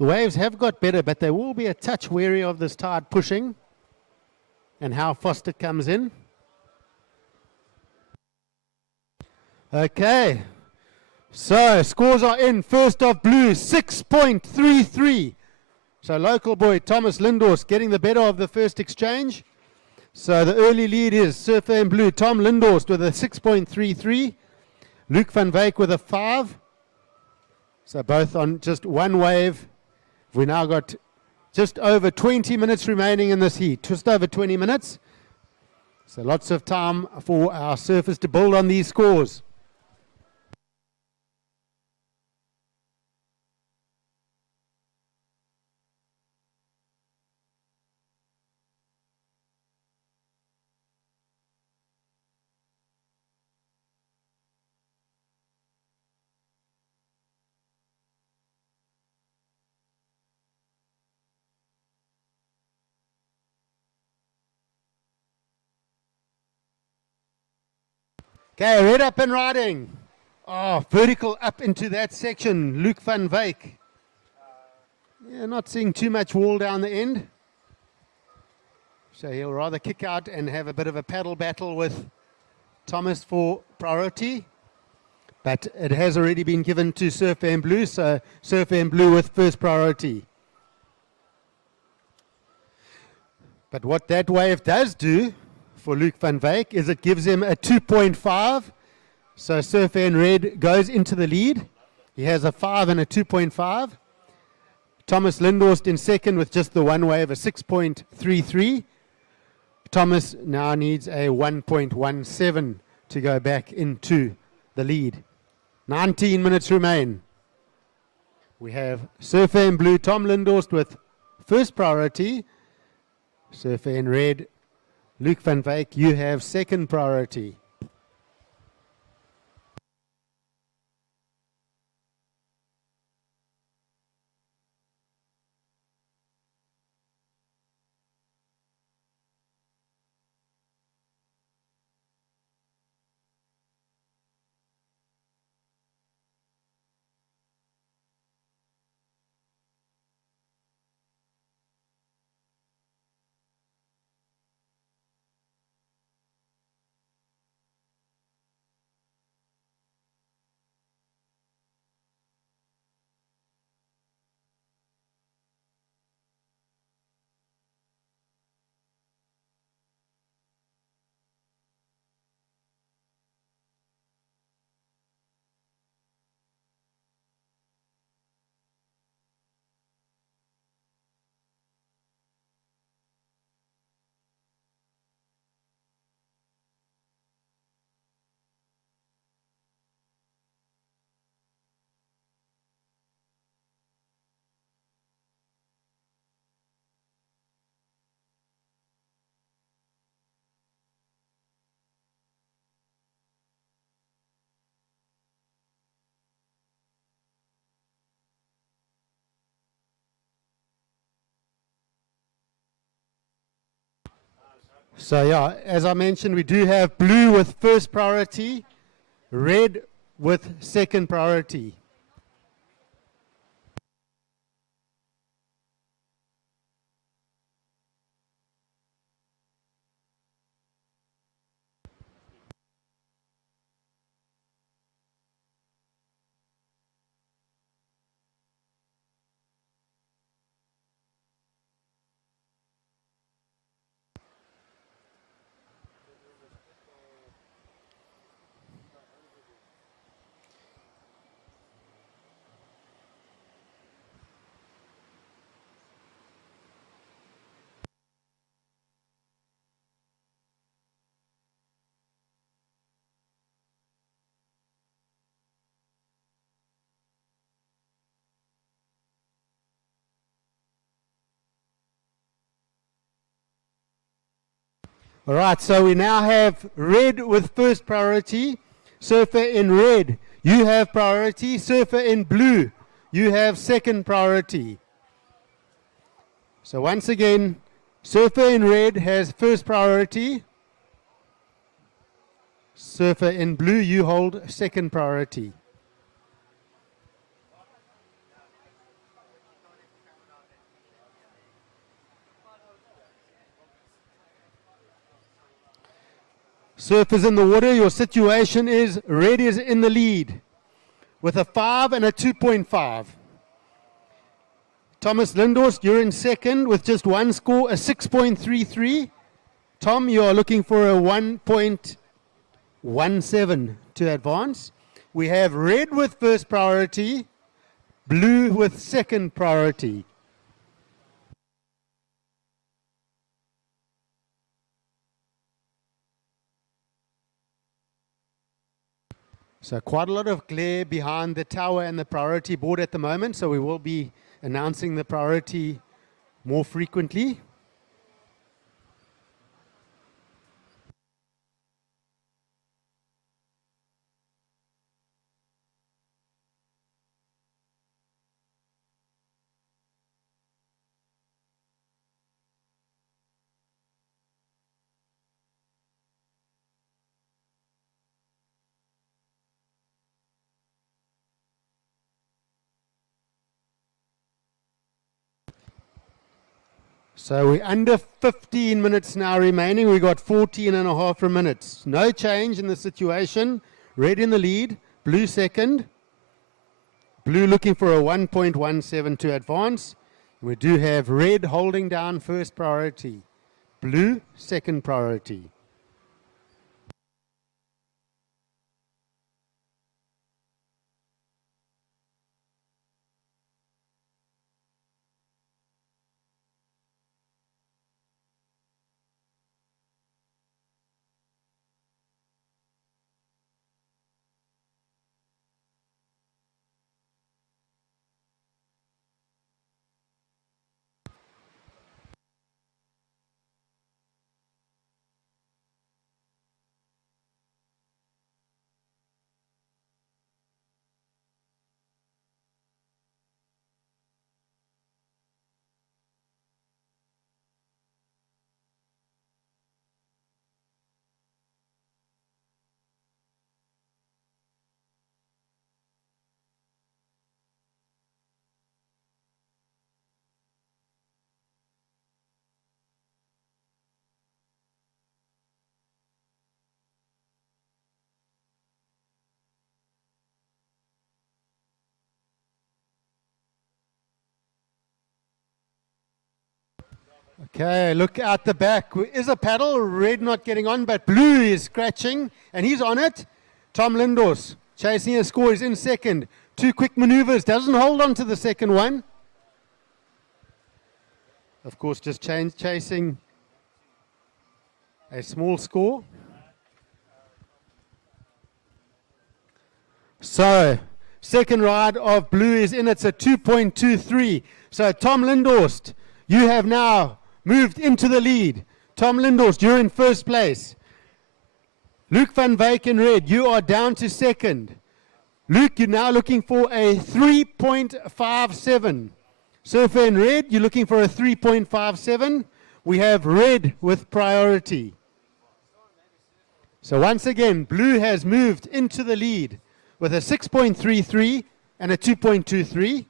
The waves have got better, but they will be a touch wary of this tide pushing and how fast it comes in. Okay, so scores are in. First of Blue, 6.33. So local boy Thomas Lindhorst getting the better of the first exchange. So the early lead is Surfer in Blue, Tom Lindhorst with a 6.33. Luke van Wyk with a 5. So both on just one wave. We now got just over 20 minutes remaining in this heat. Just over 20 minutes. So lots of time for our surfers to build on these scores. Okay, Red up and riding. Oh, vertical up into that section. Luke van Wyk. Yeah, not seeing too much wall down the end. So he'll rather kick out and have a bit of a paddle battle with Thomas for priority. But it has already been given to Surfer in Blue, so Surfer in Blue with first priority. But what that wave does do for Luke van Wyk is it gives him a 2.5. So Surfer in Red goes into the lead. He has a 5 and a 2.5. Thomas Lindhorst in second with just the one wave, a 6.33. Thomas now needs a 1.17 to go back into the lead. 19 minutes remain. We have Surfer in Blue, Tom Lindhorst with first priority. Surfer in red, Luke van Wyk, you have second priority. So yeah, as I mentioned, we do have blue with first priority, red with second priority. All right, so we now have red with first priority. Surfer in red, you have priority. Surfer in blue, you have second priority. So once again, surfer in red has first priority. Surfer in blue, you hold second priority. Surfers in the water, your situation is red is in the lead with a 5 and a 2.5. Thomas Lindhorst, you're in second with just one score, a 6.33. Tom, you are looking for a 1.17 to advance. We have red with first priority, blue with second priority. So quite a lot of glare behind the tower and the priority board at the moment, so we will be announcing the priority more frequently. So we're under 15 minutes now remaining. We've got 14 and a half minutes. No change in the situation. Red in the lead, blue second. Blue looking for a 1.17 to advance. We do have red holding down first priority. Blue second priority. Okay, look out the back. Is a paddle. Red not getting on, but blue is scratching, and he's on it. Tom Lindors chasing a score. He's in second. 2 quick maneuvers. Doesn't hold on to the second one. Of course, just chasing a small score. So, second ride of blue is in. It's a 2.23. So, Tom Lindhorst, you have now moved into the lead. Tom Lindhorst, you're in first place. Luke van Wyk in red, you are down to second. Luke, you're now looking for a 3.57. Surfer in red, you're looking for a 3.57. We have red with priority. So once again, blue has moved into the lead with a 6.33 and a 2.23.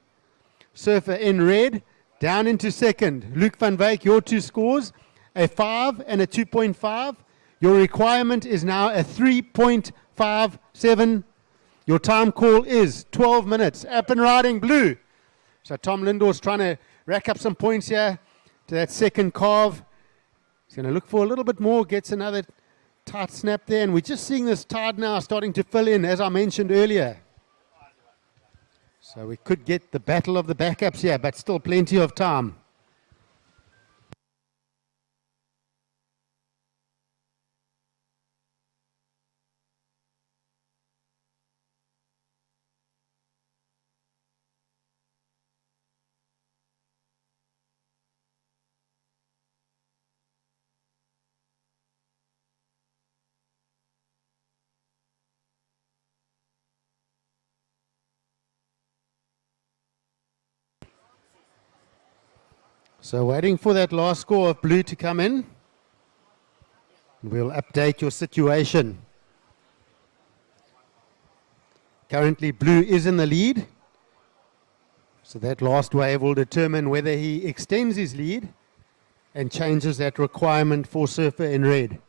Surfer in red, down into second. Luke van Wyk, your 2 scores, a 5 and a 2.5. Your requirement is now a 3.57. Your time call is 12 minutes. Up and riding blue. So Tom Lindor's trying to rack up some points here to that second carve. He's going to look for a little bit more, gets another tight snap there, and we're just seeing this tide now starting to fill in, as I mentioned earlier. So we could get the battle of the backups here, but still plenty of time. So waiting for that last score of blue to come in. We'll update your situation. Currently blue is in the lead. So that last wave will determine whether he extends his lead and changes that requirement for surfer in red.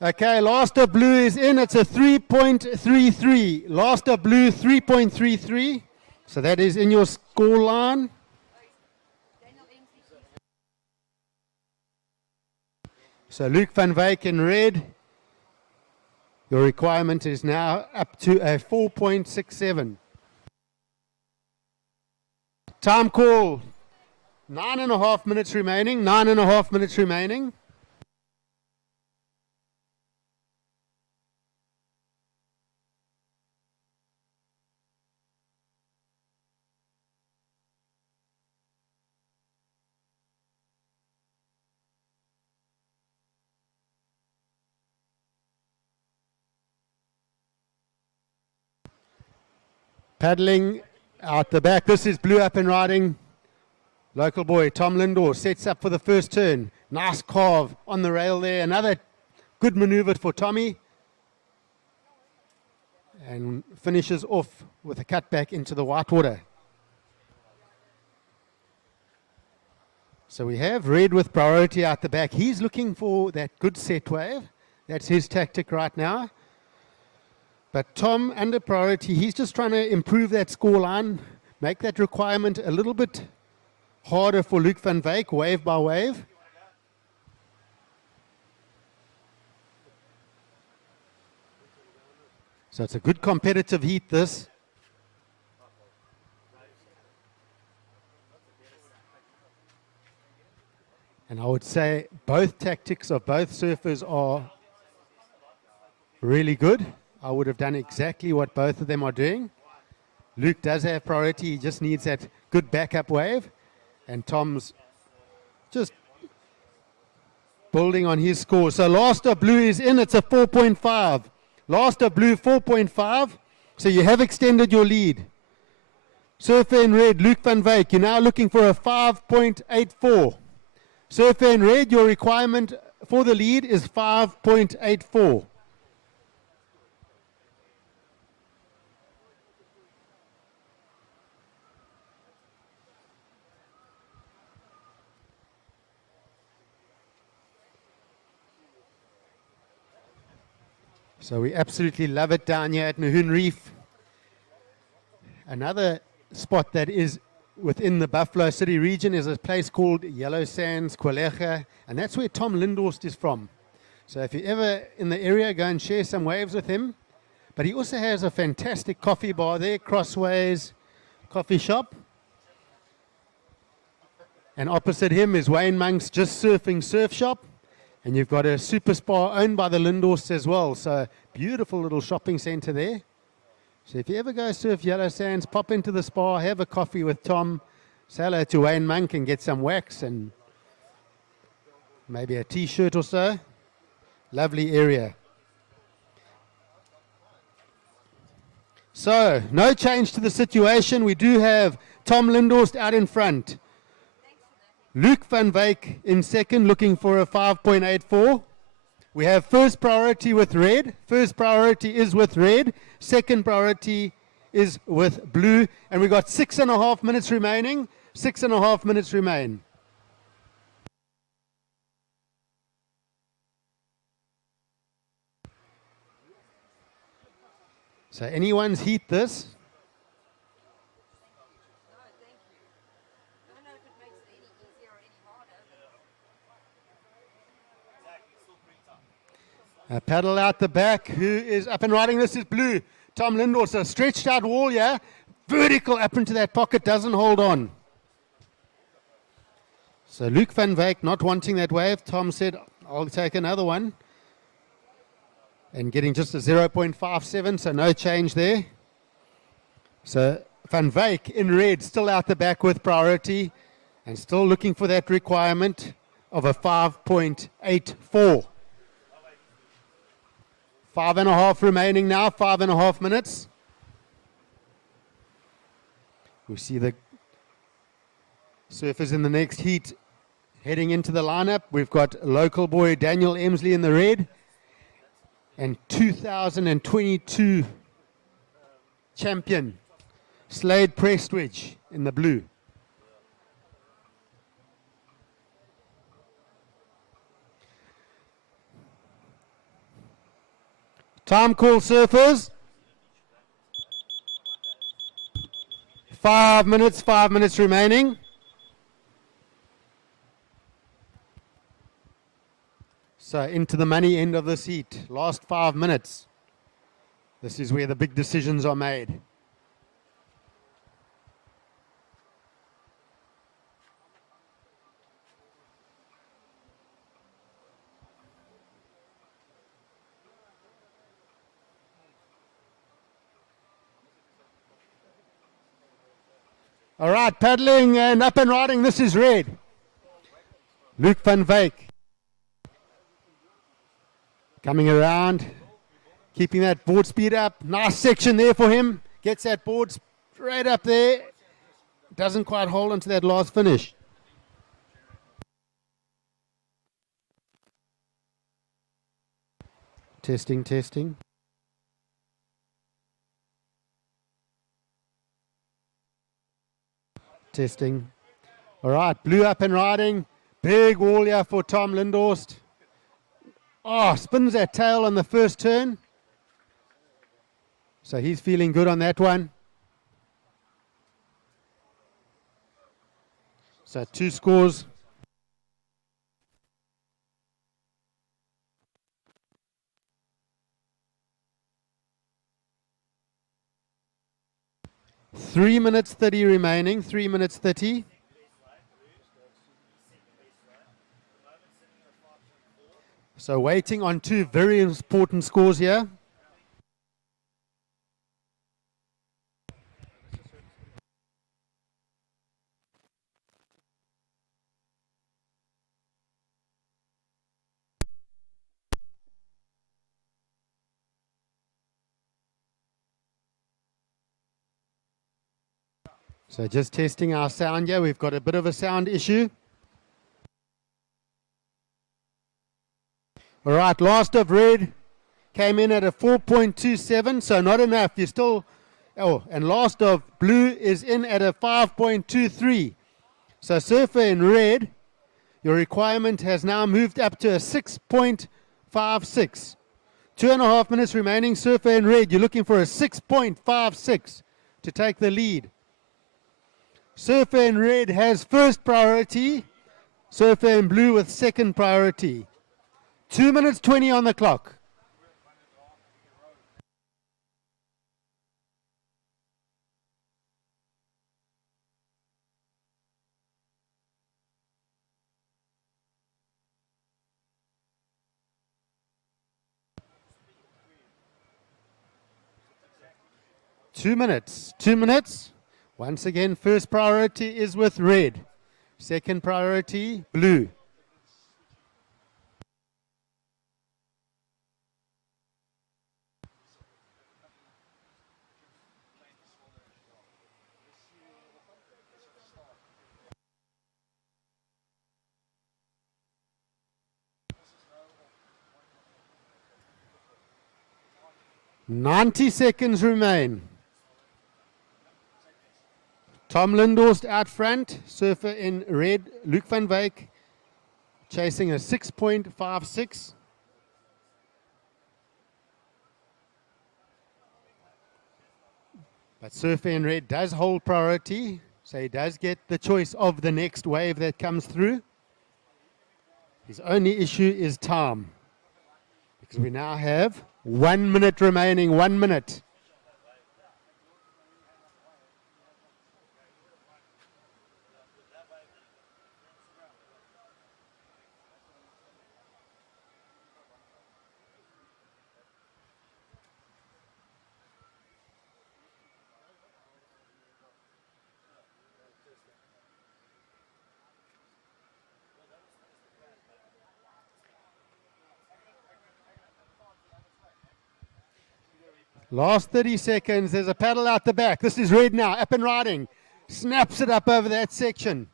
Okay, last of blue is in. It's a 3.33. Last of blue, 3.33. So that is in your score line. So Luke van Wyk in red. Your requirement is now up to a 4.67. Time call. 9.5 minutes remaining. 9.5 minutes remaining. Paddling out the back. This is blue up and riding. Local boy Tom Lindor sets up for the first turn. Nice carve on the rail there. Another good maneuver for Tommy. And finishes off with a cutback into the whitewater. So we have red with priority out the back. He's looking for that good set wave. That's his tactic right now. But Tom, under priority, he's just trying to improve that score line, make that requirement a little bit harder for Luke van Wyk, wave by wave. So it's a good competitive heat, this. And I would say both tactics of both surfers are really good. I would have done exactly what both of them are doing. Luke does have priority. He just needs that good backup wave. And Tom's just building on his score. So last of blue is in, it's a 4.5. Last of blue, 4.5. So you have extended your lead. Surfer in red, Luke van Wyk, you're now looking for a 5.84. Surfer in red, your requirement for the lead is 5.84. So we absolutely love it down here at Nahoon Reef. Another spot that is within the Buffalo City region is a place called Yellow Sands, Kwaleja, and that's where Tom Lindhorst is from. So if you're ever in the area, go and share some waves with him. But he also has a fantastic coffee bar there, Crossways Coffee Shop. And opposite him is Wayne Monk's Just Surfing Surf Shop. And you've got a super spa owned by the Lindhorsts as well. So beautiful little shopping center there. So if you ever go surf Yellow Sands, pop into the spa, have a coffee with Tom, say hello to Wayne Monk and get some wax and maybe a t-shirt or so. Lovely area. So no change to the situation. We do have Tom Lindhorst out in front. Luke van Wyk in second, looking for a 5.84. We have first priority with red. First priority is with red. Second priority is with blue. And we've got 6.5 minutes remaining. 6.5 minutes remain. So anyone's heat this. Paddle out the back. Who is up and riding? This is blue. Tom Lindhorst. A stretched out wall, yeah. Vertical up into that pocket. Doesn't hold on. So Luke van Wyk not wanting that wave. Tom said, I'll take another one. And getting just a 0.57, so no change there. So van Wyk in red, still out the back with priority. And still looking for that requirement of a 5.84. 5.5 remaining now, 5.5 minutes. We see the surfers in the next heat heading into the lineup. We've got local boy Daniel Emsley in the red and 2022 champion Slade Prestwich in the blue. Time call, surfers. 5 minutes remaining. So into the money end of this heat. Last 5 minutes. This is where the big decisions are made. All right, paddling and up and riding. This is red. Luke van Wyk. Coming around, keeping that board speed up. Nice section there for him. Gets that board straight up there. Doesn't quite hold onto that last finish. Testing, testing. Testing. All right, blue up and riding. Big wall here for Tom Lindhorst. Oh, spins that tail on the first turn. So he's feeling good on that one. So 2 scores. Three minutes 30 remaining. 3 minutes 30. So waiting on 2 very important scores here. So just testing our sound here. We've got a bit of a sound issue. All right, last of red came in at a 4.27, so not enough. You're still, oh, and last of blue is in at a 5.23. So surfer in red, your requirement has now moved up to a 6.56. 2.5 minutes remaining, surfer in red. You're looking for a 6.56 to take the lead. Surfer in red has first priority. Surfer in blue with second priority. 2 minutes 20 on the clock. Two minutes. Once again, first priority is with red. Second priority, blue. "90 seconds remain. Tom Lindhorst out front, surfer in red, Luc van Wyk chasing a 6.56. But surfer in red does hold priority, so he does get the choice of the next wave that comes through. His only issue is time, because we now have 1 minute remaining, 1 minute. Last 30 seconds, there's a paddle out the back. This is red now, up and riding. Snaps it up over that section.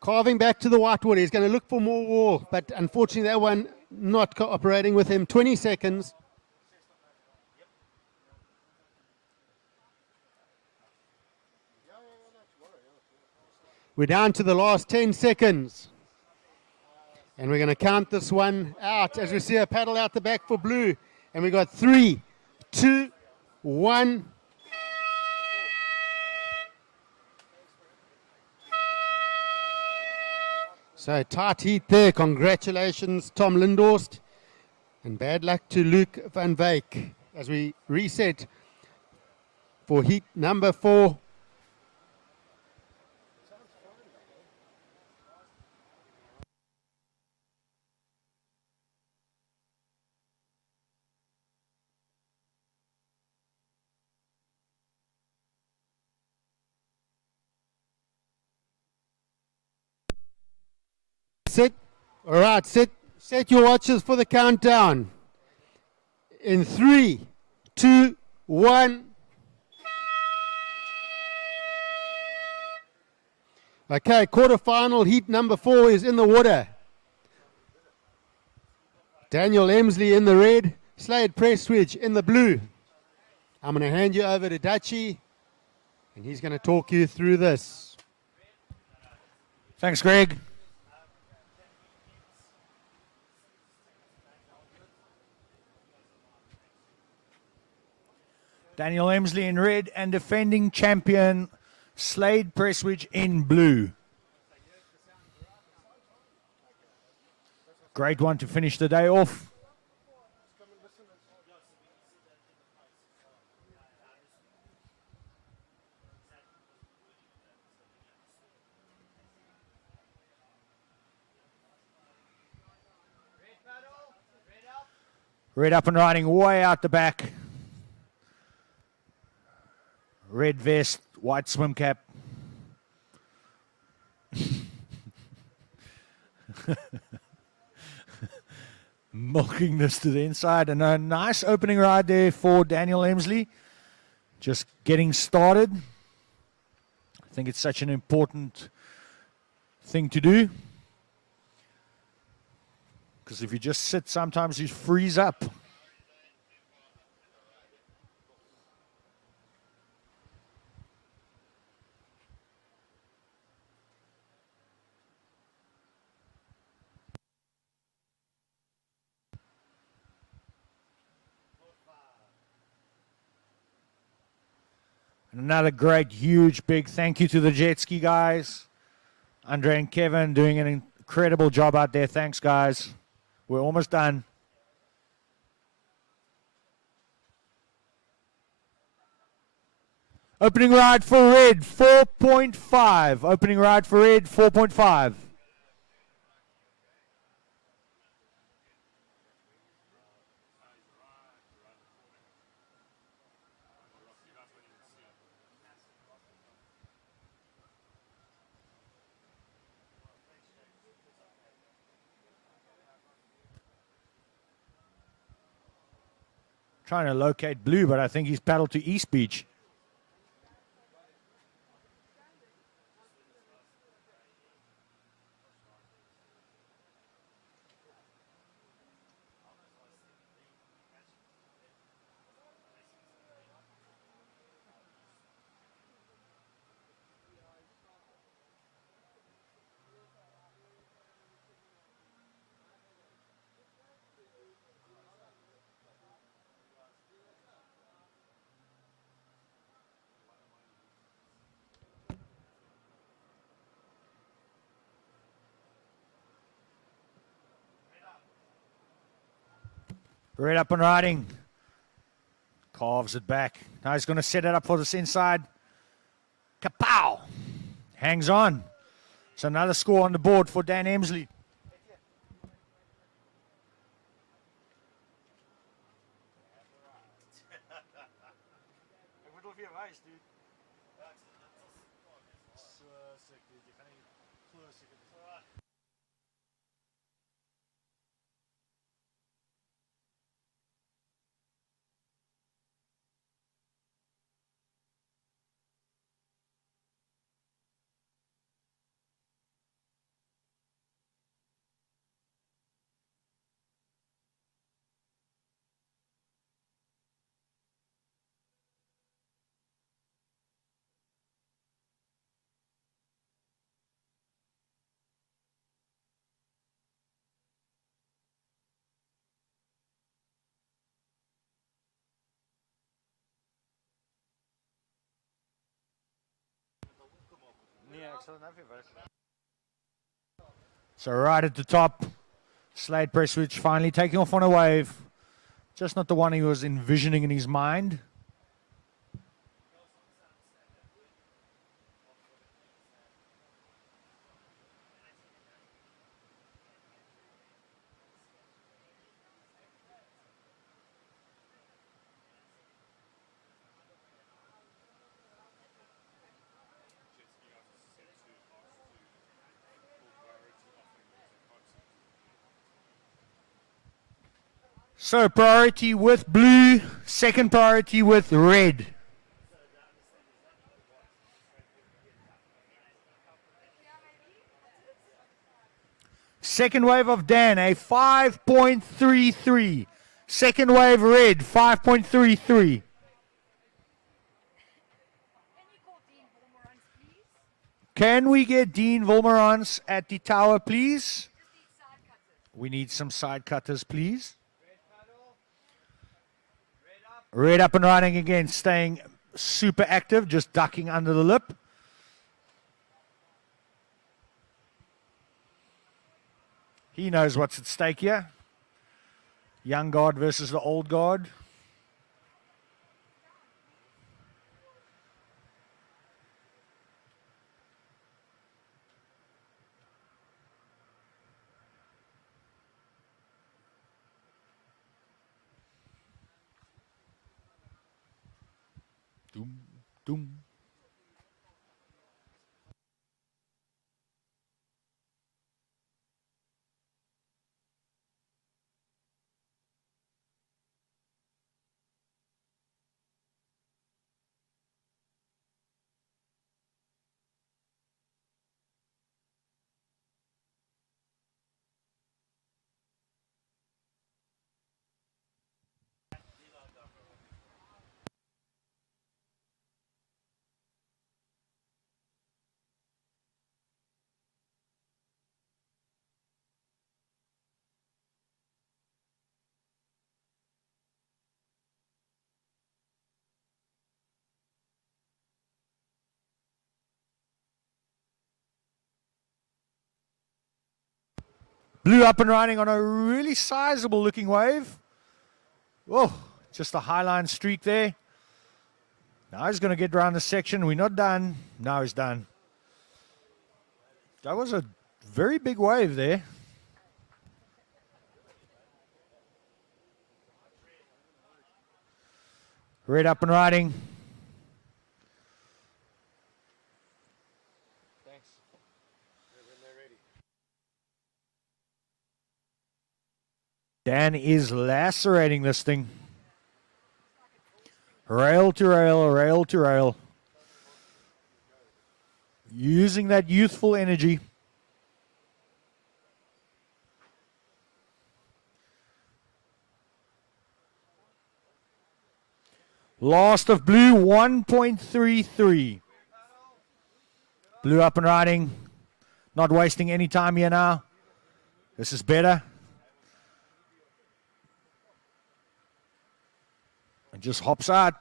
Carving back to the whitewater. He's going to look for more wall, but unfortunately that one not cooperating with him. 20 seconds. We're down to the last 10 seconds. And we're going to count this one out as we see a paddle out the back for blue. And we got 3, 2, 1. So tight heat there. Congratulations, Tom Lindhorst. And bad luck to Luc van Wyk as we reset for heat number 4. Sit. All right, set your watches for the countdown. In 3, 2, 1. Okay, quarterfinal heat number 4 is in the water. Daniel Emsley in the red, Slade Prestwich in the blue. I'm going to hand you over to Dutchie, and he's going to talk you through this. Thanks, Greg. Daniel Emsley in red and defending champion Slade Prestwich in blue. Great one to finish the day off. Red up and riding way out the back. Red vest, white swim cap. Milking this to the inside, and a nice opening ride there for Daniel Emsley. Just getting started. I think it's such an important thing to do. Because if you just sit, sometimes you freeze up. Another great, huge, big thank you to the jet ski guys. Andre and Kevin doing an incredible job out there. Thanks, guys. We're almost done. Opening ride for red, 4.5. Opening ride for red, 4.5. Trying to locate Blue, but I think he's paddled to East Beach. Red up and riding. Carves it back. Now he's going to set it up for this inside. Kapow! Hangs on. So another score on the board for Dan Emsley. So right at the top, Slade press switch finally taking off on a wave. Just not the one he was envisioning in his mind. So priority with blue, second priority with red. Second wave of Dan, a 5.33. Second wave red, 5.33. Can we get Dean Volmerans at the tower, please? We need some side cutters, please. Red up and riding again, staying super active, just ducking under the lip. He knows what's at stake here. Young guard versus the old guard. Doom, doom. Blue up and riding on a really sizable looking wave. Whoa, just a highline streak there. Now he's going to get around the section. We're not done. Now he's done. That was a very big wave there. Red up and riding. Thanks. When they're ready. Dan is lacerating this thing. Rail to rail, rail to rail. Using that youthful energy. Last of blue, 1.33. Blue up and riding. Not wasting any time here now. This is better. And just hops out.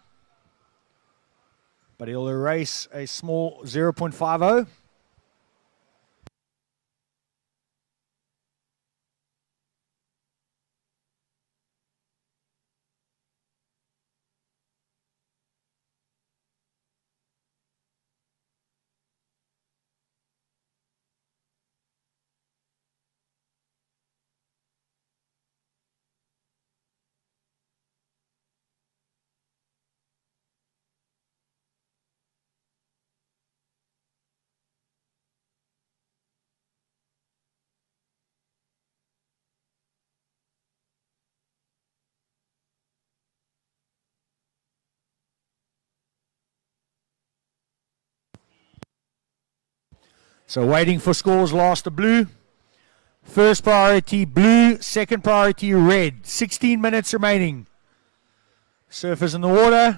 But he'll erase a small 0.50. So waiting for scores, last of blue. First priority blue, second priority red. 16 minutes remaining. Surfers in the water.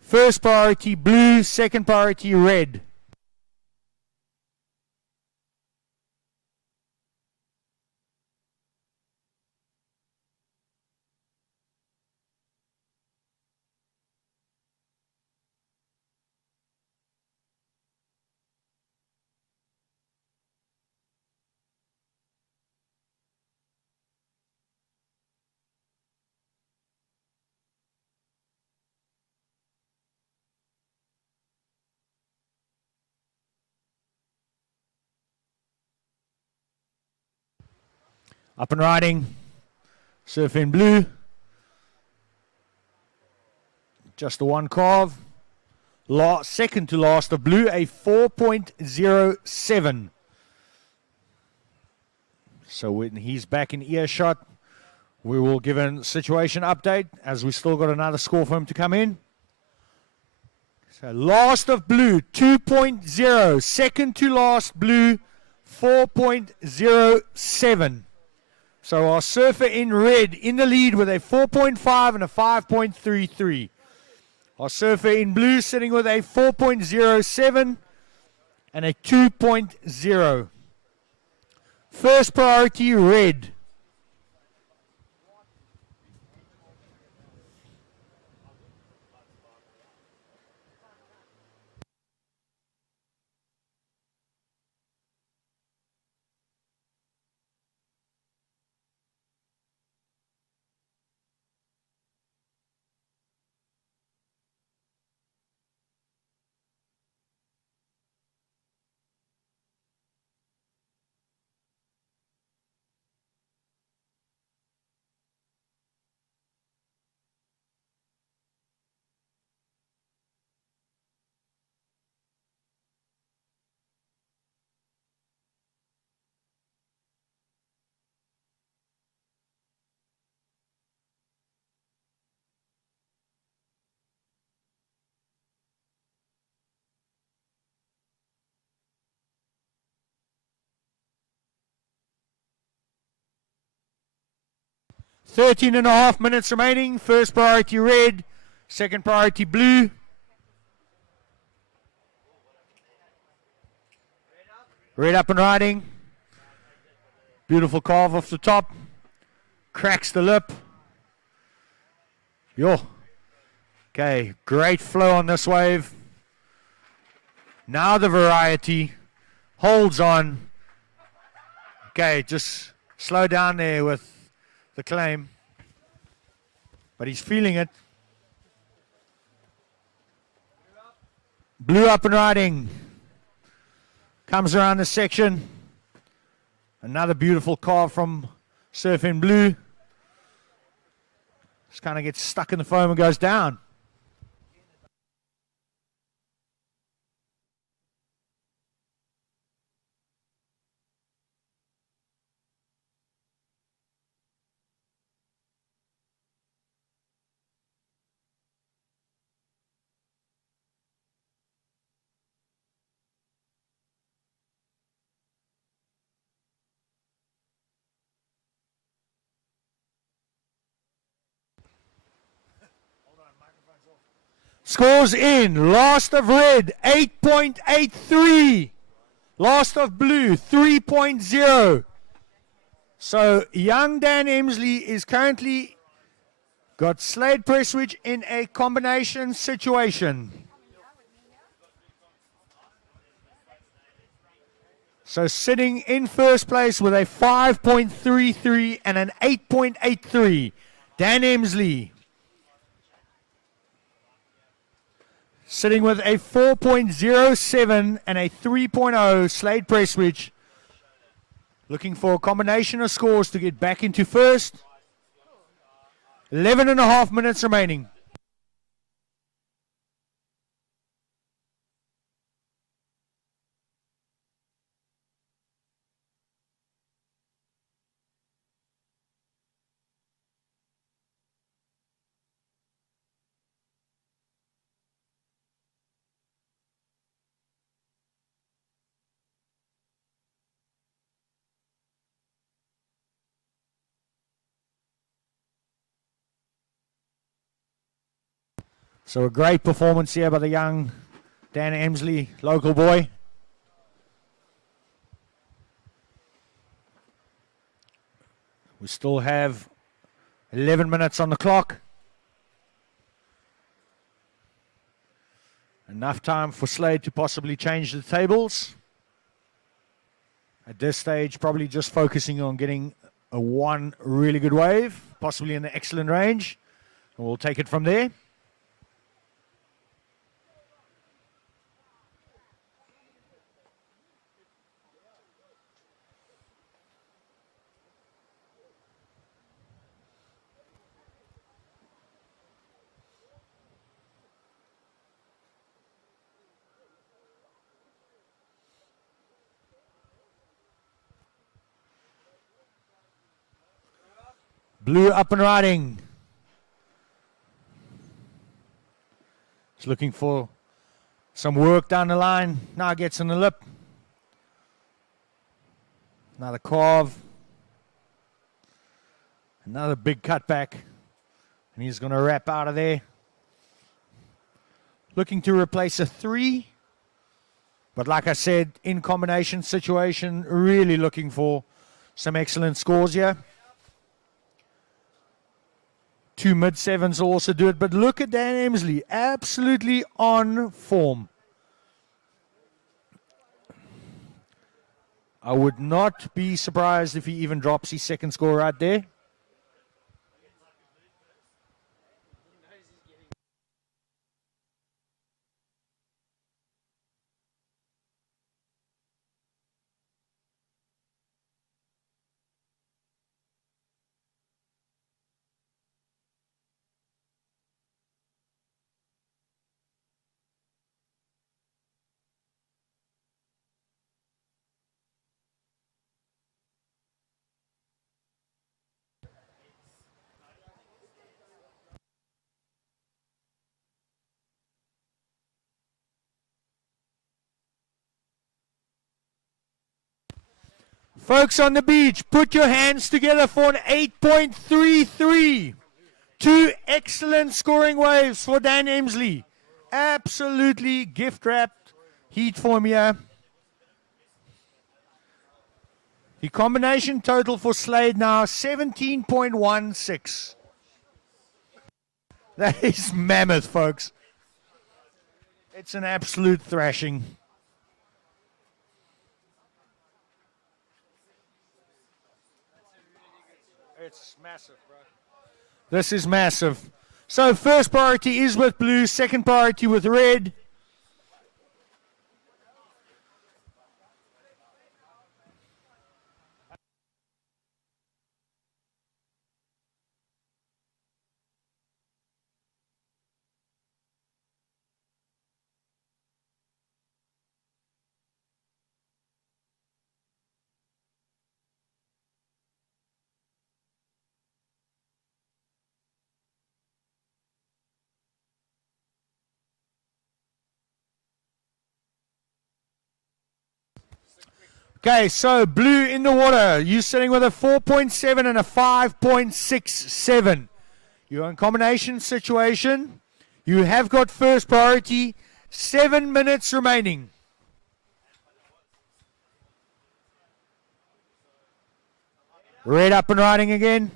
First priority blue, second priority red. Up and riding. Surf in blue. Just the one carve. Second to last of blue, a 4.07. So when he's back in earshot, we will give a situation update as we still got another score for him to come in. So last of blue, 2.0. Second to last blue, 4.07. So our surfer in red in the lead with a 4.5 and a 5.33. Our surfer in blue sitting with a 4.07 and a 2.0. First priority red. Thirteen and a half minutes remaining. First priority red, second priority blue. Red up and riding. Beautiful carve off the top. Cracks the lip. Yo. Okay, great flow on this wave. Now the variety holds on. Okay, just slow down there with the claim. But he's feeling it. Blue up and riding. Comes around the section. Another beautiful carve from Surf in Blue. Just kind of gets stuck in the foam and goes down. Scores in. Last of red, 8.83. Last of blue, 3.0. So young Dan Emsley is currently got Slade Presswich in a combination situation. So sitting in first place with a 5.33 and an 8.83. Dan Emsley. Sitting with a 4.07 and a 3.0 Slade Presswich. Looking for a combination of scores to get back into first. 11 and a half minutes remaining. So a great performance here by the young Dan Emsley, local boy. We still have 11 minutes on the clock. Enough time for Slade to possibly change the tables. At this stage, probably just focusing on getting a one really good wave, possibly in an excellent range. And we'll take it from there. Blue up and riding. He's looking for some work down the line. Now gets in the lip. Another carve. Another big cutback. And he's going to wrap out of there. Looking to replace a 3. But like I said, in combination situation, really looking for some excellent scores here. 2 mid-7s will also do it. But look at Dan Emsley, absolutely on form. I would not be surprised if he even drops his second score right there. Folks on the beach, put your hands together for an 8.33. 2 excellent scoring waves for Dan Emsley. Absolutely gift-wrapped heat form here. The combination total for Slade now, 17.16. That is mammoth, folks. It's an absolute thrashing. It's massive, bro. This is massive. So first priority is with blue, second priority with red. Okay, so blue in the water. You sitting with a 4.7 and a 5.67. You're in combination situation. You have got first priority. 7 minutes remaining. Red up and riding again.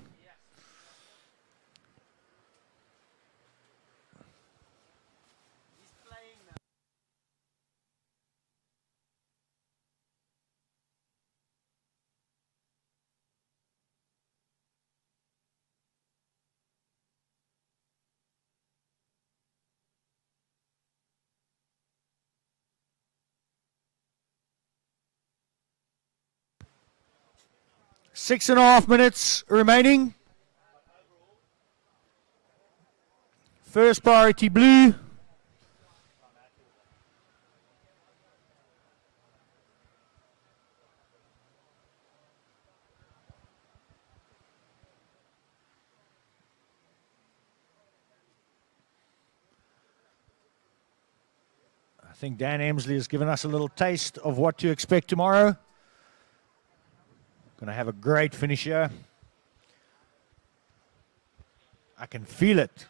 Six and a half minutes remaining. First priority blue. I think Dan Emsley has given us a little taste of what to expect tomorrow. Going to have a great finish here. I can feel it.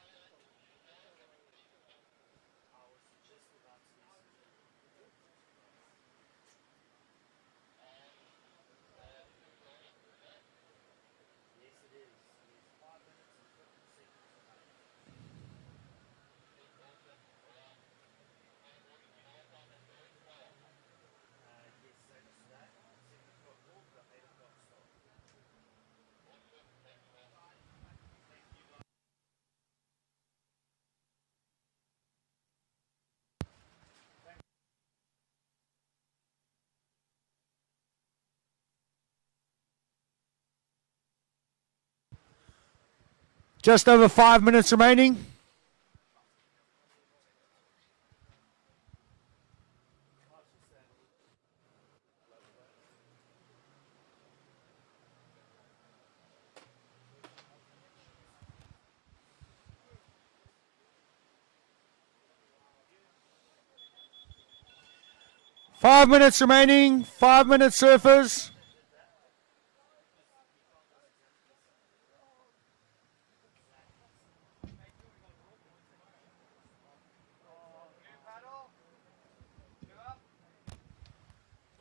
Just over 5 minutes remaining. Five minutes remaining. 5 minutes surfers.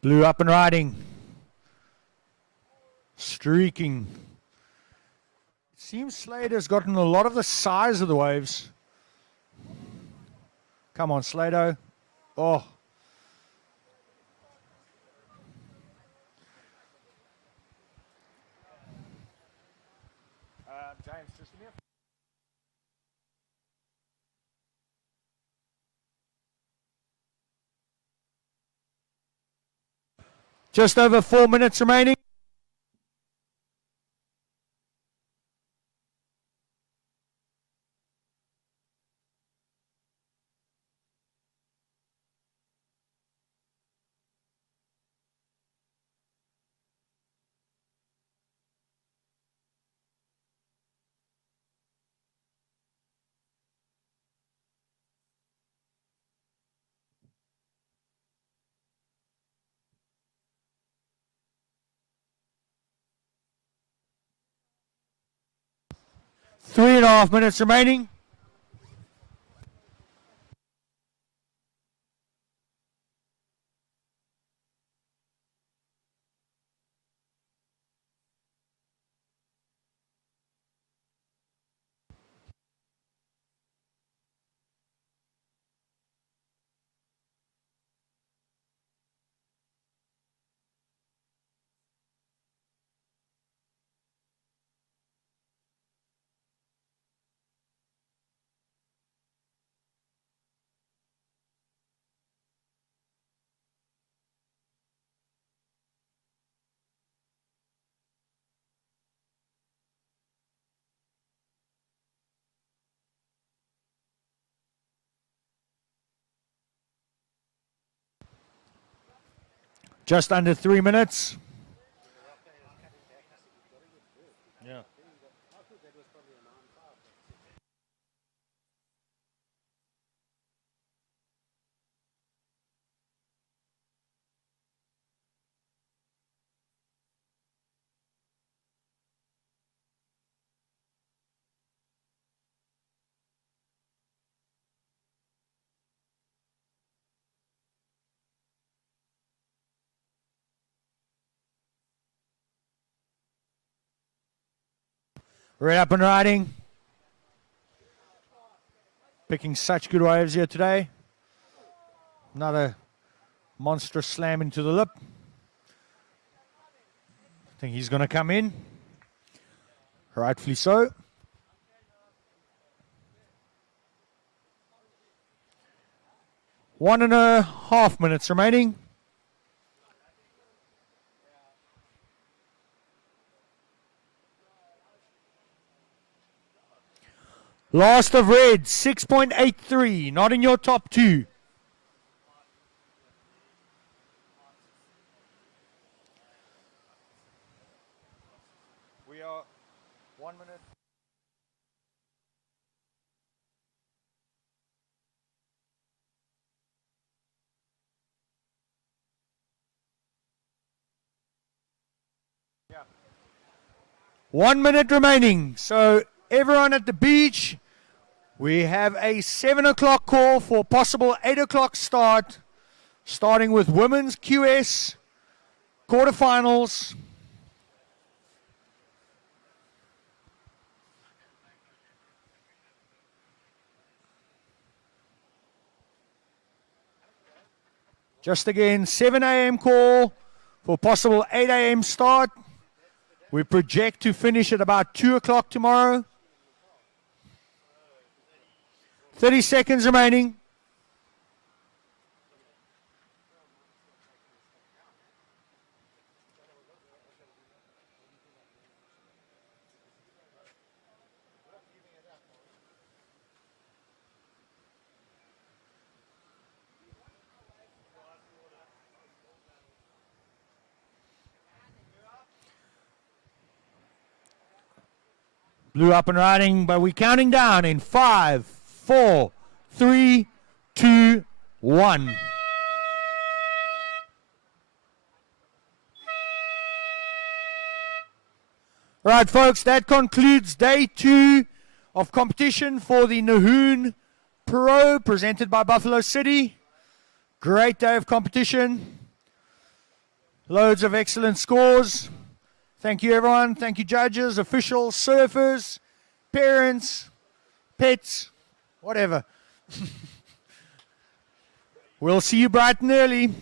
Blue up and riding. Streaking. It seems Slater's gotten a lot of the size of the waves. Come on, Slato. Oh. James, just give me a... Just over 4 minutes remaining. Three and a half minutes remaining. Just under 3 minutes. Yeah. Red up and riding. Picking such good waves here today. Another monstrous slam into the lip. I think he's going to come in. Rightfully so. 1.5 minutes remaining. Last of red, 6.83, not in your top two. We are 1 minute. Yeah. 1 minute remaining. So everyone at the beach, we have a 7 o'clock call for possible 8 o'clock start, starting with women's QS, quarterfinals. Just again, 7 a.m. call for possible 8 a.m. start. We project to finish at about 2 o'clock tomorrow. 30 seconds remaining. Blue up and riding, but we're counting down in 5, 4, 3, 2, 1. Right, folks, that concludes day 2 of competition for the Nahoon Pro presented by Buffalo City. Great day of competition. Loads of excellent scores. Thank you, everyone. Thank you, judges, officials, surfers, parents, pets, whatever. We'll see you bright and early.